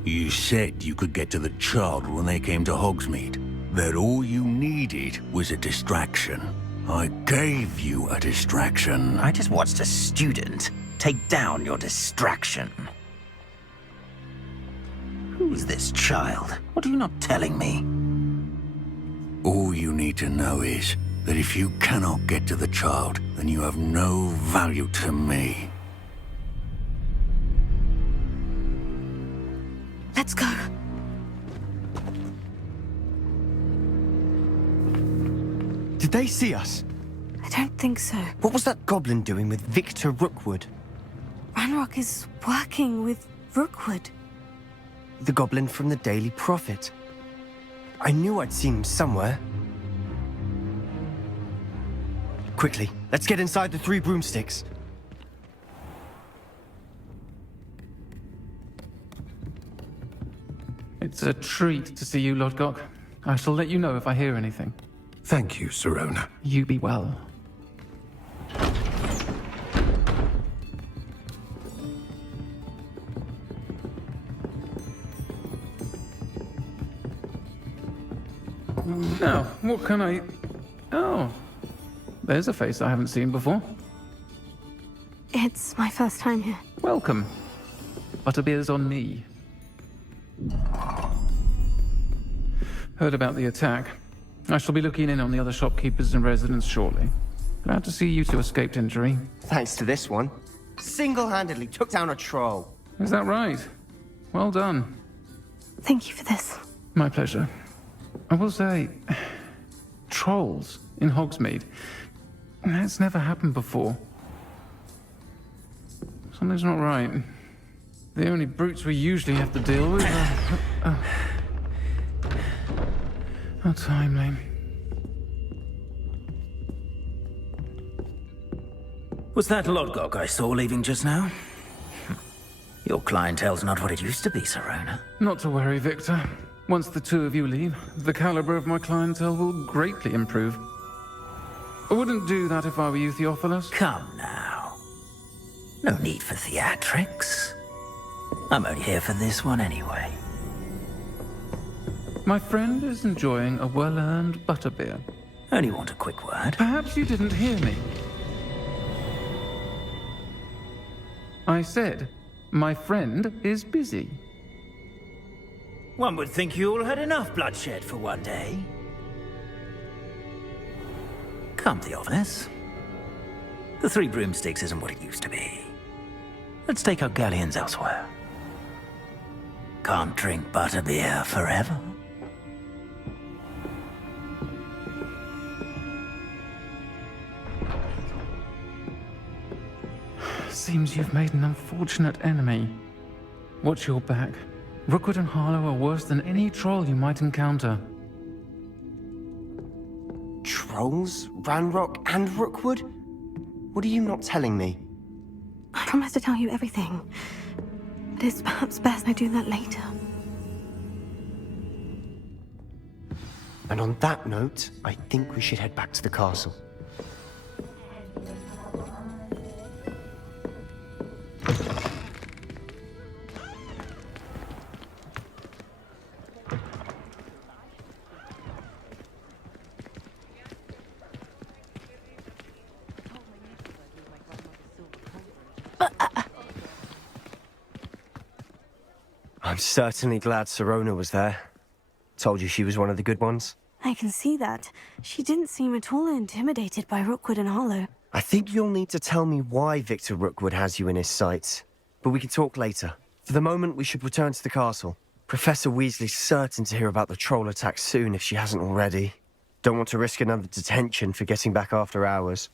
You said you could get to the child when they came to Hogsmeade. That all you needed was a distraction. I gave you a distraction. I just watched a student take down your distraction. Who's this child? What are you not telling me? All you need to know is that if you cannot get to the child, then you have no value to me. Let's go. Did they see us? I don't think so. What was that goblin doing with Victor Rookwood? Ranrock is working with Rookwood. The goblin from the Daily Prophet. I knew I'd seen him somewhere. Quickly, let's get inside the 3 broomsticks. It's a treat to see you, Lodgok. I shall let you know if I hear anything. Thank you, Sirona. You be well. Now, what can I... Oh, there's a face I haven't seen before. It's my first time here. Welcome. Butterbeer's on me. Heard about the attack. I shall be looking in on the other shopkeepers and residents shortly. Glad to see you two escaped injury. Thanks to this one. Single-handedly took down a troll. Is that right? Well done. Thank you for this. My pleasure. I will say, trolls in Hogsmeade. That's never happened before. Something's not right. The only brutes we usually have to deal with are... How timely. Was that Lodgok I saw leaving just now? Your clientele's not what it used to be, Sirona. Not to worry, Victor. Once the two of you leave, the caliber of my clientele will greatly improve. I wouldn't do that if I were you, Theophilus. Come now. No need for theatrics. I'm only here for this one anyway. My friend is enjoying a well-earned butterbeer. Only want a quick word. Perhaps you didn't hear me. I said, my friend is busy. One would think you all had enough bloodshed for one day. Come, Theophilus. The 3 broomsticks isn't what it used to be. Let's take our galleons elsewhere. Can't drink butterbeer forever. Seems you've made an unfortunate enemy. Watch your back. Rookwood and Harlow are worse than any troll you might encounter. Trolls? Ranrock and Rookwood? What are you not telling me? I promise to tell you everything. But it's perhaps best I do that later. And on that note, I think we should head back to the castle. I'm certainly glad Sirona was there. Told you she was one of the good ones. I can see that. She didn't seem at all intimidated by Rookwood and Harlow. I think you'll need to tell me why Victor Rookwood has you in his sights. But we can talk later. For the moment, we should return to the castle. Professor Weasley's certain to hear about the troll attack soon if she hasn't already. Don't want to risk another detention for getting back after hours.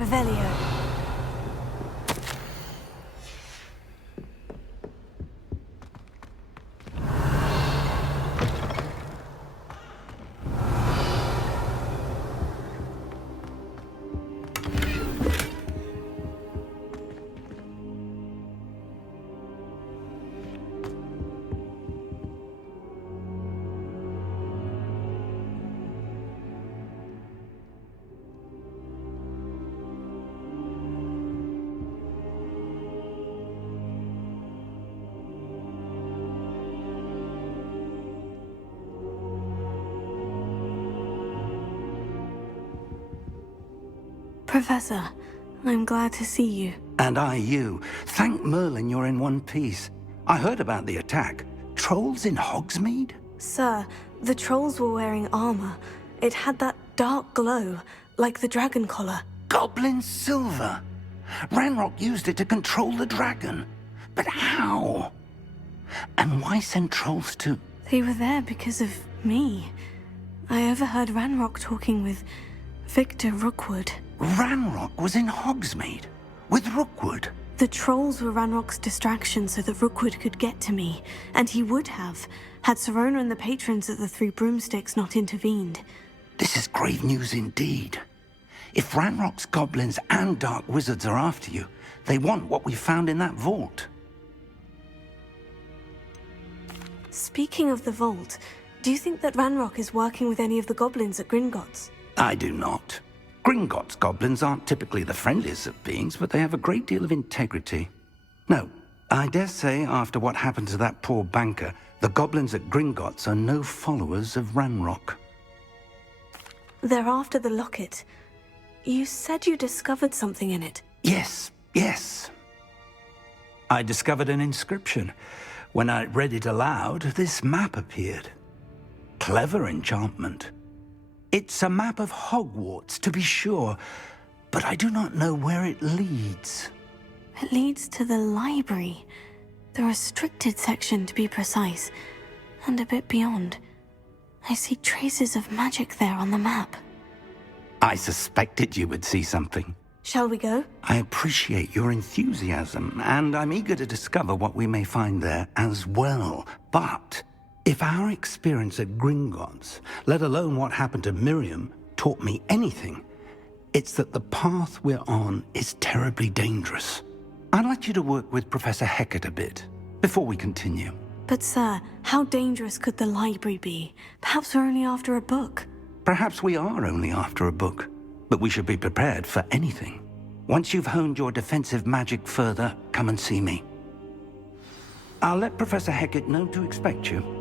Revelio. Professor, I'm glad to see you. And I you. Thank Merlin you're in one piece. I heard about the attack. Trolls in Hogsmeade? Sir, the trolls were wearing armor. It had that dark glow, like the dragon collar. Goblin silver. Ranrock used it to control the dragon. But how? And why send trolls to... They were there because of me. I overheard Ranrock talking with Victor Rookwood. Ranrock was in Hogsmeade? With Rookwood? The trolls were Ranrock's distraction so that Rookwood could get to me. And he would have, had Serona and the patrons at the Three Broomsticks not intervened. This is grave news indeed. If Ranrock's goblins and dark wizards are after you, they want what we found in that vault. Speaking of the vault, do you think that Ranrock is working with any of the goblins at Gringotts? I do not. Gringotts goblins aren't typically the friendliest of beings, but they have a great deal of integrity. No, I dare say after what happened to that poor banker, the goblins at Gringotts are no followers of Ranrock. They're after the locket. You said you discovered something in it. Yes. I discovered an inscription. When I read it aloud, this map appeared. Clever enchantment. It's a map of Hogwarts, to be sure, but I do not know where it leads. It leads to the library. The restricted section, to be precise, and a bit beyond. I see traces of magic there on the map. I suspected you would see something. Shall we go? I appreciate your enthusiasm, and I'm eager to discover what we may find there as well. But if our experience at Gringotts, let alone what happened to Miriam, taught me anything, it's that the path we're on is terribly dangerous. I'd like you to work with Professor Hecat a bit, before we continue. But sir, how dangerous could the library be? Perhaps we're only after a book. Perhaps we are only after a book, but we should be prepared for anything. Once you've honed your defensive magic further, come and see me. I'll let Professor Hecat know to expect you.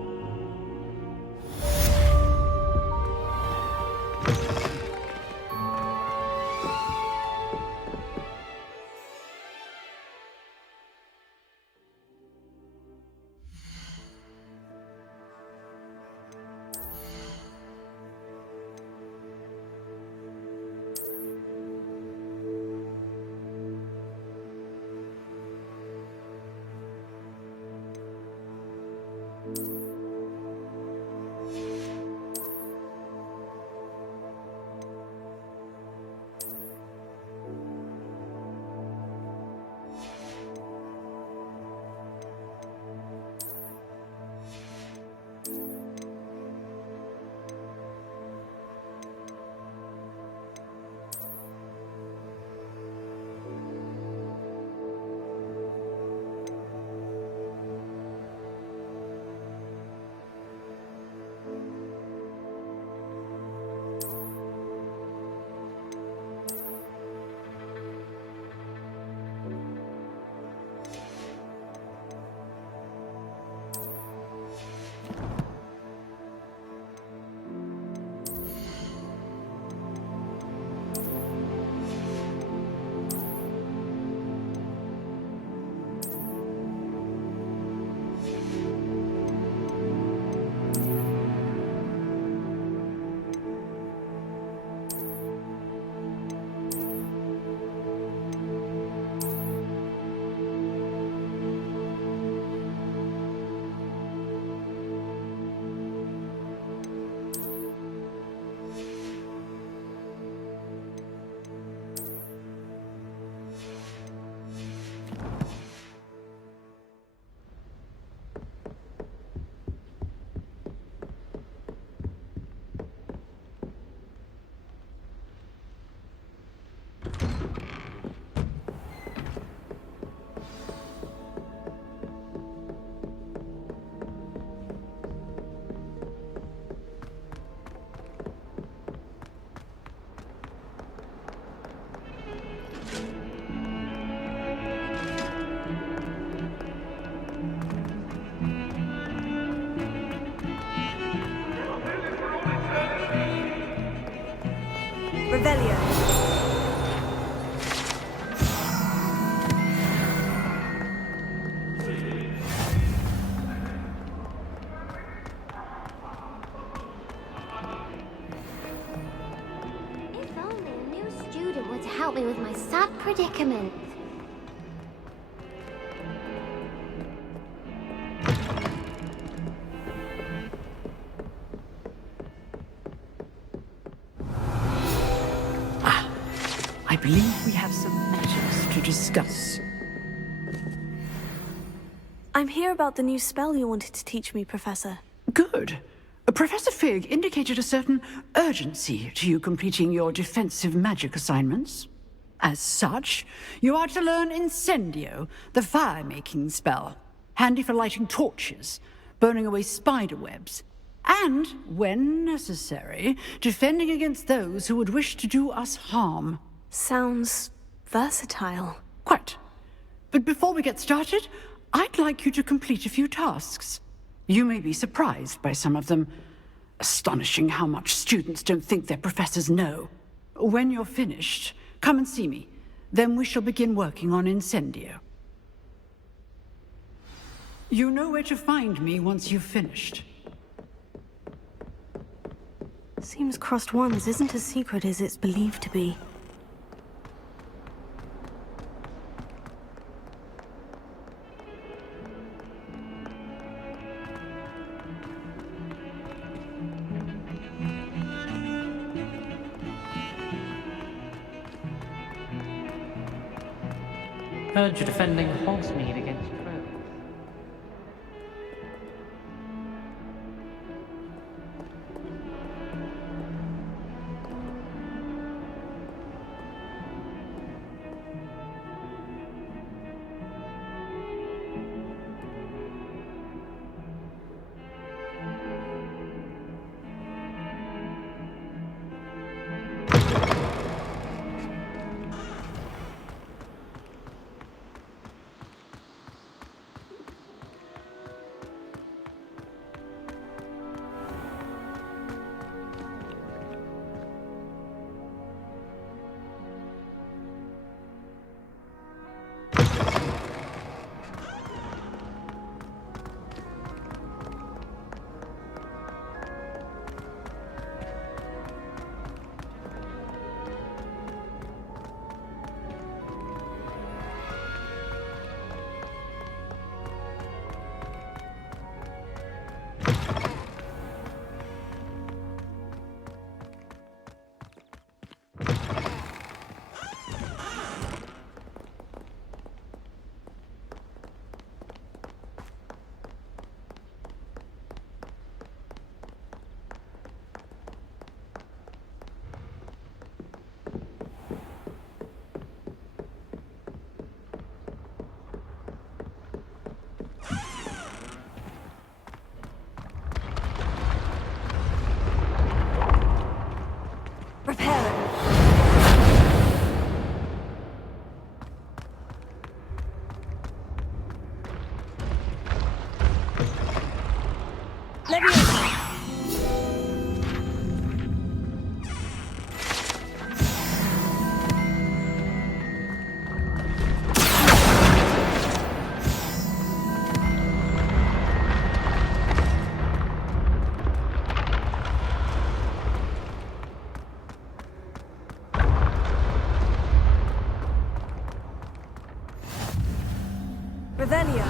me with my sad predicament. I believe we have some matters to discuss. I'm here about the new spell you wanted to teach me, Professor. Good. Professor Fig indicated a certain urgency to you completing your defensive magic assignments. As such, you are to learn Incendio, the fire-making spell, handy for lighting torches, burning away spider webs, and, when necessary, defending against those who would wish to do us harm. Sounds versatile. Quite. But before we get started, I'd like you to complete a few tasks. You may be surprised by some of them. Astonishing how much students don't think their professors know. When you're finished, come and see me. Then we shall begin working on Incendio. You know where to find me once you've finished. Seems crossed ones isn't as secret as it's believed to be. Heard you're defending Hogsmeade against crows. Revelio.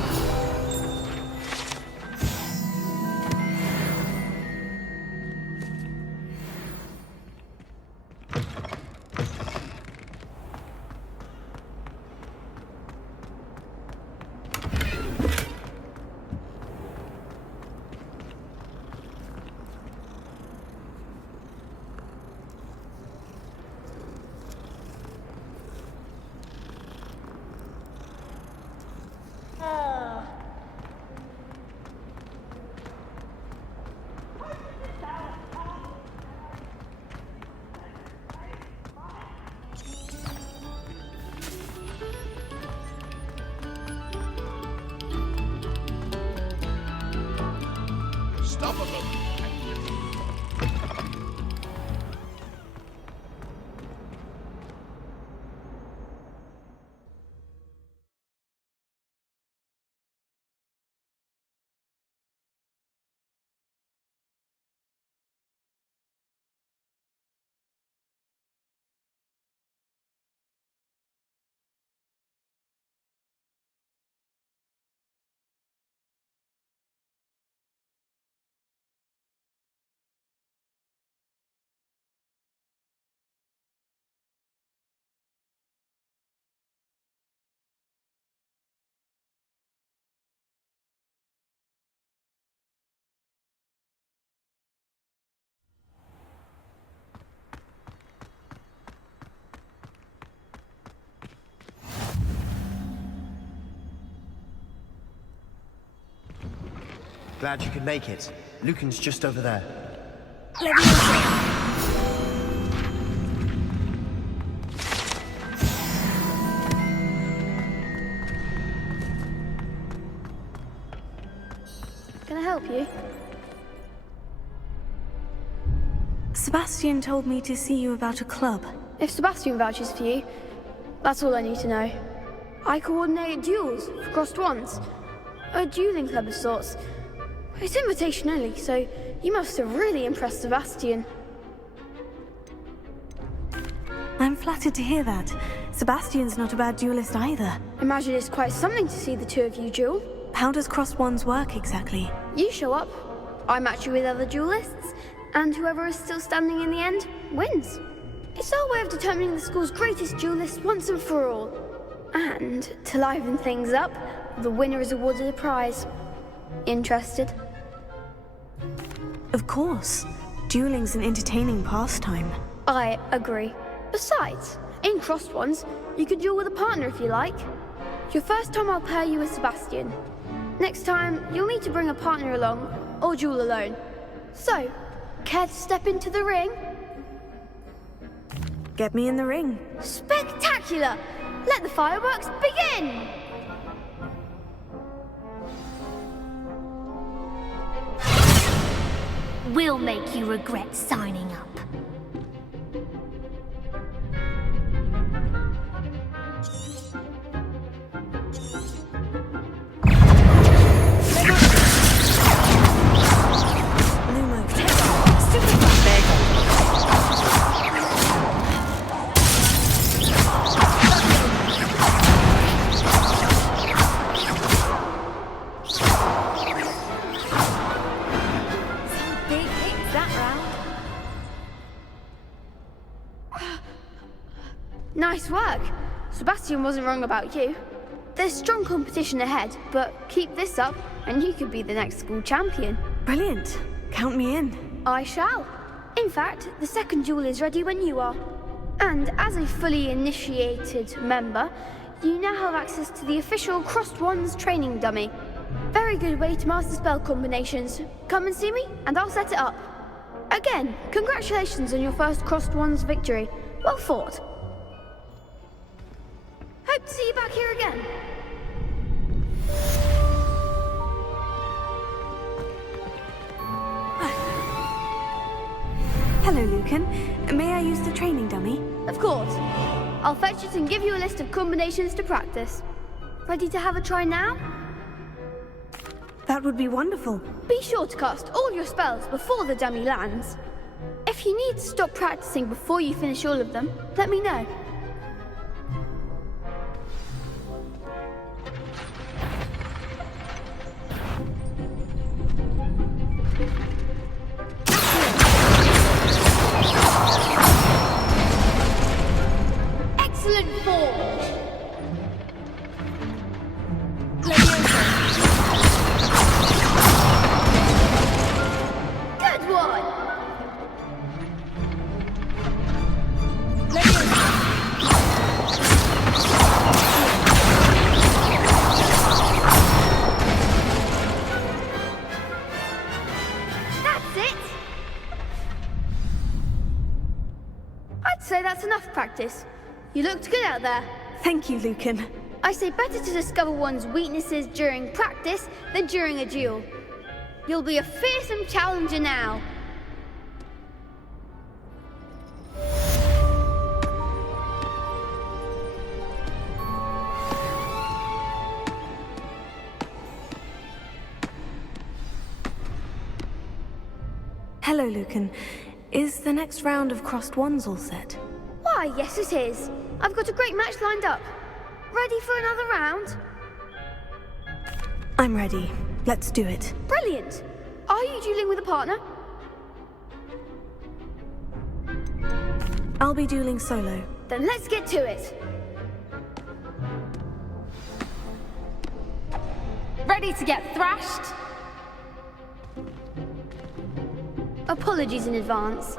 Glad you could make it. Lucan's just over there. Can I help you? Sebastian told me to see you about a club. If Sebastian vouches for you, that's all I need to know. I coordinate duels for crossed ones. A dueling club of sorts. It's invitation only, so you must have really impressed Sebastian. I'm flattered to hear that. Sebastian's not a bad duelist either. Imagine it's quite something to see the two of you duel. How does crossed wands work exactly? You show up, I match you with other duelists, and whoever is still standing in the end wins. It's our way of determining the school's greatest duelist once and for all. And to liven things up, the winner is awarded a prize. Interested? Of course. Dueling's an entertaining pastime. I agree. Besides, in crossed ones, you could duel with a partner if you like. Your first time I'll pair you with Sebastian. Next time, you'll need to bring a partner along, or duel alone. So, care to step into the ring? Get me in the ring. Spectacular! Let the fireworks begin! We'll make you regret signing up. Nice work. Sebastian wasn't wrong about you. There's strong competition ahead, but keep this up and you could be the next school champion. Brilliant. Count me in. I shall. In fact, the second duel is ready when you are. And as a fully initiated member, you now have access to the official Crossed Wands training dummy. Very good way to master spell combinations. Come and see me, and I'll set it up. Again, congratulations on your first Crossed Wands victory. Well fought. Hope to see you back here again. Hello, Lucan. May I use the training dummy? Of course. I'll fetch it and give you a list of combinations to practice. Ready to have a try now? That would be wonderful. Be sure to cast all your spells before the dummy lands. If you need to stop practicing before you finish all of them, let me know. Excellent form! Good one! That's it! I'd say that's enough practice. You looked good out there. Thank you, Lucan. I say better to discover one's weaknesses during practice than during a duel. You'll be a fearsome challenger now. Hello, Lucan. Is the next round of Crossed Wands all set? Why, yes it is. I've got a great match lined up. Ready for another round? I'm ready. Let's do it. Brilliant! Are you dueling with a partner? I'll be dueling solo. Then let's get to it. Ready to get thrashed? Apologies in advance.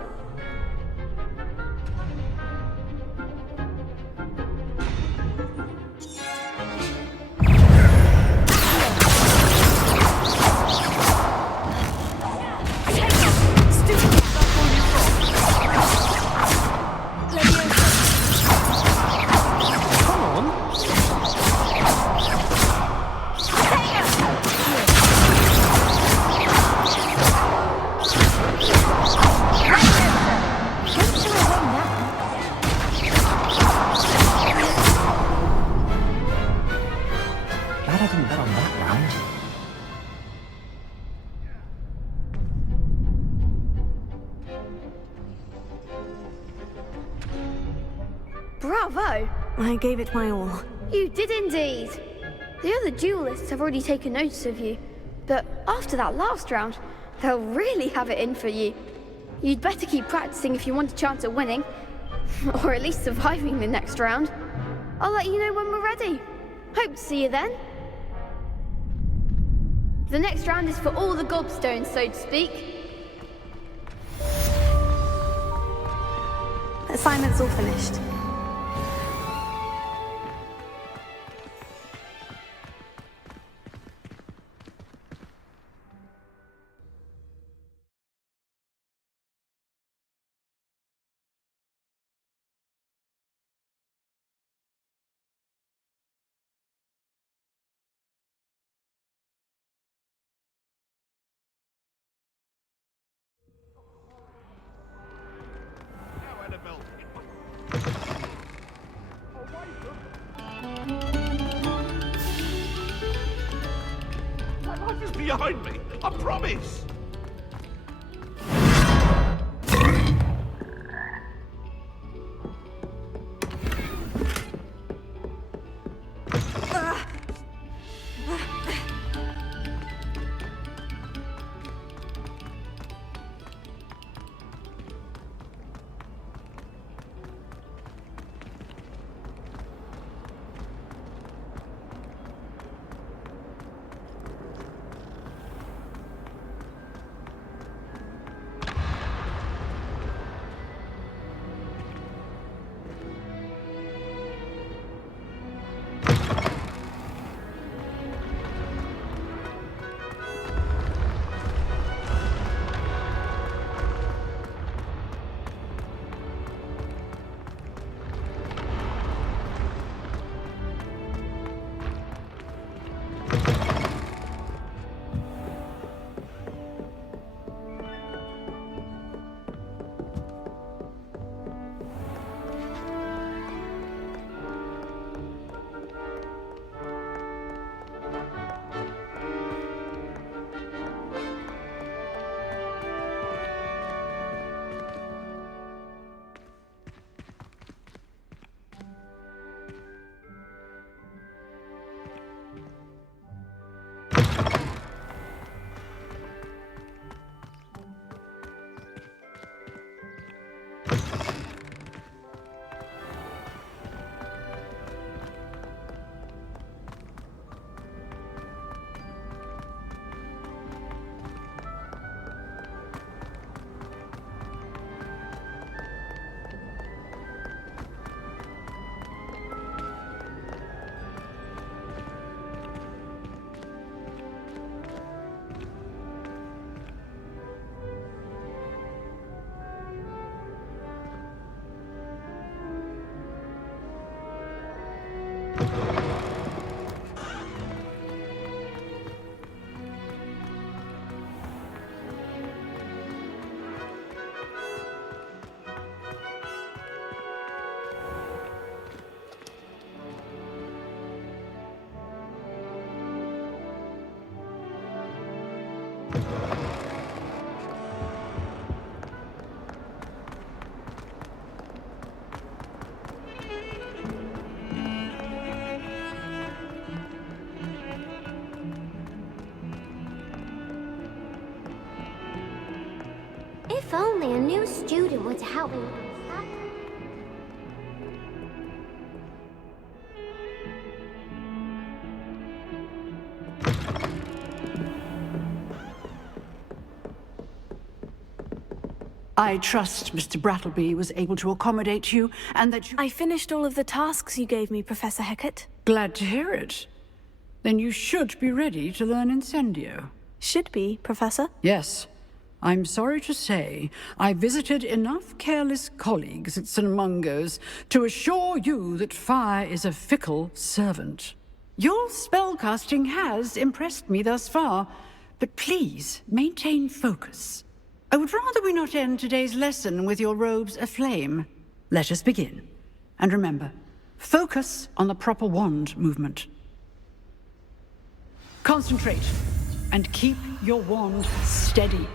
Bravo! I gave it my all. You did indeed. The other duelists have already taken notice of you, but after that last round, they'll really have it in for you. You'd better keep practicing if you want a chance at winning, or at least surviving the next round. I'll let you know when we're ready. Hope to see you then. The next round is for all the gobstones, so to speak. Assignment's all finished. My life is behind me, I promise. If only a new student were to help me with this. I trust Mr. Brattleby was able to accommodate you, and that you... I finished all of the tasks you gave me, Professor Hecat. Glad to hear it. Then you should be ready to learn Incendio. Should be, Professor? Yes. I'm sorry to say, I visited enough careless colleagues at St. Mungo's to assure you that fire is a fickle servant. Your spellcasting has impressed me thus far, but please maintain focus. I would rather we not end today's lesson with your robes aflame. Let us begin. And remember, focus on the proper wand movement. Concentrate, and keep your wand steady.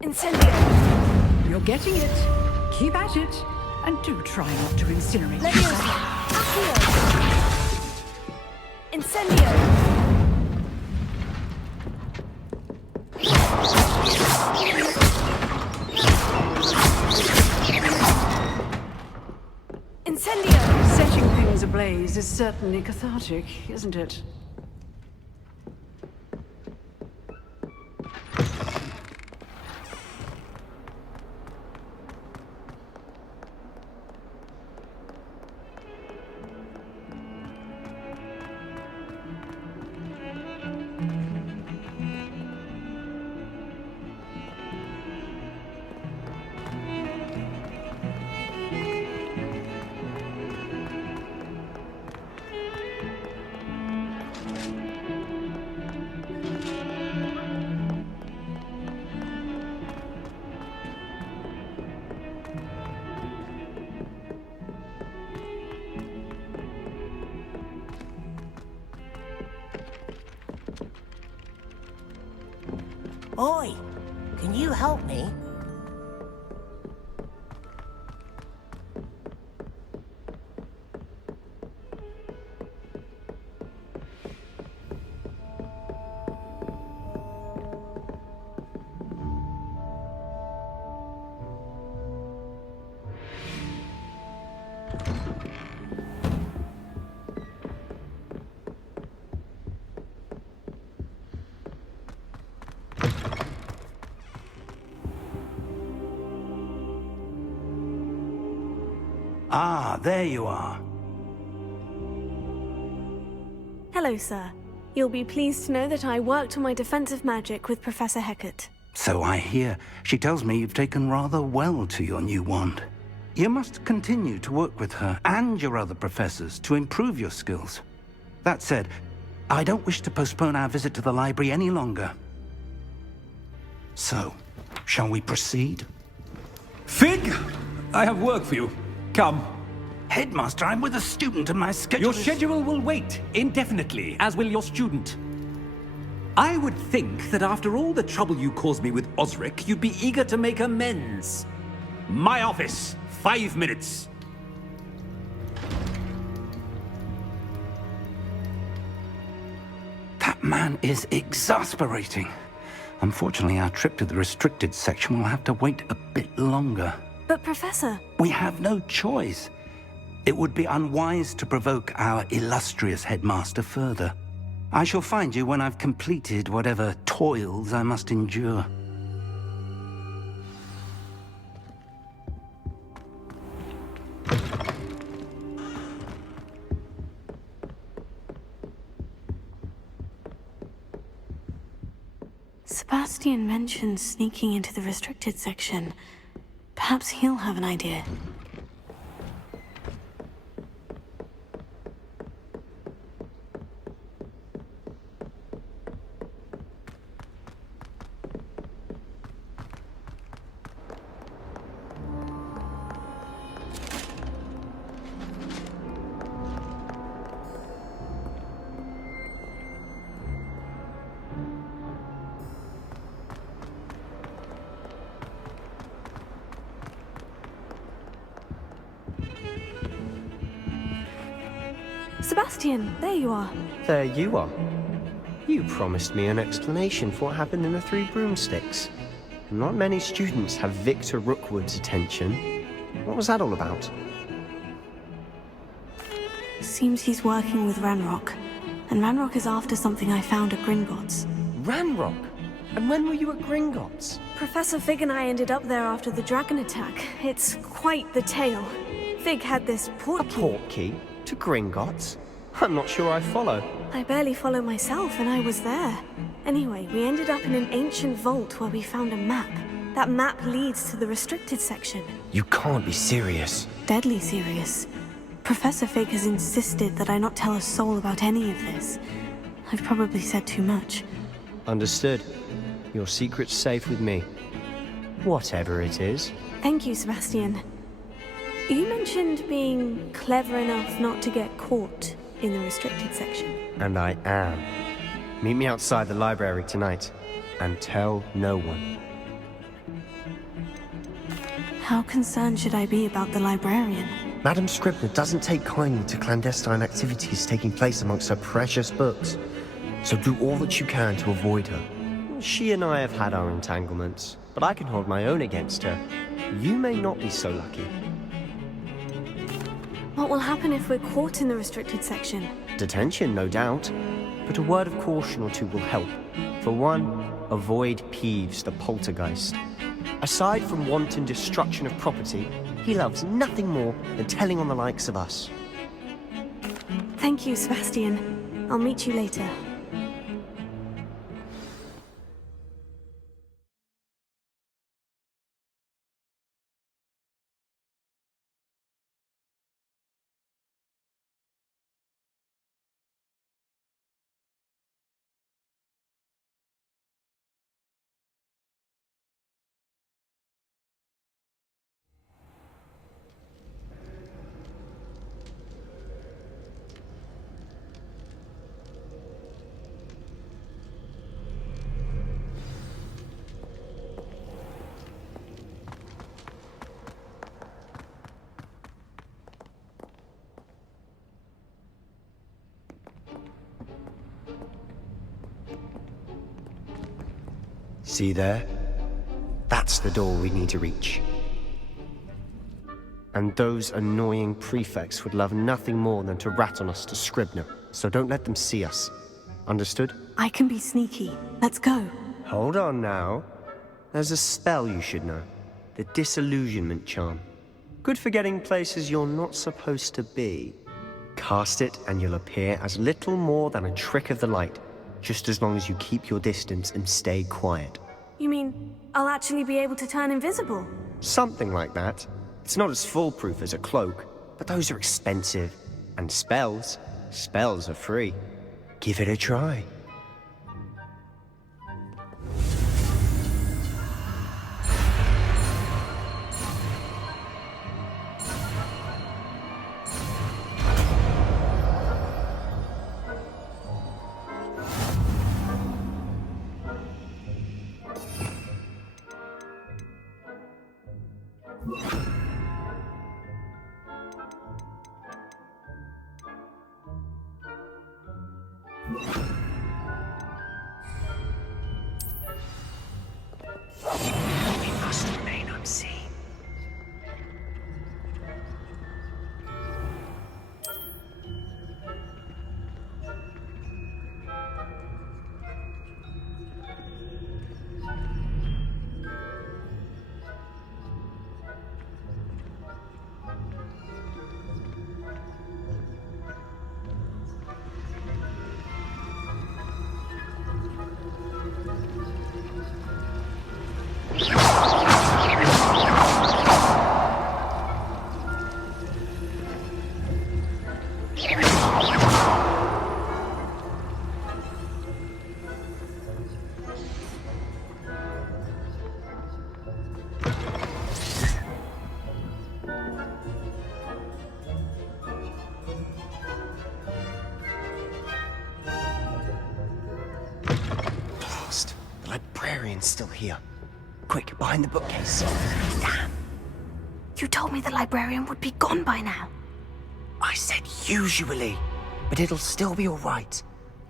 Incendio! You're getting it. Keep at it. And do try not to incinerate Leviosa! yourself. Accio! Incendio! Incendio! Setting things ablaze is certainly cathartic, isn't it? Oi, can you help me? Ah, there you are. Hello, sir. You'll be pleased to know that I worked on my defensive magic with Professor Hecat. So I hear. She tells me you've taken rather well to your new wand. You must continue to work with her and your other professors to improve your skills. That said, I don't wish to postpone our visit to the library any longer. So, shall we proceed? Fig! I have work for you. Come. Headmaster, I'm with a student and my schedule Your schedule will wait indefinitely, as will your student. I would think that after all the trouble you caused me with Osric, you'd be eager to make amends. My office, 5 minutes. That man is exasperating. Unfortunately, our trip to the restricted section will have to wait a bit longer. But, Professor... We have no choice. It would be unwise to provoke our illustrious headmaster further. I shall find you when I've completed whatever toils I must endure. Sebastian mentioned sneaking into the restricted section. Perhaps he'll have an idea. Sebastian, there you are. There you are. You promised me an explanation for what happened in the Three Broomsticks. Not many students have Victor Rookwood's attention. What was that all about? Seems he's working with Ranrock. And Ranrock is after something I found at Gringotts. Ranrock? And when were you at Gringotts? Professor Fig and I ended up there after the dragon attack. It's quite the tale. Fig had this portkey. A portkey? To Gringotts? I'm not sure I follow. I barely follow myself, and I was there. Anyway, we ended up in an ancient vault where we found a map. That map leads to the restricted section. You can't be serious. Deadly serious. Professor Fig has insisted that I not tell a soul about any of this. I've probably said too much. Understood. Your secret's safe with me. Whatever it is. Thank you, Sebastian. You mentioned being clever enough not to get caught in the restricted section. And I am. Meet me outside the library tonight, and tell no one. How concerned should I be about the librarian? Madam Scribner doesn't take kindly to clandestine activities taking place amongst her precious books, so do all that you can to avoid her. She and I have had our entanglements, but I can hold my own against her. You may not be so lucky. What will happen if we're caught in the restricted section? Detention, no doubt, but a word of caution or two will help. For one, avoid Peeves, the poltergeist. Aside from wanton destruction of property, he loves nothing more than telling on the likes of us. Thank you, Sebastian. I'll meet you later. See there? That's the door we need to reach. And those annoying prefects would love nothing more than to rat on us to Scribner, so don't let them see us. Understood? I can be sneaky. Let's go. Hold on now. There's a spell you should know. The Disillusionment Charm. Good for getting places you're not supposed to be. Cast it and you'll appear as little more than a trick of the light, just as long as you keep your distance and stay quiet. You mean I'll actually be able to turn invisible? Something like that. It's not as foolproof as a cloak, but those are expensive. And spells are free. Give it a try. We must remain unseen. The librarian's still here. Quick, behind the bookcase. Damn. You told me the librarian would be gone by now. I said usually, but it'll still be all right.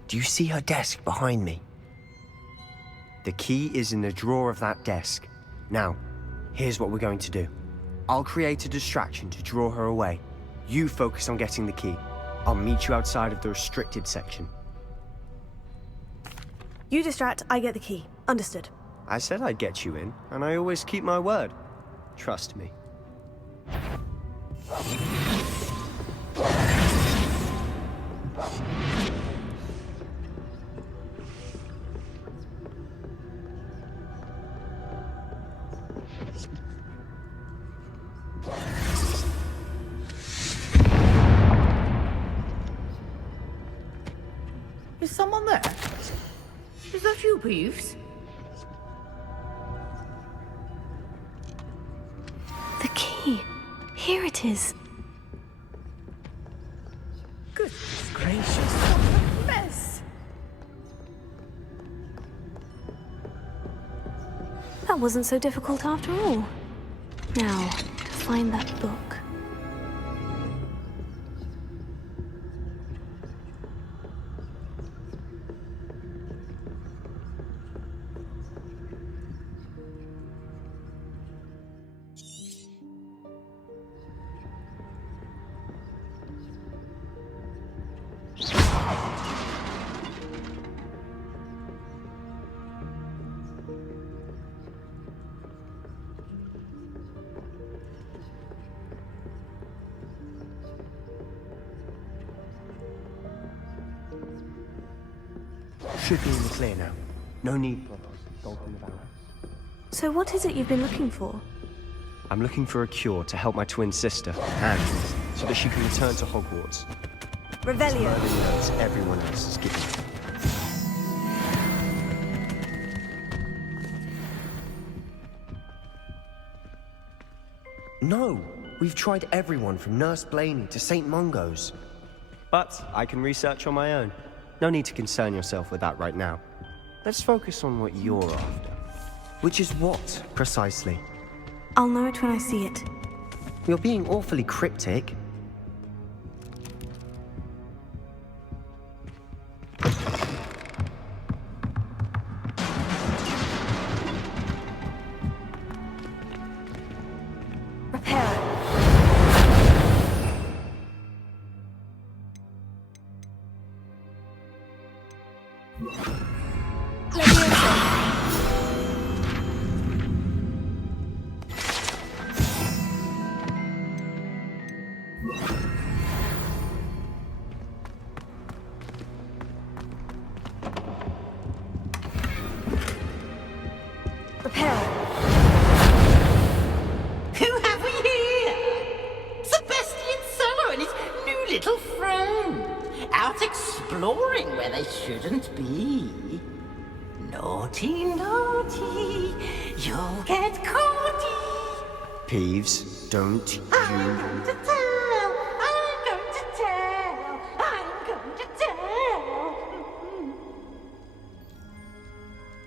Do you see her desk behind me? The key is in the drawer of that desk. Now, here's what we're going to do. I'll create a distraction to draw her away. You focus on getting the key. I'll meet you outside of the restricted section. You distract, I get the key. Understood. I said I'd get you in, and I always keep my word. Trust me. Is someone there? Is that you, Peeves? The key. Here it is. Goodness gracious, what a mess! That wasn't so difficult after all. Now, to find that book. Should be in the clear now. No need for skulking about. So what is it you've been looking for? I'm looking for a cure to help my twin sister, Anne, so that she can return to Hogwarts. Revelio. Merlin knows everyone else is given. No! We've tried everyone from Nurse Blaney to St. Mungo's. But I can research on my own. No need to concern yourself with that right now. Let's focus on what you're after. Which is what, precisely? I'll know it when I see it. You're being awfully cryptic. Who have we here? Sebastian Solo and his new little friend. Out exploring where they shouldn't be. Naughty, naughty. You'll get caughty. Peeves, don't you... I'm going to tell. I'm going to tell. I'm going to tell.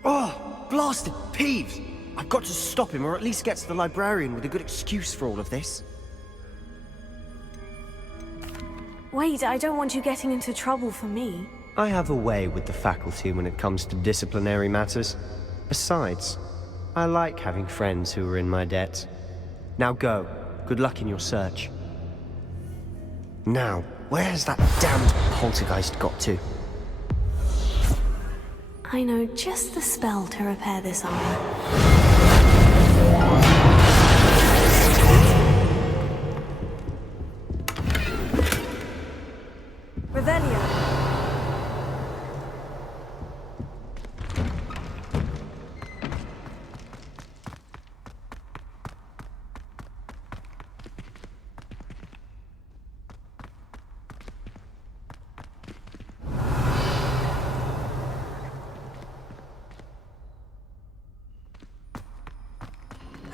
Oh, blasted Peeves! I've got to stop him, or at least get to the librarian with a good excuse for all of this. Wait, I don't want you getting into trouble for me. I have a way with the faculty when it comes to disciplinary matters. Besides, I like having friends who are in my debt. Now go. Good luck in your search. Now, where has that damned poltergeist got to? I know just the spell to repair this armor. Revelio.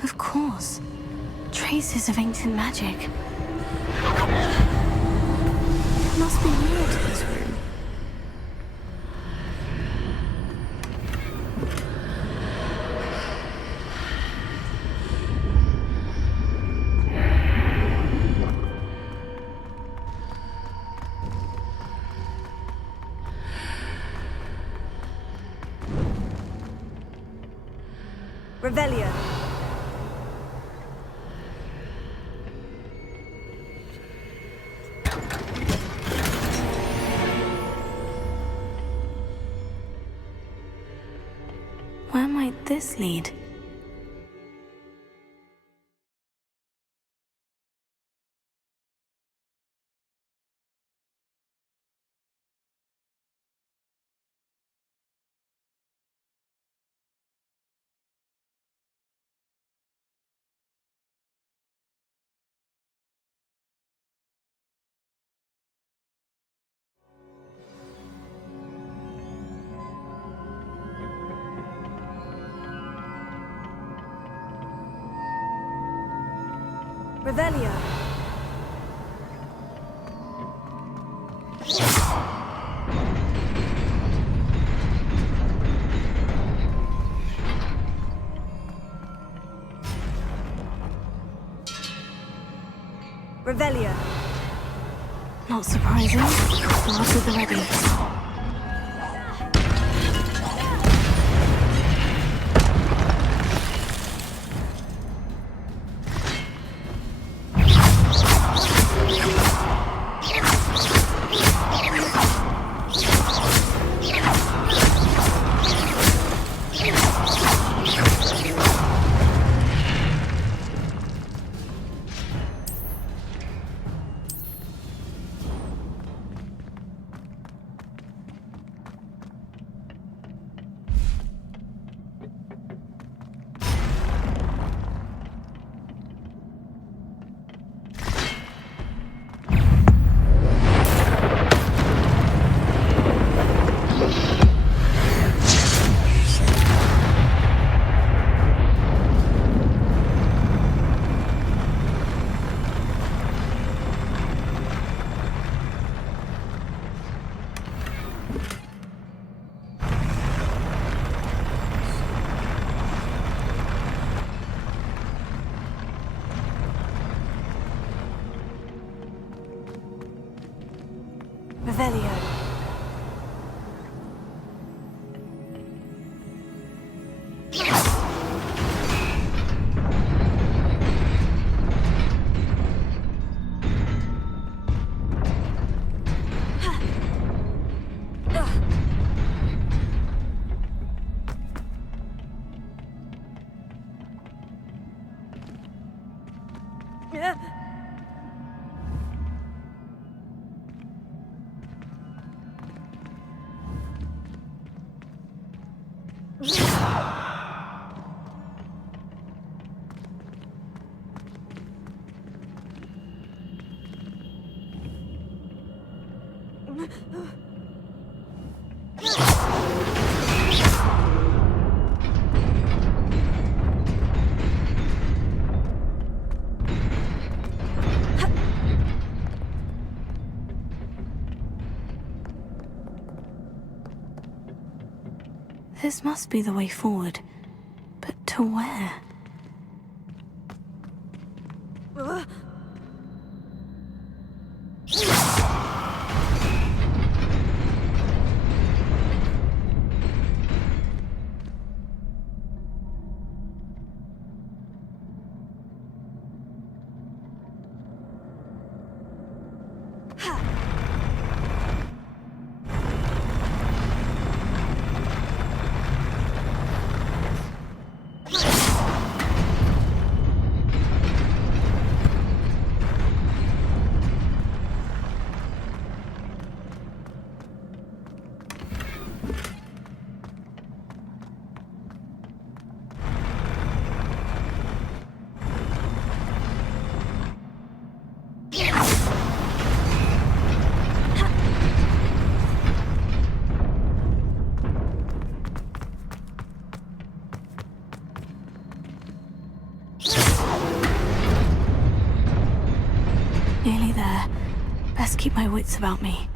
Of course. Traces of ancient magic. There must be more to this room. Revelio. Where might this lead? Revelio. Revelio. Not surprising. Start with the ready. Revelio. This must be the way forward. But to where? Nearly there. Best keep my wits about me.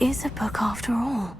Is a book after all.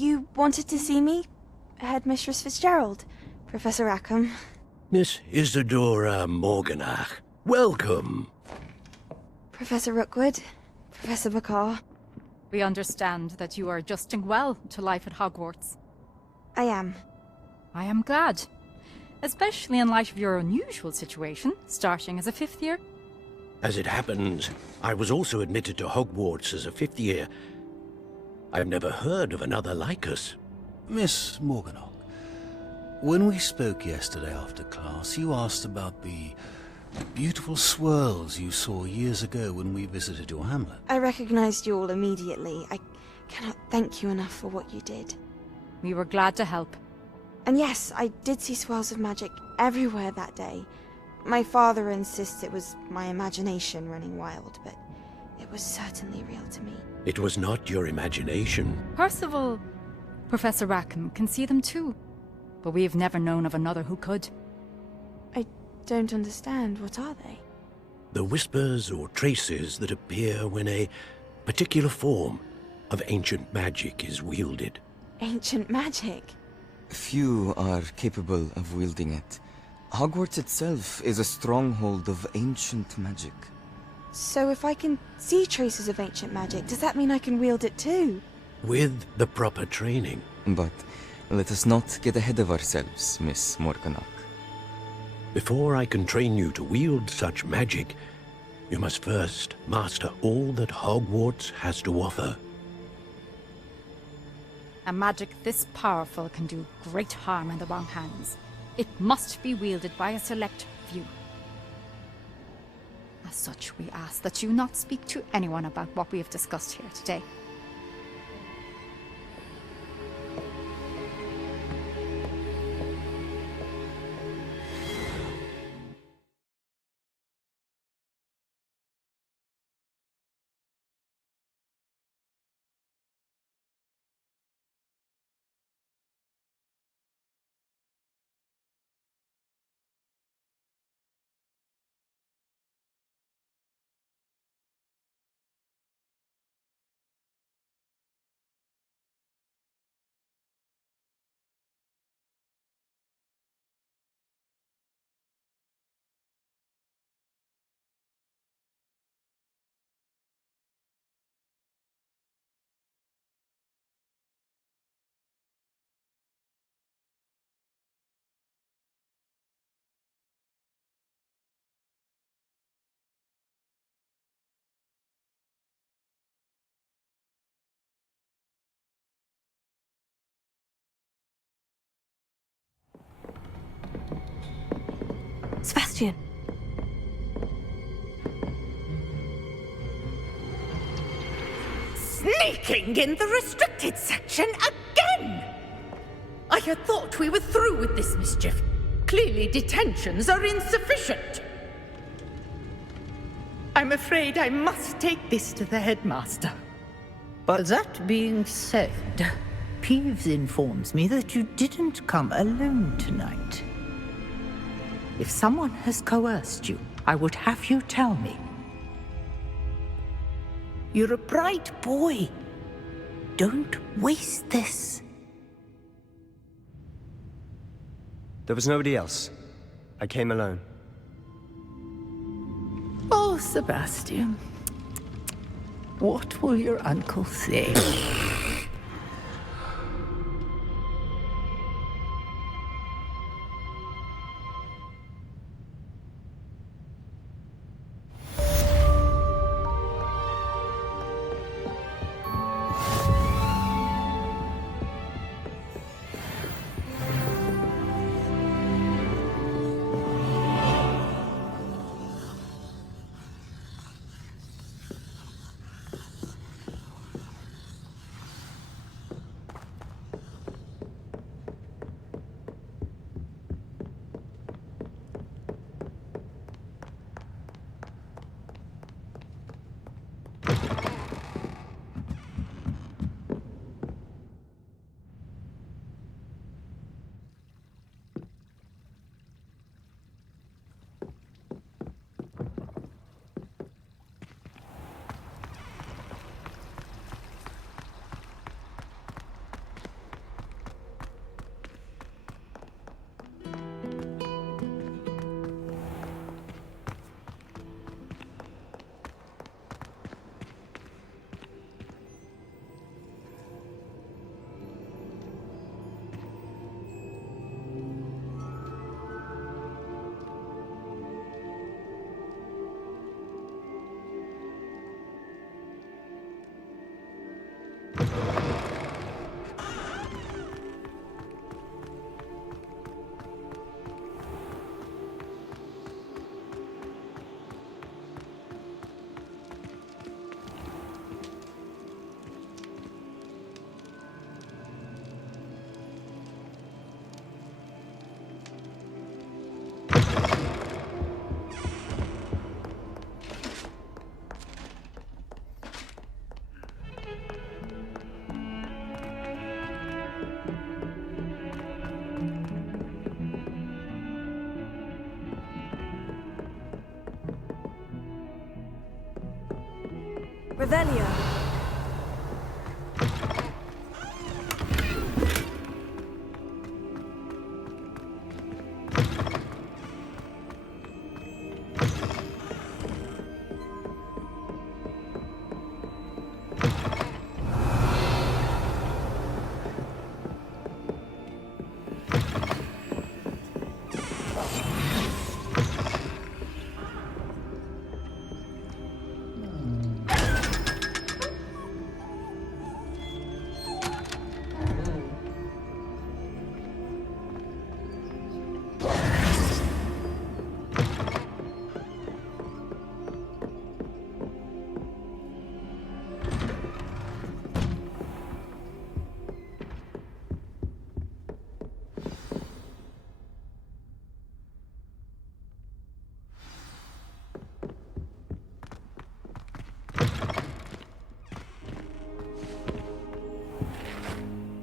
You wanted to see me? Headmistress Fitzgerald, Professor Rackham. Miss Isadora Morganach, welcome. Professor Rookwood, Professor McCaw. We understand that you are adjusting well to life at Hogwarts. I am. I am glad. Especially in light of your unusual situation, starting as a 5th year. As it happens, I was also admitted to Hogwarts as a 5th year. I've never heard of another like us. Miss Morganach, when we spoke yesterday after class, you asked about the beautiful swirls you saw years ago when we visited your hamlet. I recognized you all immediately. I cannot thank you enough for what you did. We were glad to help. And yes, I did see swirls of magic everywhere that day. My father insists it was my imagination running wild, but it was certainly real to me. It was not your imagination. Percival, Professor Rackham can see them too. But we have never known of another who could. I don't understand. What are they? The whispers or traces that appear when a particular form of ancient magic is wielded. Ancient magic? Few are capable of wielding it. Hogwarts itself is a stronghold of ancient magic. So if I can see traces of ancient magic, does that mean I can wield it too? With the proper training. But let us not get ahead of ourselves, Miss Morganach. Before I can train you to wield such magic, you must first master all that Hogwarts has to offer. A magic this powerful can do great harm in the wrong hands. It must be wielded by a select few. As such, we ask that you not speak to anyone about what we have discussed here today. Sebastian! Sneaking in the restricted section again! I had thought we were through with this mischief. Clearly detentions are insufficient. I'm afraid I must take this to the headmaster. But that being said, Peeves informs me that you didn't come alone tonight. If someone has coerced you, I would have you tell me. You're a bright boy. Don't waste this. There was nobody else. I came alone. Oh, Sebastian. What will your uncle say? Revelio.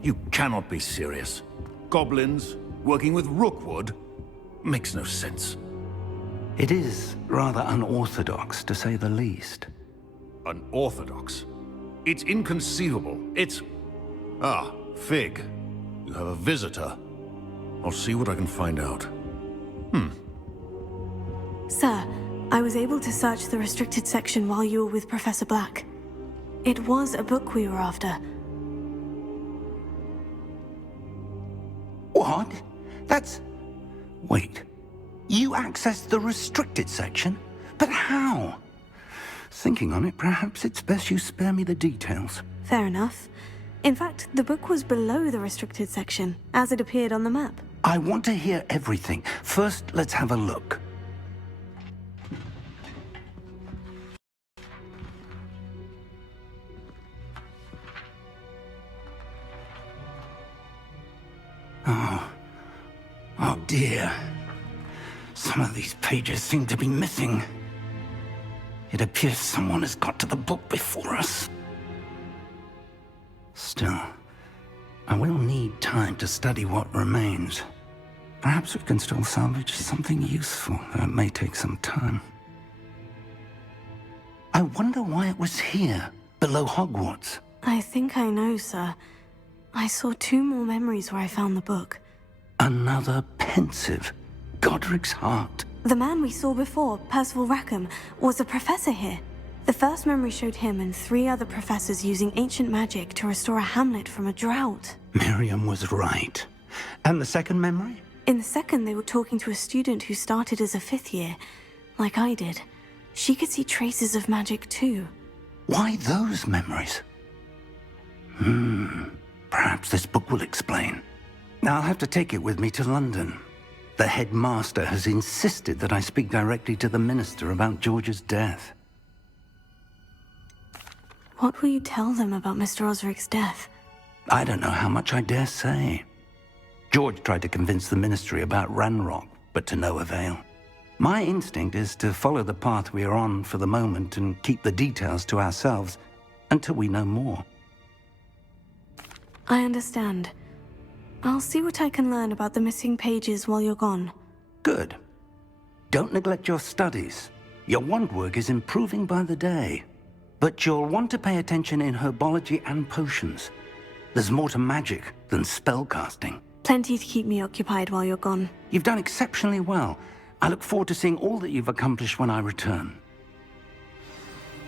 You cannot be serious. Goblins working with Rookwood? Makes no sense. It is rather unorthodox, to say the least. Unorthodox? It's inconceivable. It's... Ah, Fig. You have a visitor. I'll see what I can find out. Sir, I was able to search the restricted section while you were with Professor Black. It was a book we were after. What? That's... Wait. You accessed the restricted section? But how? Thinking on it, perhaps it's best you spare me the details. Fair enough. In fact, the book was below the restricted section, as it appeared on the map. I want to hear everything. First, let's have a look. Oh dear. Some of these pages seem to be missing. It appears someone has got to the book before us. Still, I will need time to study what remains. Perhaps we can still salvage something useful, though it may take some time. I wonder why it was here, below Hogwarts. I think I know, sir. I saw 2 more memories where I found the book. Another pensive. Godric's heart. The man we saw before, Percival Rackham, was a professor here. The first memory showed him and 3 other professors using ancient magic to restore a hamlet from a drought. Miriam was right. And the second memory? In the second, they were talking to a student who started as a 5th year, like I did. She could see traces of magic too. Why those memories? Perhaps this book will explain. I'll have to take it with me to London. The headmaster has insisted that I speak directly to the minister about George's death. What will you tell them about Mr. Osric's death? I don't know how much I dare say. George tried to convince the ministry about Ranrock, but to no avail. My instinct is to follow the path we are on for the moment and keep the details to ourselves until we know more. I understand. I'll see what I can learn about the missing pages while you're gone. Good. Don't neglect your studies. Your wand work is improving by the day. But you'll want to pay attention in herbology and potions. There's more to magic than spellcasting. Plenty to keep me occupied while you're gone. You've done exceptionally well. I look forward to seeing all that you've accomplished when I return.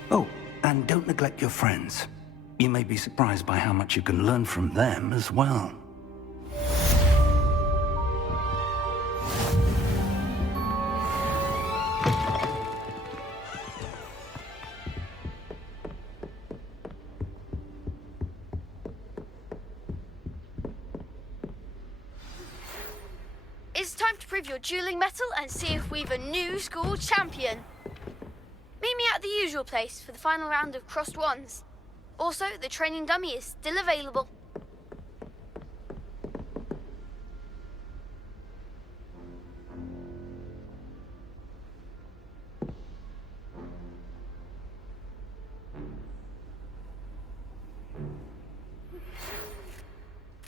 Oh, and don't neglect your friends. You may be surprised by how much you can learn from them as well. It's time to prove your dueling mettle and see if we've a new school champion. Meet me at the usual place for the final round of crossed wands. Also, the training dummy is still available.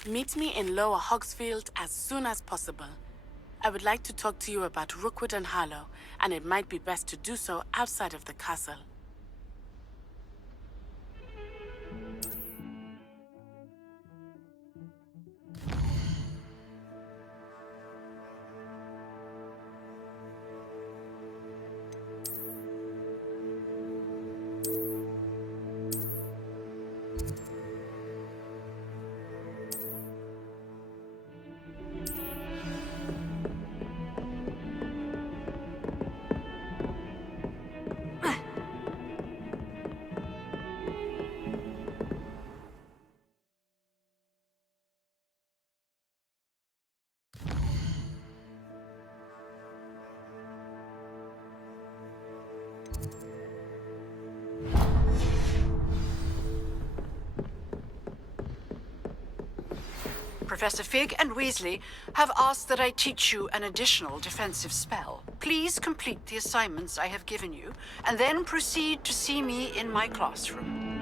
Meet me in Lower Hogsfield as soon as possible. I would like to talk to you about Rookwood and Harlow, and it might be best to do so outside of the castle. Professor Fig and Weasley have asked that I teach you an additional defensive spell. Please complete the assignments I have given you, and then proceed to see me in my classroom.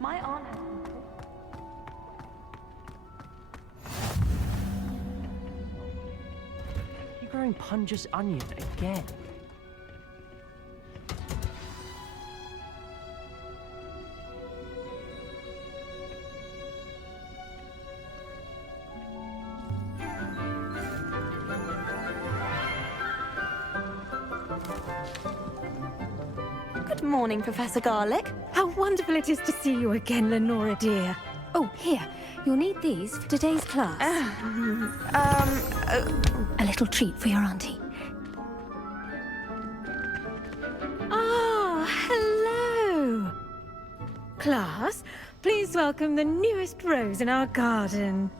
My aunt has been You're growing Punja's onion again. Good morning, Professor Garlick. How wonderful it is to see you again, Lenora dear. Oh, here. You'll need these for today's class. A little treat for your auntie. Ah, hello. Class, please welcome the newest rose in our garden.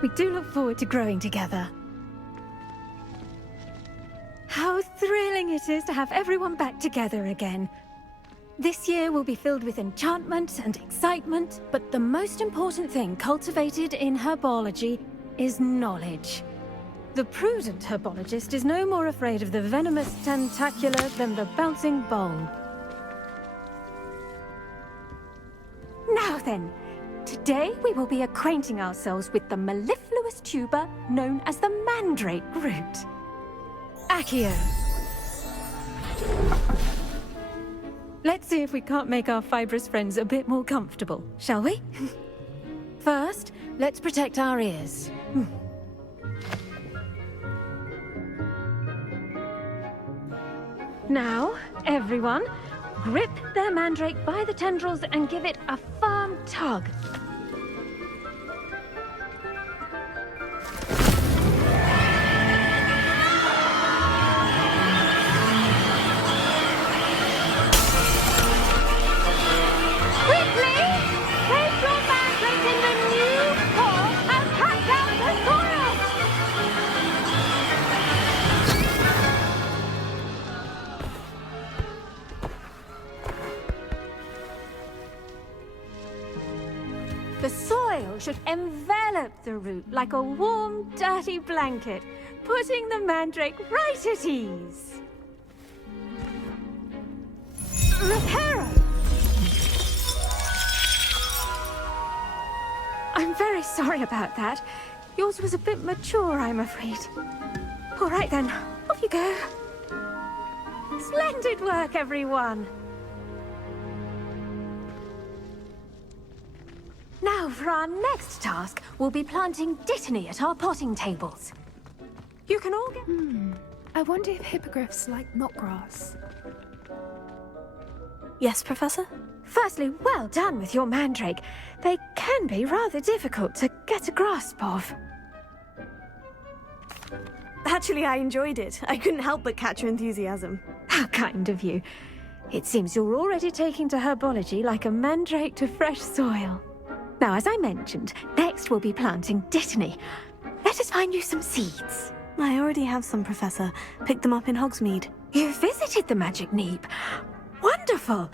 We do look forward to growing together. How thrilling it is to have everyone back together again. This year will be filled with enchantment and excitement, but the most important thing cultivated in herbology is knowledge. The prudent herbologist is no more afraid of the venomous tentacular than the bouncing bulb. Now then, today we will be acquainting ourselves with the mellifluous tuber known as the mandrake root. Accio. Let's see if we can't make our fibrous friends a bit more comfortable, shall we? First, let's protect our ears. Now, everyone, grip their mandrake by the tendrils and give it a firm tug. The soil should envelop the root like a warm, dirty blanket, putting the mandrake right at ease. Reparo! I'm very sorry about that. Yours was a bit mature, I'm afraid. All right then, off you go. Splendid work, everyone! Now, for our next task, we'll be planting dittany at our potting tables. You can all get... I wonder if hippogriffs like knotgrass. Yes, Professor? Firstly, well done with your mandrake. They can be rather difficult to get a grasp of. Actually, I enjoyed it. I couldn't help but catch your enthusiasm. How kind of you. It seems you're already taking to herbology like a mandrake to fresh soil. Now, as I mentioned, next we'll be planting dittany. Let us find you some seeds. I already have some, Professor. Picked them up in Hogsmeade. You visited the Magic Neep. Wonderful!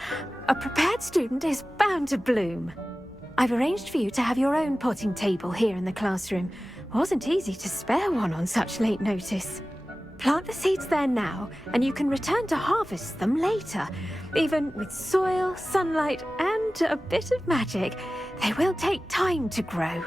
A prepared student is bound to bloom. I've arranged for you to have your own potting table here in the classroom. Wasn't easy to spare one on such late notice. Plant the seeds there now, and you can return to harvest them later. Even with soil, sunlight, and a bit of magic, they will take time to grow.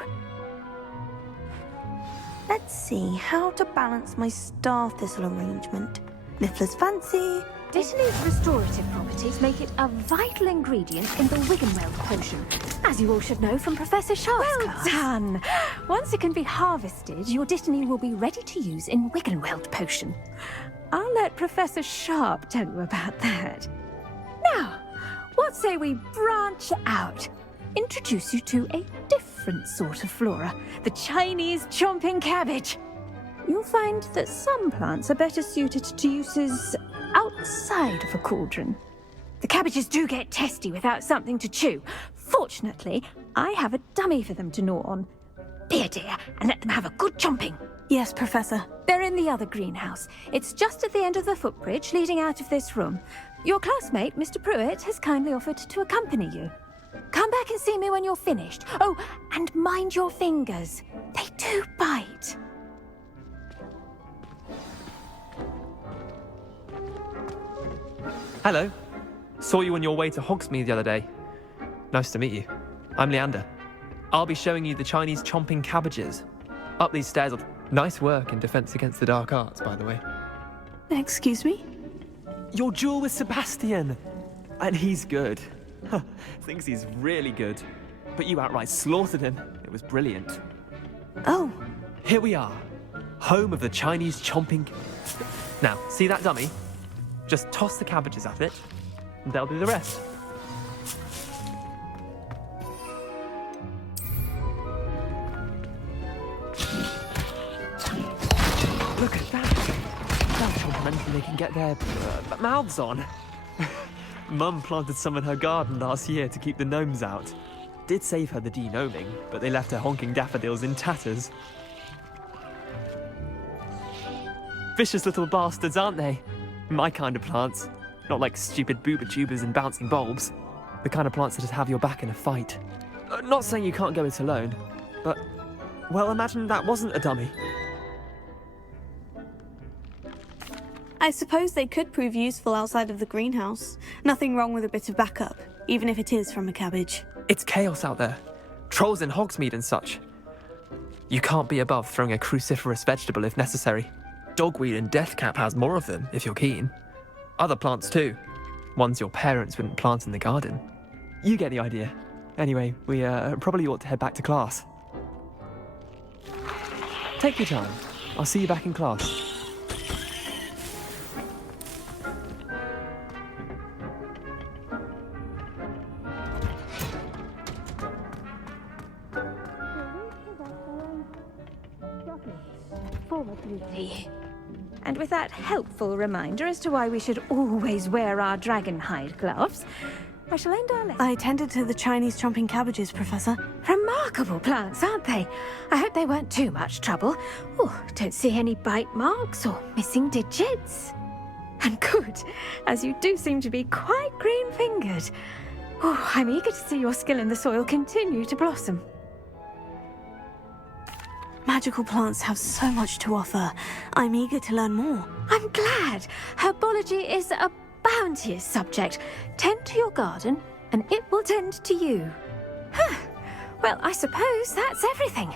Let's see how to balance my star thistle arrangement. Niffler's fancy. Dittany's restorative properties make it a vital ingredient in the Wiggenweld potion, as you all should know from Professor Sharp's class. Well done! Once it can be harvested, your Dittany will be ready to use in Wiggenweld potion. I'll let Professor Sharp tell you about that. Now, what say we branch out? Introduce you to a different sort of flora, the Chinese chomping cabbage. You'll find that some plants are better suited to uses outside of a cauldron. The cabbages do get testy without something to chew. Fortunately, I have a dummy for them to gnaw on. Be a dear and let them have a good chomping. Yes, Professor. They're in the other greenhouse. It's just at the end of the footbridge leading out of this room. Your classmate, Mr. Pruitt, has kindly offered to accompany you. Come back and see me when you're finished. Oh, and mind your fingers. They do bite. Hello. Saw you on your way to Hogsmeade the other day. Nice to meet you. I'm Leander. I'll be showing you the Chinese chomping cabbages. Up these stairs. Nice work in Defense Against the Dark Arts, by the way. Excuse me? Your duel with Sebastian. And he's good. Thinks he's really good. But you outright slaughtered him. It was brilliant. Oh. Here we are. Home of the Chinese chomping... Now, see that dummy? Just toss the cabbages at it, and they'll do the rest. Look at that! They'll chomp anything they can get their mouths on. Mum planted some in her garden last year to keep the gnomes out. Did save her the de-gnoming, but they left her honking daffodils in tatters. Vicious little bastards, aren't they? My kind of plants. Not like stupid booba tubers and bouncing bulbs. The kind of plants that have your back in a fight. Not saying you can't go it alone, but... Well, imagine that wasn't a dummy. I suppose they could prove useful outside of the greenhouse. Nothing wrong with a bit of backup, even if it is from a cabbage. It's chaos out there. Trolls in Hogsmeade and such. You can't be above throwing a cruciferous vegetable if necessary. Dogweed and deathcap has more of them, if you're keen. Other plants too. Ones your parents wouldn't plant in the garden. You get the idea. Anyway, we probably ought to head back to class. Take your time. I'll see you back in class. And with that helpful reminder as to why we should always wear our dragon hide gloves, I shall end our lesson. I tended to the Chinese chomping cabbages, Professor. Remarkable plants, aren't they? I hope they weren't too much trouble. Oh, don't see any bite marks or missing digits. And good, as you do seem to be quite green-fingered. Oh, I'm eager to see your skill in the soil continue to blossom. Magical plants have so much to offer. I'm eager to learn more. I'm glad. Herbology is a bounteous subject. Tend to your garden, and it will tend to you. Huh. Well, I suppose that's everything.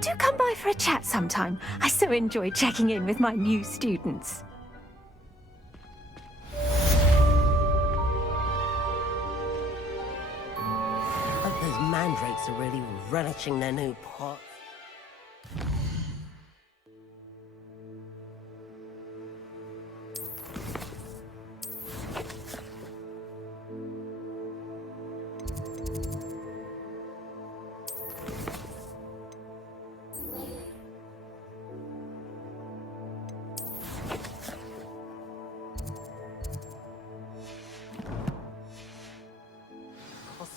Do come by for a chat sometime. I so enjoy checking in with my new students. But those mandrakes are really relishing their new pot.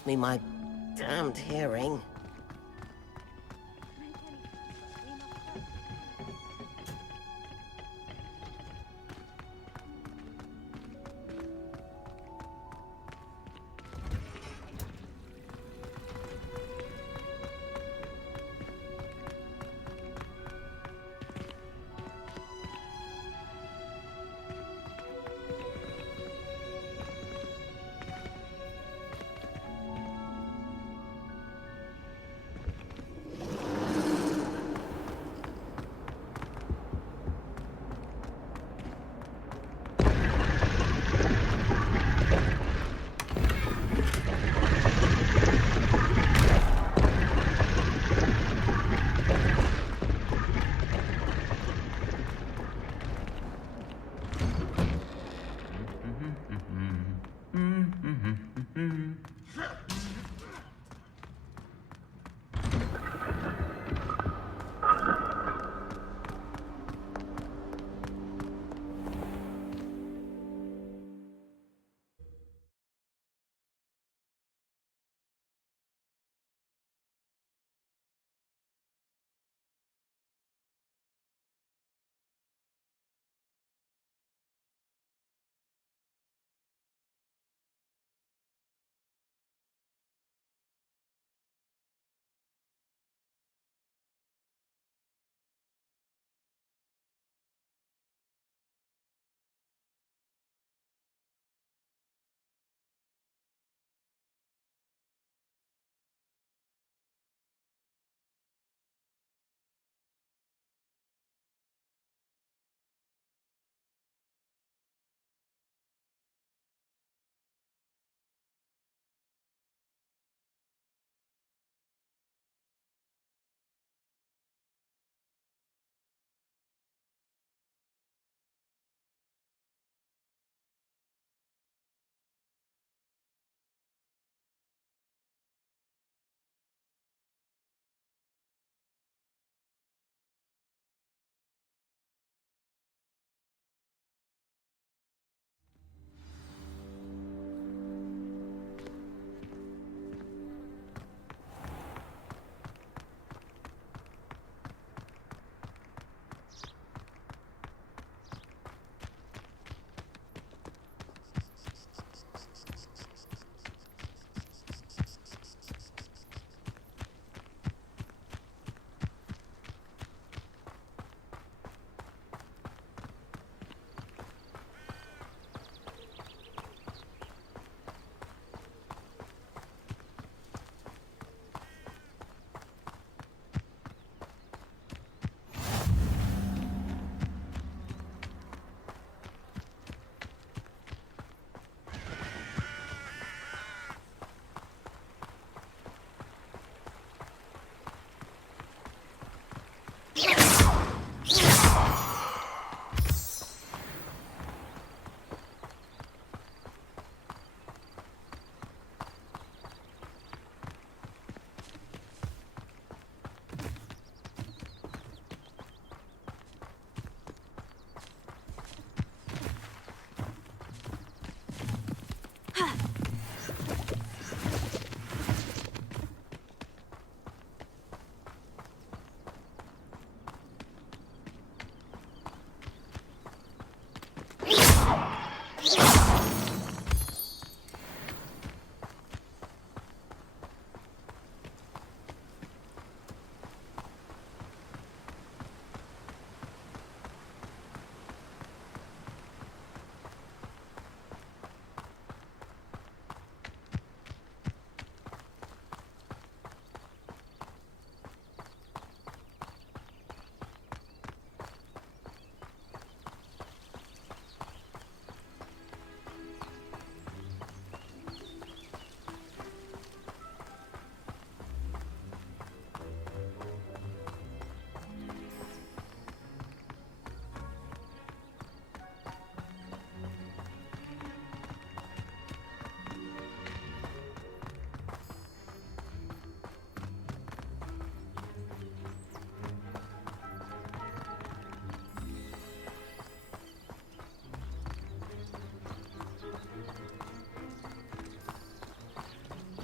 Me my damned hearing.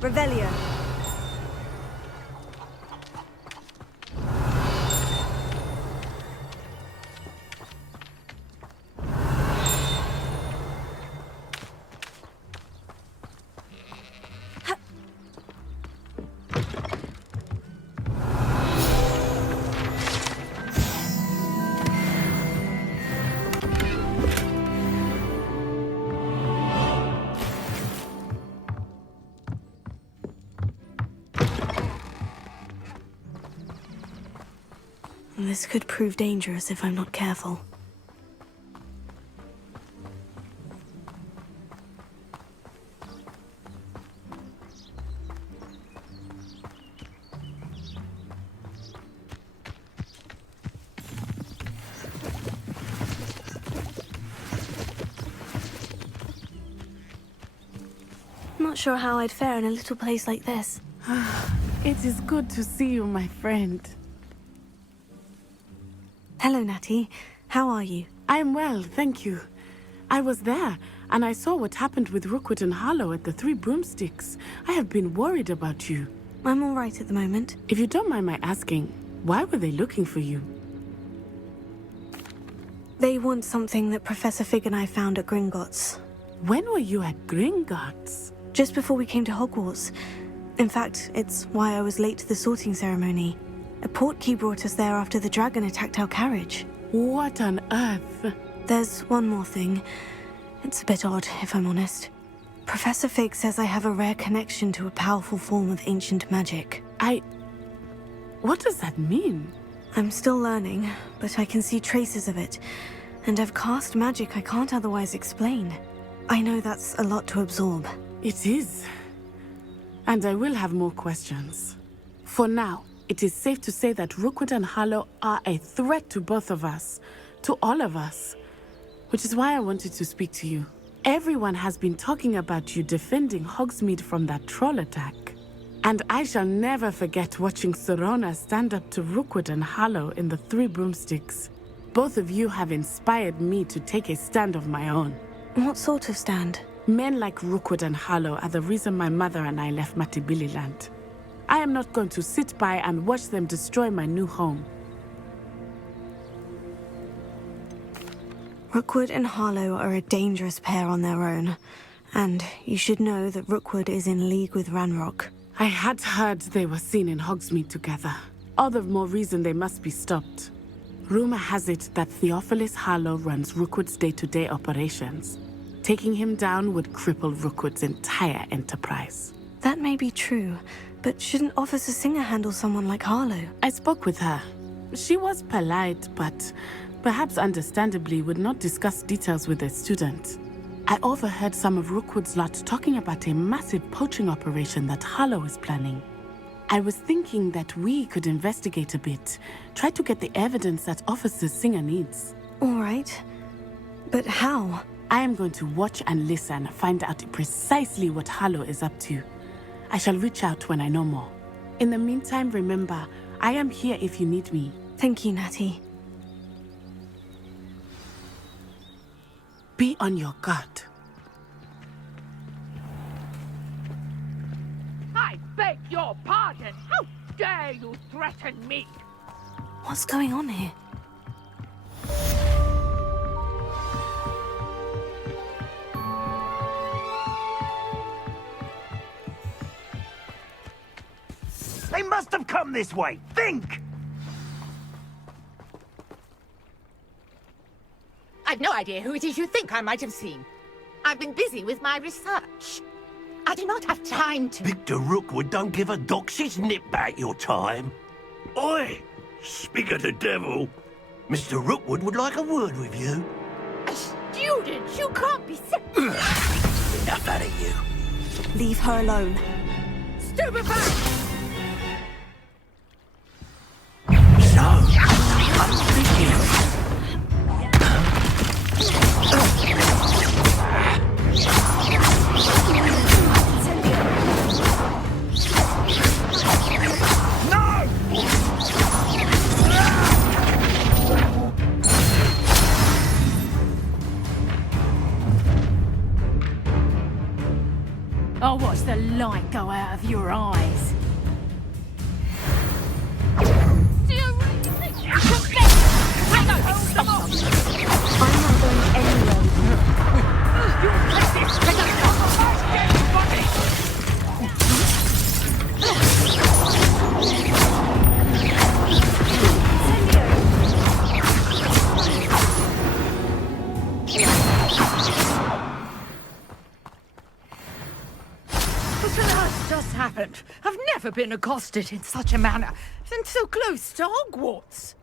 Revelio. This could prove dangerous if I'm not careful. Not sure how I'd fare in a little place like this. It is good to see you, my friend. Hello, Natty. How are you? I'm well, thank you. I was there, and I saw what happened with Rookwood and Harlow at the Three Broomsticks. I have been worried about you. I'm all right at the moment. If you don't mind my asking, why were they looking for you? They want something that Professor Fig and I found at Gringotts. When were you at Gringotts? Just before we came to Hogwarts. In fact, it's why I was late to the sorting ceremony. A portkey brought us there after the dragon attacked our carriage. What on earth? There's one more thing. It's a bit odd, if I'm honest. Professor Fig says I have a rare connection to a powerful form of ancient magic. What does that mean? I'm still learning, but I can see traces of it. And I've cast magic I can't otherwise explain. I know that's a lot to absorb. It is. And I will have more questions. For now, it is safe to say that Rookwood and Harlow are a threat to both of us. To all of us. Which is why I wanted to speak to you. Everyone has been talking about you defending Hogsmeade from that troll attack. And I shall never forget watching Serona stand up to Rookwood and Harlow in the Three Broomsticks. Both of you have inspired me to take a stand of my own. What sort of stand? Men like Rookwood and Harlow are the reason my mother and I left Matabeleland. I am not going to sit by and watch them destroy my new home. Rookwood and Harlow are a dangerous pair on their own. And you should know that Rookwood is in league with Ranrock. I had heard they were seen in Hogsmeade together. All the more reason they must be stopped. Rumor has it that Theophilus Harlow runs Rookwood's day-to-day operations. Taking him down would cripple Rookwood's entire enterprise. That may be true, but shouldn't Officer Singer handle someone like Harlow? I spoke with her. She was polite, but perhaps understandably would not discuss details with a student. I overheard some of Rookwood's lot talking about a massive poaching operation that Harlow is planning. I was thinking that we could investigate a bit, try to get the evidence that Officer Singer needs. All right. But how? I am going to watch and listen, find out precisely what Harlow is up to. I shall reach out when I know more. In the meantime, remember, I am here if you need me. Thank you, Natty. Be on your guard. I beg your pardon! How dare you threaten me? What's going on here? They must have come this way. Think! I've no idea who it is you think I might have seen. I've been busy with my research. I do not have time to... Victor Rookwood don't give a dox's nip back your time. Oi! Speak of the devil. Mr. Rookwood would like a word with you. A student? You can't be... Enough out of you. Leave her alone. Stupefy! I'll watch the light go out of your eyes. Do you really think you can bet? I'm not going anywhere with you. You're ready. What on earth just happened? I've never been accosted in such a manner, and so close to Hogwarts.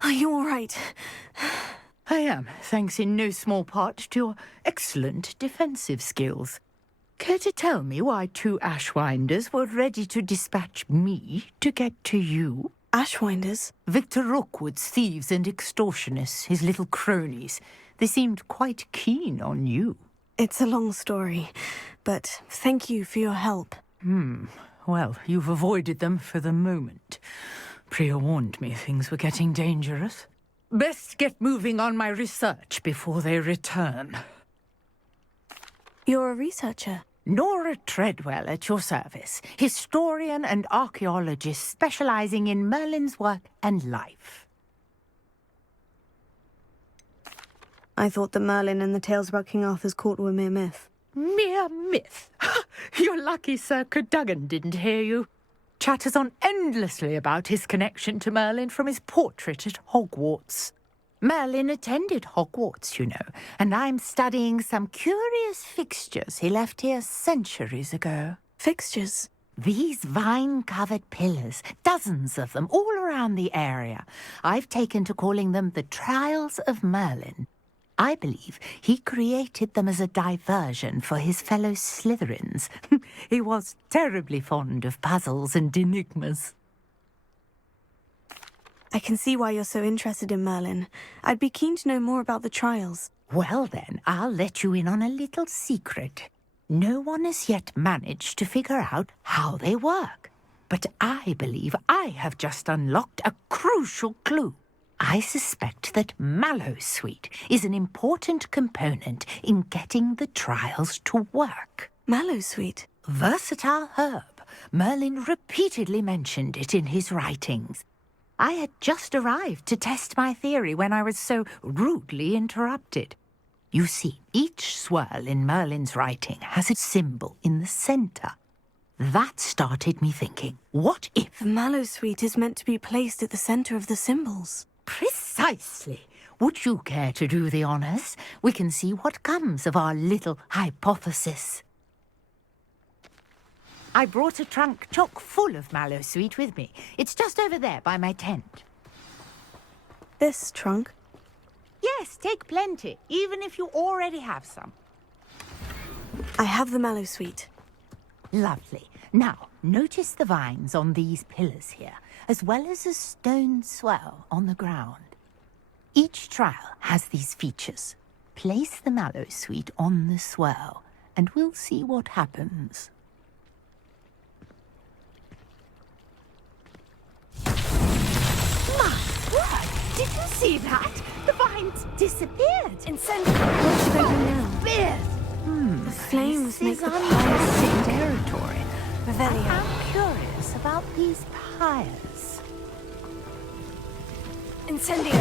Are you all right? I am, thanks in no small part to your excellent defensive skills. Care to tell me why 2 Ashwinders were ready to dispatch me to get to you? Ashwinders? Victor Rookwood's thieves and extortionists, his little cronies. They seemed quite keen on you. It's a long story, but thank you for your help. Well, you've avoided them for the moment. Priya warned me things were getting dangerous. Best get moving on my research before they return. You're a researcher? Nora Treadwell at your service, historian and archaeologist specializing in Merlin's work and life. I thought that Merlin and the tales about King Arthur's court were mere myth. Mere myth? You're lucky Sir Cadogan didn't hear you. Chatters on endlessly about his connection to Merlin from his portrait at Hogwarts. Merlin attended Hogwarts, you know, and I'm studying some curious fixtures he left here centuries ago. Fixtures? These vine-covered pillars, dozens of them, all around the area. I've taken to calling them the Trials of Merlin. I believe he created them as a diversion for his fellow Slytherins. He was terribly fond of puzzles and enigmas. I can see why you're so interested in Merlin. I'd be keen to know more about the trials. Well then, I'll let you in on a little secret. No one has yet managed to figure out how they work. But I believe I have just unlocked a crucial clue. I suspect that Mallowsweet is an important component in getting the trials to work. Mallowsweet? Versatile herb. Merlin repeatedly mentioned it in his writings. I had just arrived to test my theory when I was so rudely interrupted. You see, each swirl in Merlin's writing has a symbol in the centre. That started me thinking, what if... The Mallowsweet is meant to be placed at the centre of the symbols. Precisely. Would you care to do the honours? We can see what comes of our little hypothesis. I brought a trunk chock full of Mallowsweet with me. It's just over there by my tent. This trunk? Yes, take plenty, even if you already have some. I have the Mallowsweet. Lovely. Now, notice the vines on these pillars here, as well as a stone swell on the ground. Each trial has these features. Place the Mallowsweet on the swell, and we'll see what happens. My word! Did you see that? The vines disappeared. Incendiary. What should I do now? Fierce. The flames make the pyres pyres sick sick. territory. Revelio. I'm curious about these pyres. Incendio.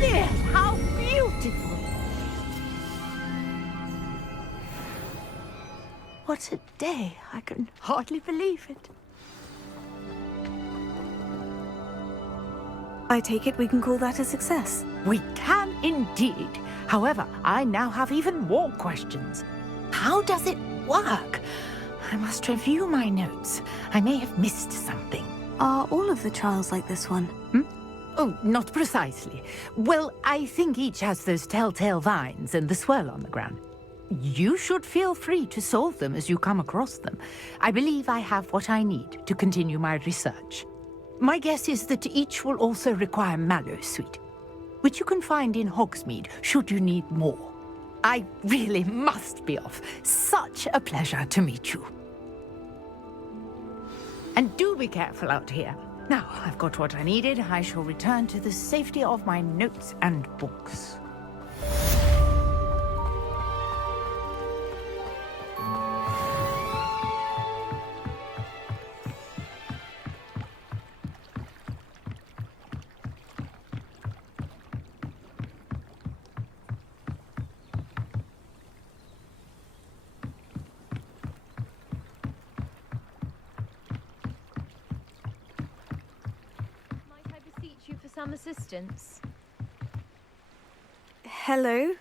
Yes, how beautiful! What a day! I can hardly believe it. I take it we can call that a success. We can indeed. However, I now have even more questions. How does it work? I must review my notes. I may have missed something. Are all of the trials like this one? Oh, not precisely. Well, I think each has those telltale vines and the swirl on the ground. You should feel free to solve them as you come across them. I believe I have what I need to continue my research. My guess is that each will also require Mallowsweet, which you can find in Hogsmeade should you need more. I really must be off. Such a pleasure to meet you. And do be careful out here. Now, I've got what I needed. I shall return to the safety of my notes and books. Some assistance. Hello?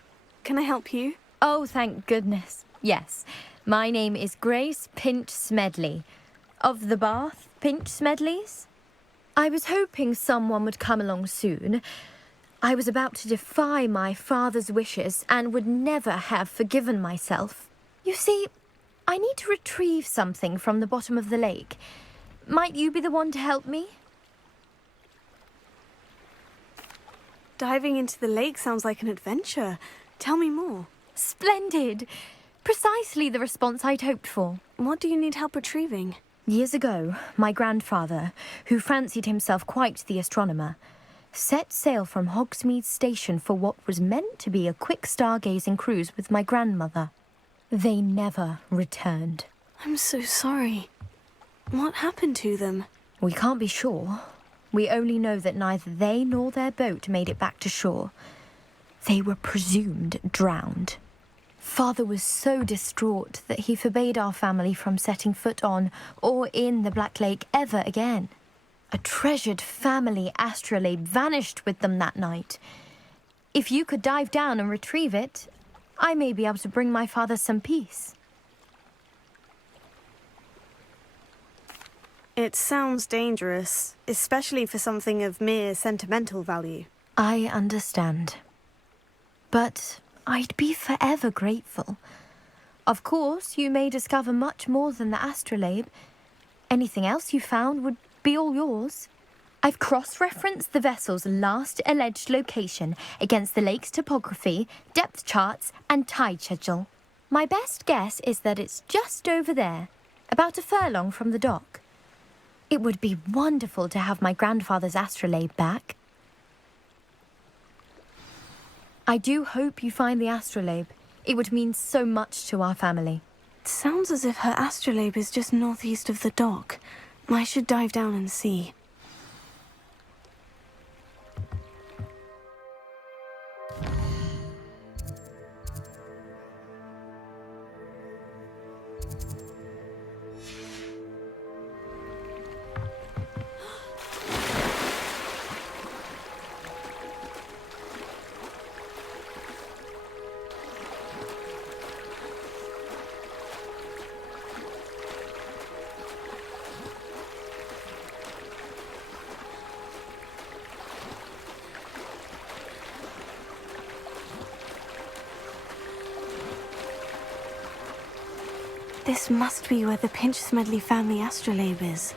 Can I help you? Oh, thank goodness. Yes. My name is Grace Pinch Smedley. Of the Bath Pinch Smedleys? I was hoping someone would come along soon. I was about to defy my father's wishes and would never have forgiven myself. You see, I need to retrieve something from the bottom of the lake. Might you be the one to help me? Diving into the lake sounds like an adventure. Tell me more. Splendid! Precisely the response I'd hoped for. What do you need help retrieving? Years ago, my grandfather, who fancied himself quite the astronomer, set sail from Hogsmeade Station for what was meant to be a quick stargazing cruise with my grandmother. They never returned. I'm so sorry. What happened to them? We can't be sure. We only know that neither they nor their boat made it back to shore. They were presumed drowned. Father was so distraught that he forbade our family from setting foot on or in the Black Lake ever again. A treasured family astrolabe vanished with them that night. If you could dive down and retrieve it, I may be able to bring my father some peace. It sounds dangerous, especially for something of mere sentimental value. I understand. But I'd be forever grateful. Of course, you may discover much more than the astrolabe. Anything else you found would be all yours. I've cross-referenced the vessel's last alleged location against the lake's topography, depth charts, and tide schedule. My best guess is that it's just over there, about a furlong from the dock. It would be wonderful to have my grandfather's astrolabe back. I do hope you find the astrolabe. It would mean so much to our family. It sounds as if her astrolabe is just northeast of the dock. I should dive down and see. This must be where the Pinch Smedley family astrolabe is.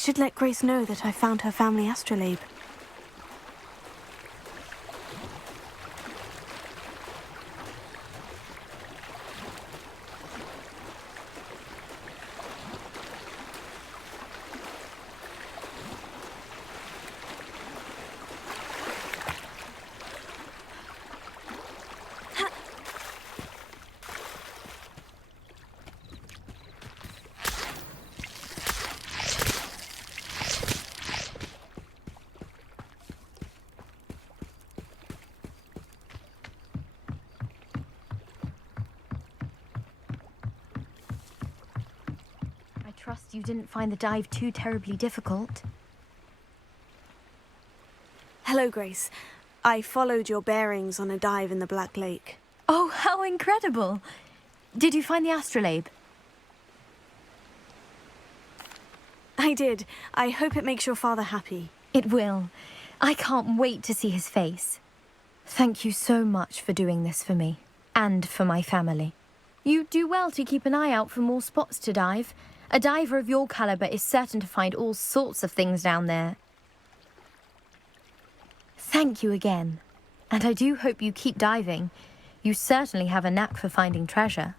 should let Grace know that I found her family astrolabe. I trust you didn't find the dive too terribly difficult. Hello, Grace. I followed your bearings on a dive in the Black Lake. Oh, how incredible! Did you find the astrolabe? I did. I hope it makes your father happy. It will. I can't wait to see his face. Thank you so much for doing this for me, and for my family. You do well to keep an eye out for more spots to dive. A diver of your caliber is certain to find all sorts of things down there. Thank you again. And I do hope you keep diving. You certainly have a knack for finding treasure.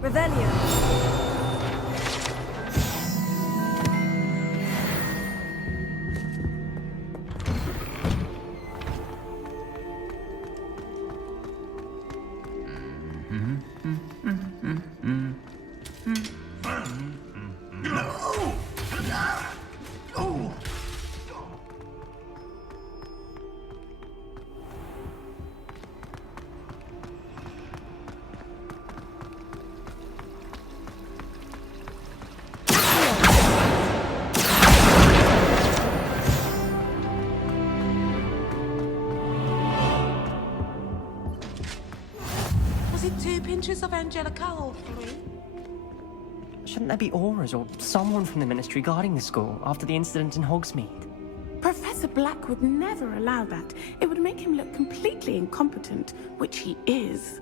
Revelio. Was it 2 pinches of Angelica or 3? Shouldn't there be auras or someone from the Ministry guarding the school after the incident in Hogsmeade? Professor Black would never allow that. It would make him look completely incompetent, which he is.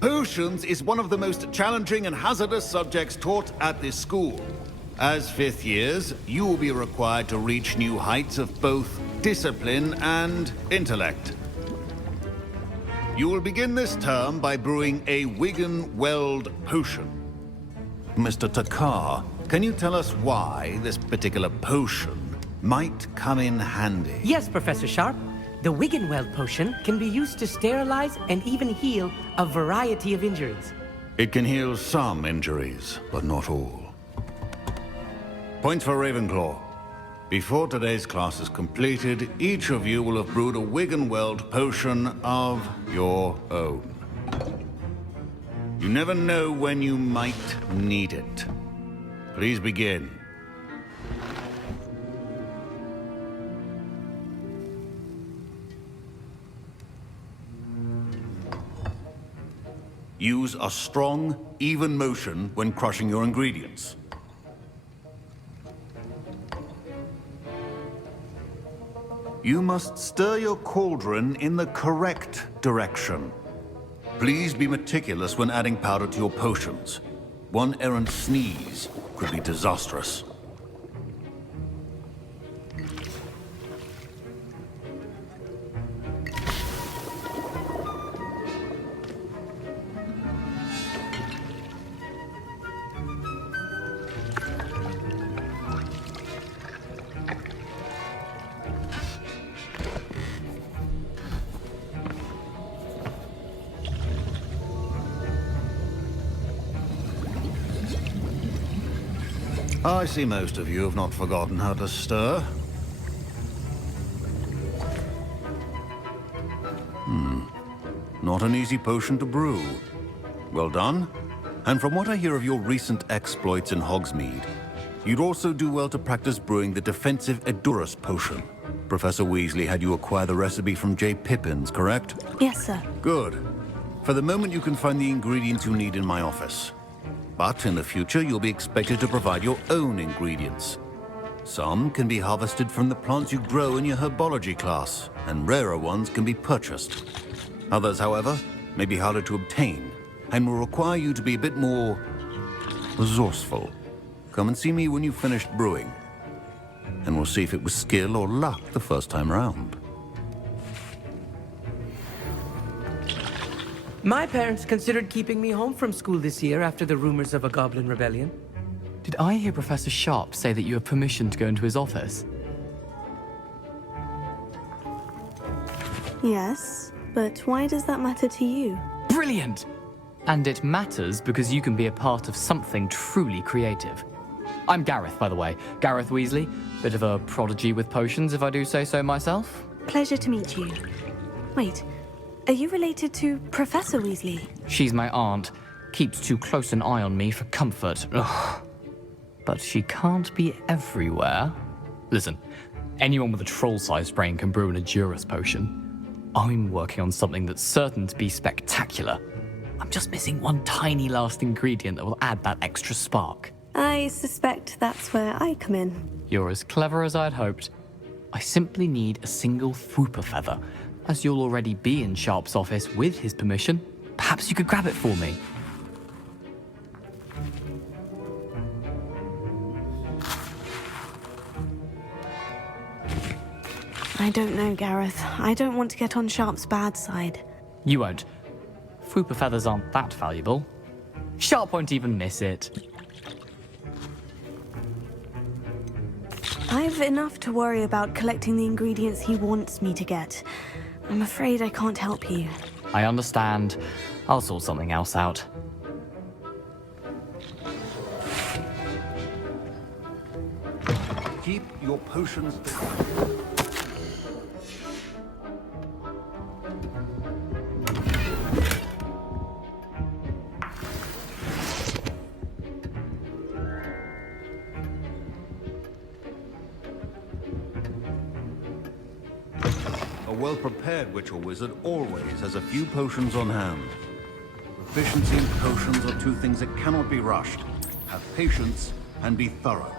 Potions is one of the most challenging and hazardous subjects taught at this school. As 5th years, you will be required to reach new heights of both discipline and intellect. You will begin this term by brewing a Wigan-Weld potion. Mr. Takar, can you tell us why this particular potion might come in handy? Yes, Professor Sharp. The Wigan-Weld potion can be used to sterilize and even heal a variety of injuries. It can heal some injuries, but not all. Points for Ravenclaw. Before today's class is completed, each of you will have brewed a Wigan-Weld potion of your own. You never know when you might need it. Please begin. Use a strong, even motion when crushing your ingredients. You must stir your cauldron in the correct direction. Please be meticulous when adding powder to your potions. One errant sneeze could be disastrous. I see most of you have not forgotten how to stir. Not an easy potion to brew. Well done. And from what I hear of your recent exploits in Hogsmeade, you'd also do well to practice brewing the defensive Edurus potion. Professor Weasley had you acquire the recipe from J. Pippins, correct? Yes, sir. Good. For the moment, you can find the ingredients you need in my office. But in the future, you'll be expected to provide your own ingredients. Some can be harvested from the plants you grow in your herbology class, and rarer ones can be purchased. Others, however, may be harder to obtain, and will require you to be a bit more resourceful. Come and see me when you've finished brewing, and we'll see if it was skill or luck the first time round. My parents considered keeping me home from school this year after the rumors of a goblin rebellion. Did I hear Professor Sharp say that you have permission to go into his office? Yes, but why does that matter to you? Brilliant! And it matters because you can be a part of something truly creative. I'm Gareth, by the way. Gareth Weasley. Bit of a prodigy with potions, if I do say so myself. Pleasure to meet you. Wait, are you related to Professor Weasley? She's my aunt. Keeps too close an eye on me for comfort. Ugh. But she can't be everywhere. Listen, anyone with a troll-sized brain can brew an Edurus potion. I'm working on something that's certain to be spectacular. I'm just missing one tiny last ingredient that will add that extra spark. I suspect that's where I come in. You're as clever as I'd hoped. I simply need a single Fwooper feather. As you'll already be in Sharp's office with his permission, perhaps you could grab it for me. I don't know, Gareth. I don't want to get on Sharp's bad side. You won't. Fwooper feathers aren't that valuable. Sharp won't even miss it. I've enough to worry about collecting the ingredients he wants me to get. I'm afraid I can't help you. I understand. I'll sort something else out. Keep your potions down. A well-prepared witch or wizard always has a few potions on hand. Proficiency and potions are two things that cannot be rushed. Have patience and be thorough.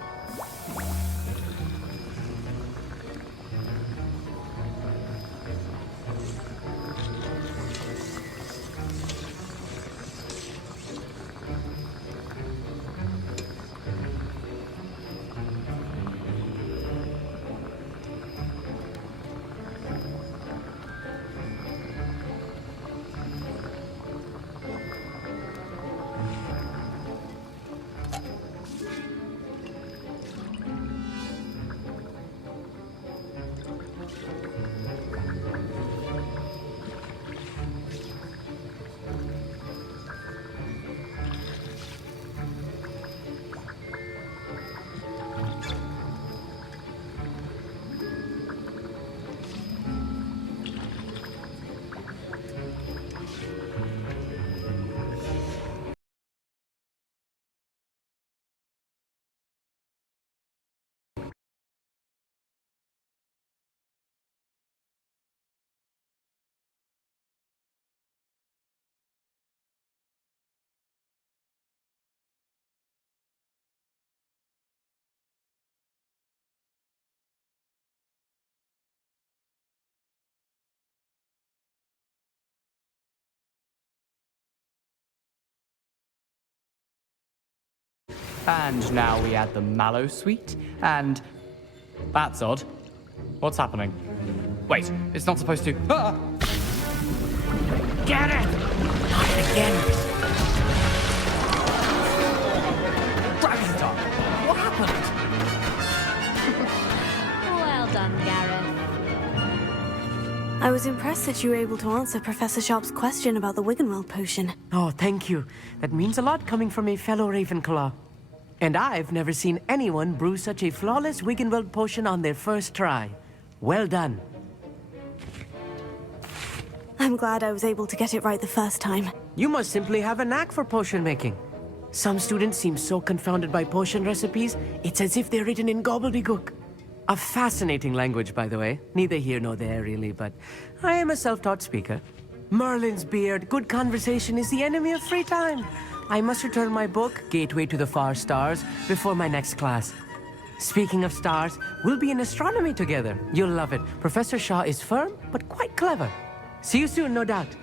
And now we add the mallow sweet, and... That's odd. What's happening? Wait, it's not supposed to... Ah! Get it! Not again! Dragon what happened? Well done, Gareth. I was impressed that you were able to answer Professor Sharp's question about the Wiggenweld potion. Oh, thank you. That means a lot coming from a fellow Ravenclaw. And I've never seen anyone brew such a flawless Wiggenweld potion on their first try. Well done. I'm glad I was able to get it right the first time. You must simply have a knack for potion making. Some students seem so confounded by potion recipes, it's as if they're written in gobbledygook. A fascinating language, by the way. Neither here nor there, really, but I am a self-taught speaker. Merlin's beard, good conversation is the enemy of free time. I must return my book, Gateway to the Far Stars, before my next class. Speaking of stars, we'll be in astronomy together. You'll love it. Professor Shaw is firm, but quite clever. See you soon, no doubt.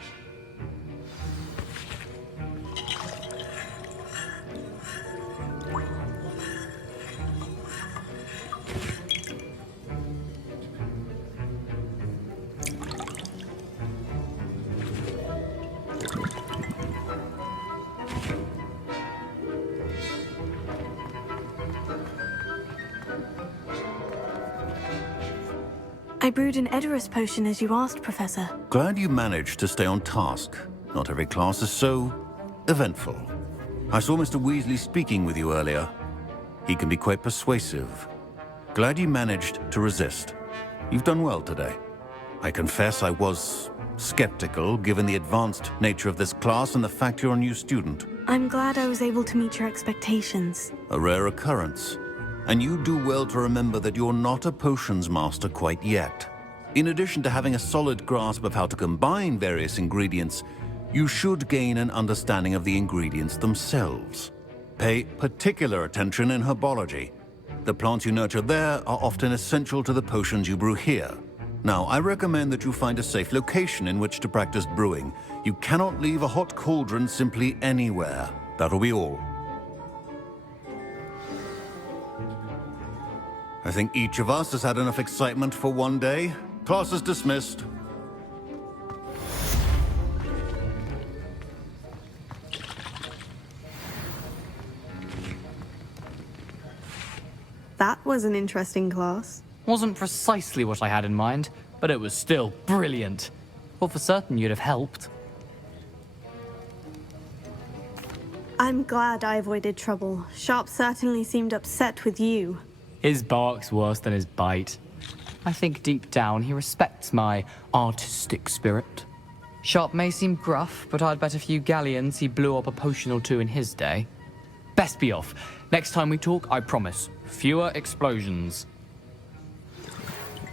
I brewed an Edorus potion as you asked, Professor. Glad you managed to stay on task. Not every class is so eventful. I saw Mr. Weasley speaking with you earlier. He can be quite persuasive. Glad you managed to resist. You've done well today. I confess I was skeptical, given the advanced nature of this class and the fact you're a new student. I'm glad I was able to meet your expectations. A rare occurrence. And you do well to remember that you're not a potions master quite yet. In addition to having a solid grasp of how to combine various ingredients, you should gain an understanding of the ingredients themselves. Pay particular attention in herbology. The plants you nurture there are often essential to the potions you brew here. Now, I recommend that you find a safe location in which to practice brewing. You cannot leave a hot cauldron simply anywhere. That'll be all. I think each of us has had enough excitement for one day. Class is dismissed. That was an interesting class. Wasn't precisely what I had in mind, but it was still brilliant. Well, for certain you'd have helped. I'm glad I avoided trouble. Sharp certainly seemed upset with you. His bark's worse than his bite. I think deep down he respects my artistic spirit. Sharp may seem gruff, but I'd bet a few galleons he blew up a potion or two in his day. Best be off. Next time we talk, I promise, fewer explosions.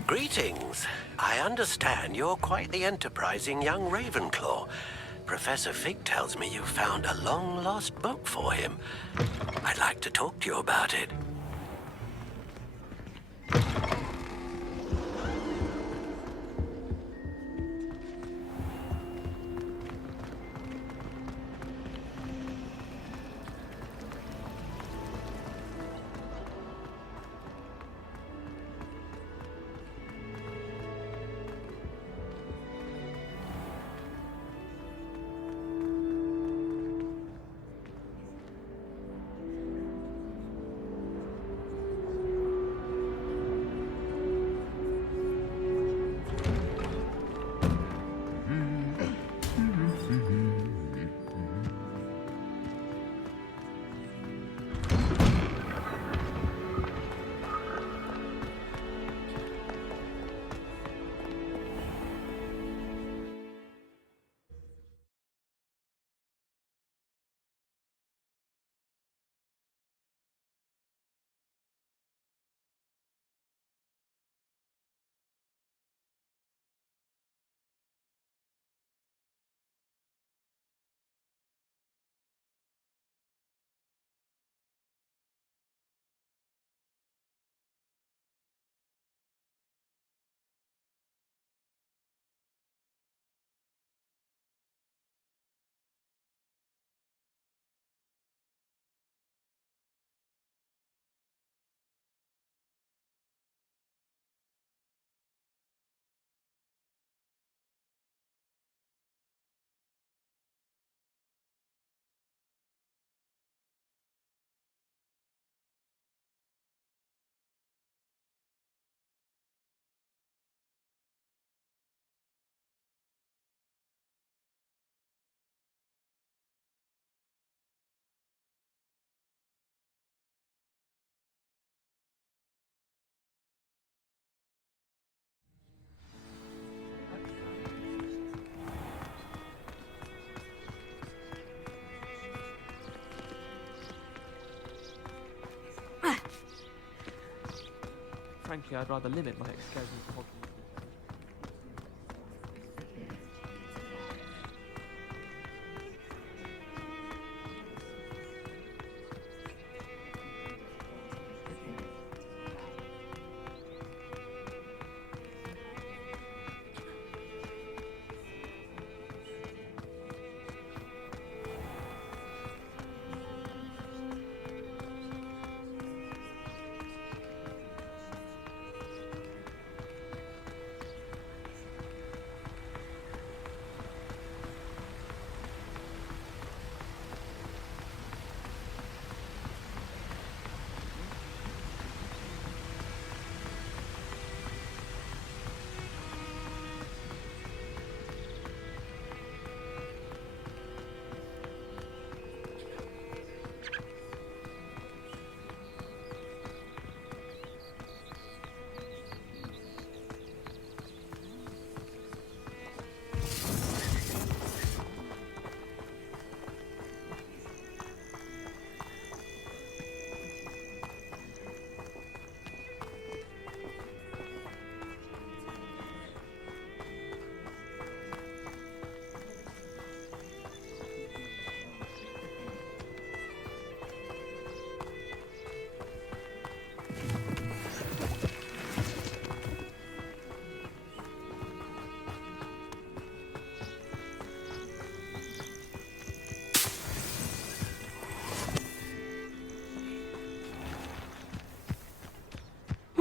Greetings. I understand you're quite the enterprising young Ravenclaw. Professor Fig tells me you found a long-lost book for him. I'd like to talk to you about it. Frankly, I'd rather limit my excursions to Hogwarts.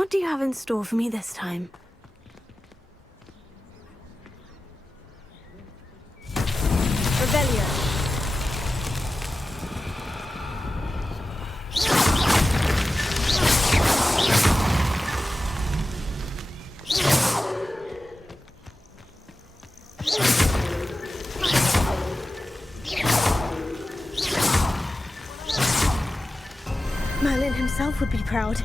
What do you have in store for me this time? Revelio. Merlin himself would be proud.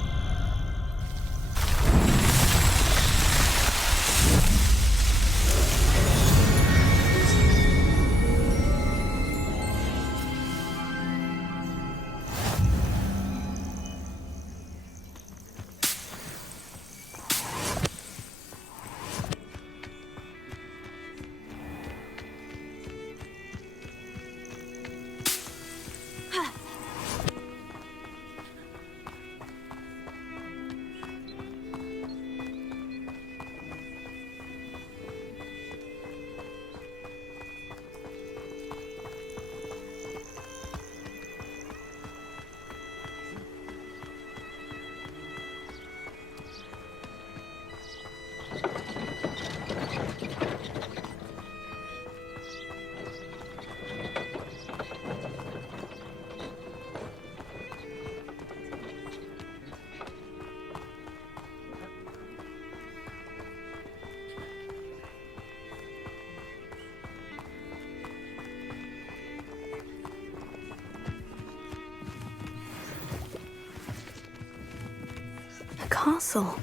Castle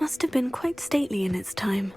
must have been quite stately in its time.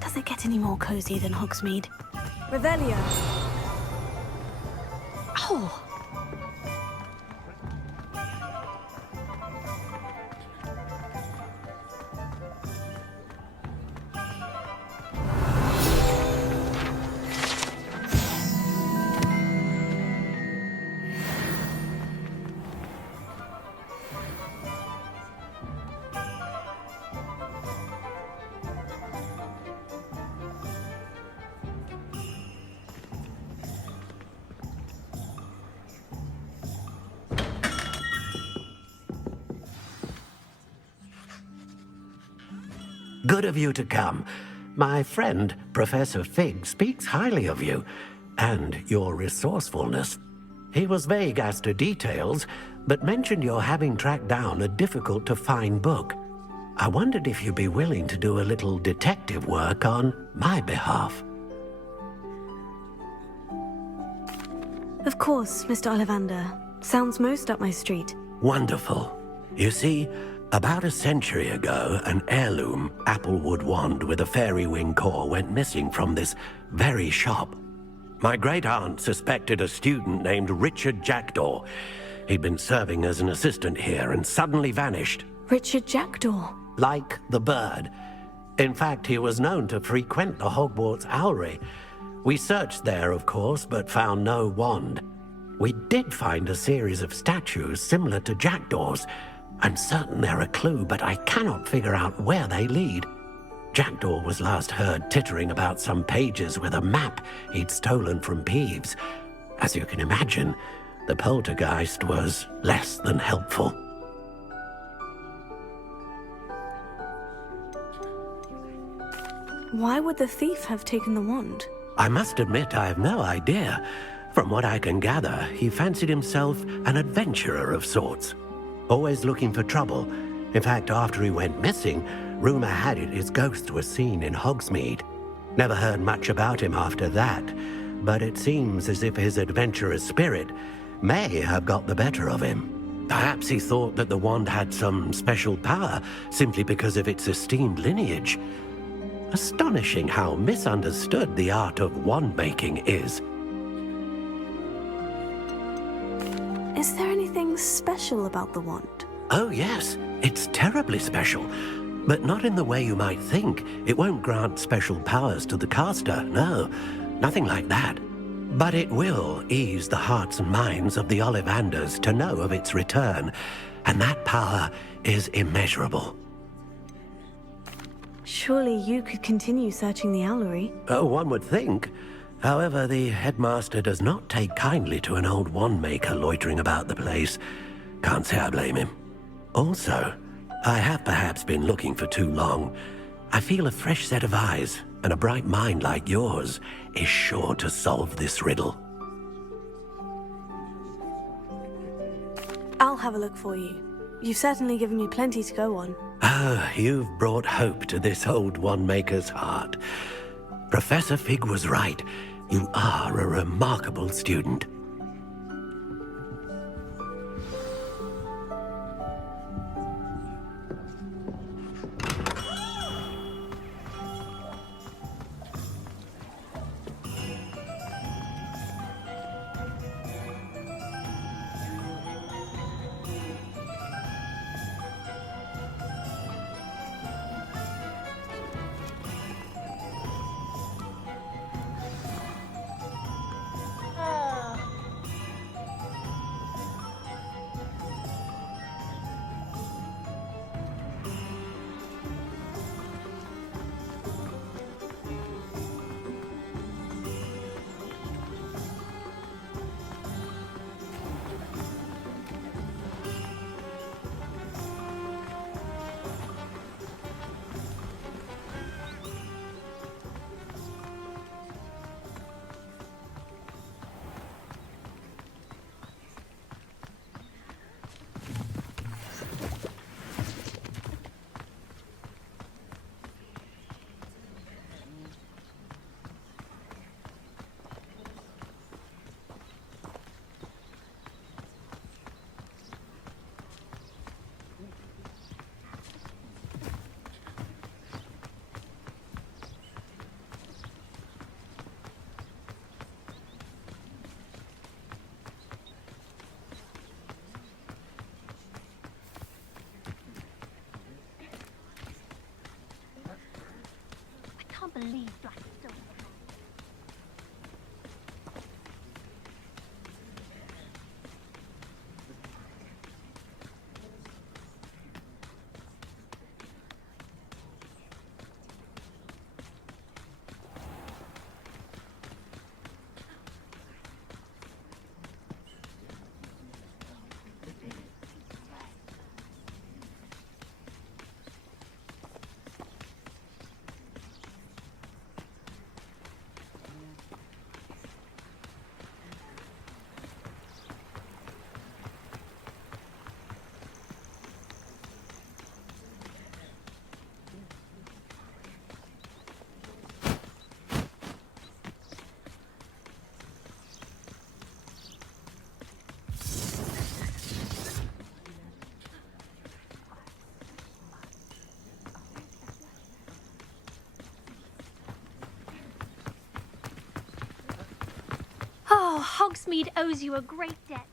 Does it get any more cozy than Hogsmeade? Revelio. Oh! Good of you to come. My friend, Professor Fig, speaks highly of you and your resourcefulness. He was vague as to details, but mentioned your having tracked down a difficult-to-find book. I wondered if you'd be willing to do a little detective work on my behalf. Of course, Mr. Ollivander. Sounds most up my street. Wonderful. You see, about a century ago, an heirloom applewood wand with a fairy wing core went missing from this very shop. My great-aunt suspected a student named Richard Jackdaw. He'd been serving as an assistant here and suddenly vanished. Richard Jackdaw? Like the bird. In fact, he was known to frequent the Hogwarts Owlery. We searched there, of course, but found no wand. We did find a series of statues similar to Jackdaw's. I'm certain they're a clue, but I cannot figure out where they lead. Jackdaw was last heard tittering about some pages with a map he'd stolen from Peeves. As you can imagine, the poltergeist was less than helpful. Why would the thief have taken the wand? I must admit I have no idea. From what I can gather, he fancied himself an adventurer of sorts. Always looking for trouble. In fact, after he went missing, rumor had it his ghost was seen in Hogsmeade. Never heard much about him after that, but it seems as if his adventurous spirit may have got the better of him. Perhaps he thought that the wand had some special power simply because of its esteemed lineage. Astonishing how misunderstood the art of wand-making is. Is there anything special about the wand? Oh yes, it's terribly special. But not in the way you might think. It won't grant special powers to the caster, no. Nothing like that. But it will ease the hearts and minds of the Ollivanders to know of its return. And that power is immeasurable. Surely you could continue searching the owlery. Oh, one would think. However, the headmaster does not take kindly to an old wand-maker loitering about the place. Can't say I blame him. Also, I have perhaps been looking for too long. I feel a fresh set of eyes, and a bright mind like yours is sure to solve this riddle. I'll have a look for you. You've certainly given me plenty to go on. Ah, you've brought hope to this old wand-maker's heart. Professor Fig was right. You are a remarkable student. I can't believe Black is still. Oh, Hogsmeade owes you a great debt.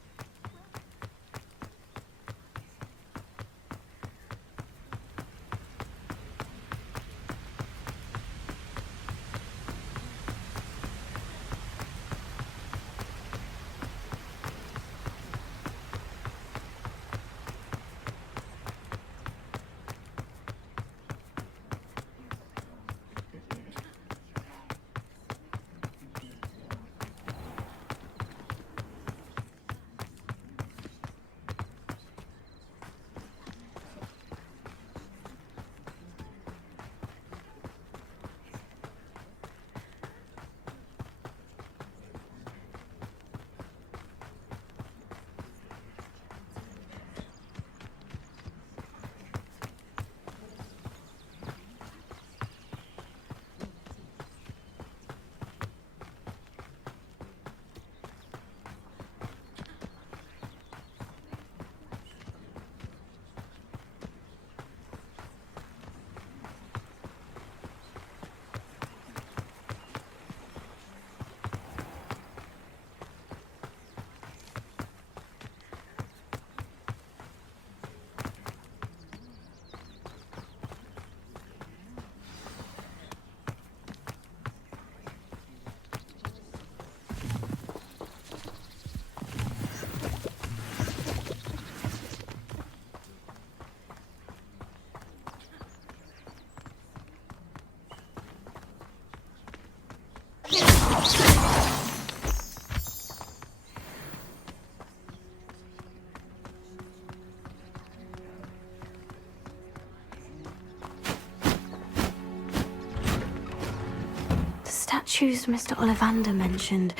statues Mr. Ollivander mentioned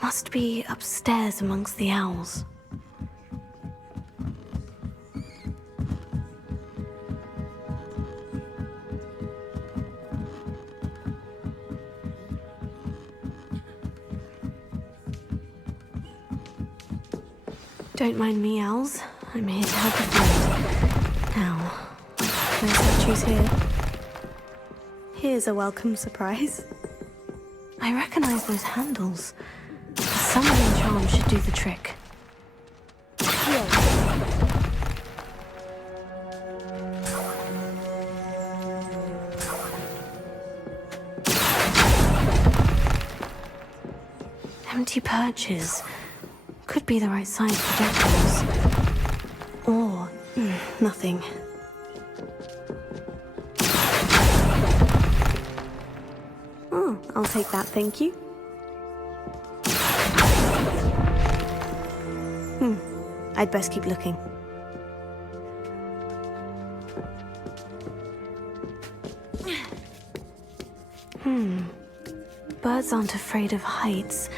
must be upstairs amongst the owls. Don't mind me, owls. I'm here to help a friend. Now, no statues here. Here's a welcome surprise. I recognize those handles. A summoning charm should do the trick. Empty perches. Could be the right size for jackals. Or nothing. Oh, I'll take that, thank you. I'd best keep looking. Birds aren't afraid of heights.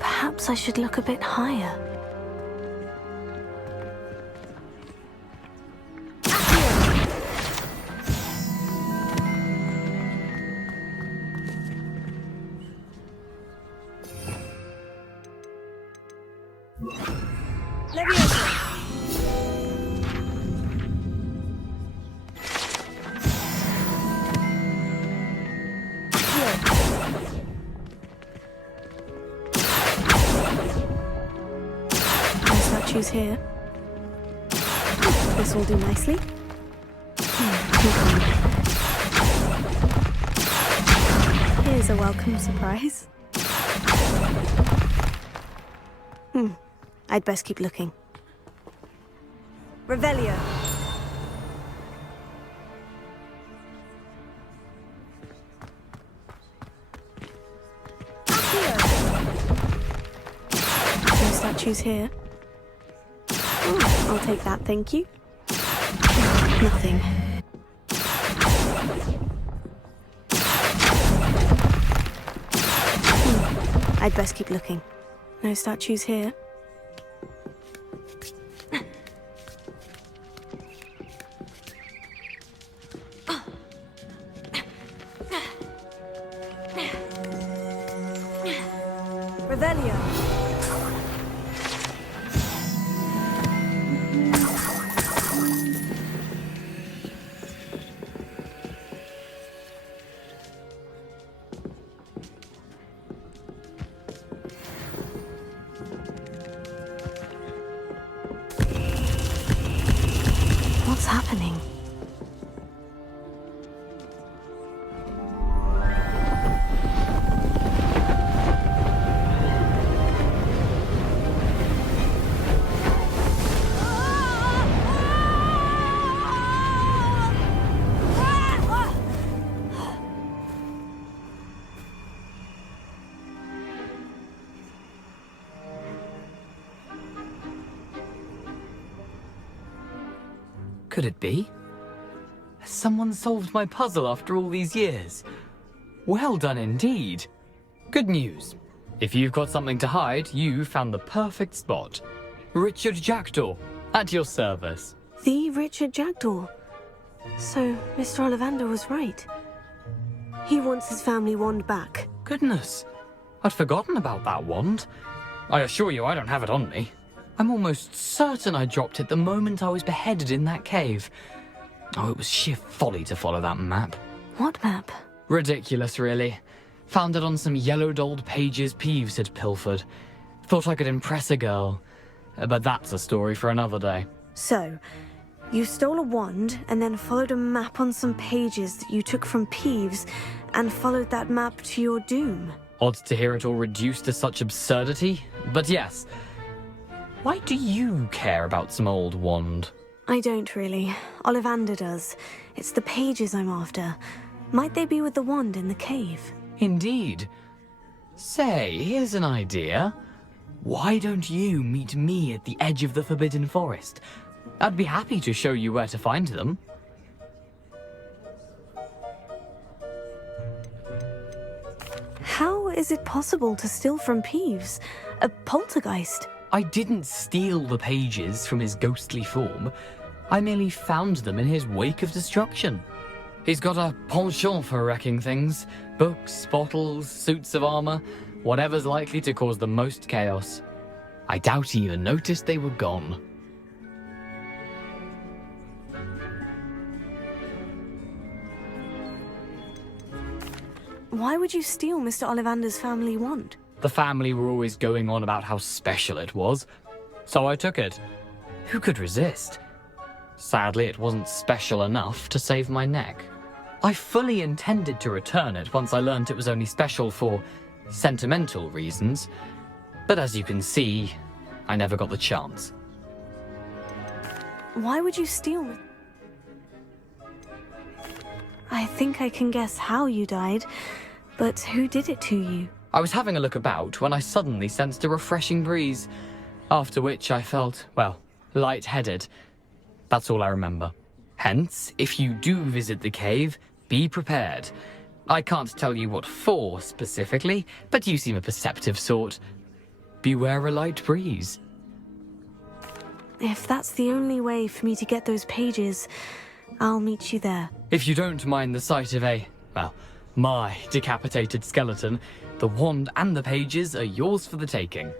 Perhaps I should look a bit higher. Statues here. This will do nicely. Here's a welcome surprise. I'd best keep looking. Revelio. No statues here. I'll take that, thank you. Nothing. I'd best keep looking. No statues here. Revelio. What's happening? Could it be? Has someone solved my puzzle after all these years? Well done indeed. Good news. If you've got something to hide, you found the perfect spot. Richard Jackdaw, at your service. The Richard Jackdaw. So, Mr. Ollivander was right. He wants his family wand back. Goodness, I'd forgotten about that wand. I assure you I don't have it on me. I'm almost certain I dropped it the moment I was beheaded in that cave. Oh, it was sheer folly to follow that map. What map? Ridiculous, really. Found it on some yellowed old pages Peeves had pilfered. Thought I could impress a girl. But that's a story for another day. So, you stole a wand and then followed a map on some pages that you took from Peeves and followed that map to your doom. Odd to hear it all reduced to such absurdity, but yes. Why do you care about some old wand? I don't really. Ollivander does. It's the pages I'm after. Might they be with the wand in the cave? Indeed. Say, here's an idea. Why don't you meet me at the edge of the Forbidden Forest? I'd be happy to show you where to find them. is it possible to steal from Peeves? A poltergeist? I didn't steal the pages from his ghostly form. I merely found them in his wake of destruction. He's got a penchant for wrecking things. Books, bottles, suits of armor, whatever's likely to cause the most chaos. I doubt he even noticed they were gone. Why would you steal Mr. Ollivander's family wand? The family were always going on about how special it was, so I took it. Who could resist? Sadly, it wasn't special enough to save my neck. I fully intended to return it once I learned it was only special for sentimental reasons, but as you can see, I never got the chance. Why would you steal it? I think I can guess how you died, but who did it to you? I was having a look about when I suddenly sensed a refreshing breeze, after which I felt, well, lightheaded. That's all I remember. Hence, if you do visit the cave, be prepared. I can't tell you what for specifically, but you seem a perceptive sort. Beware a light breeze. If that's the only way for me to get those pages, I'll meet you there. If you don't mind the sight of my decapitated skeleton, the wand and the pages are yours for the taking.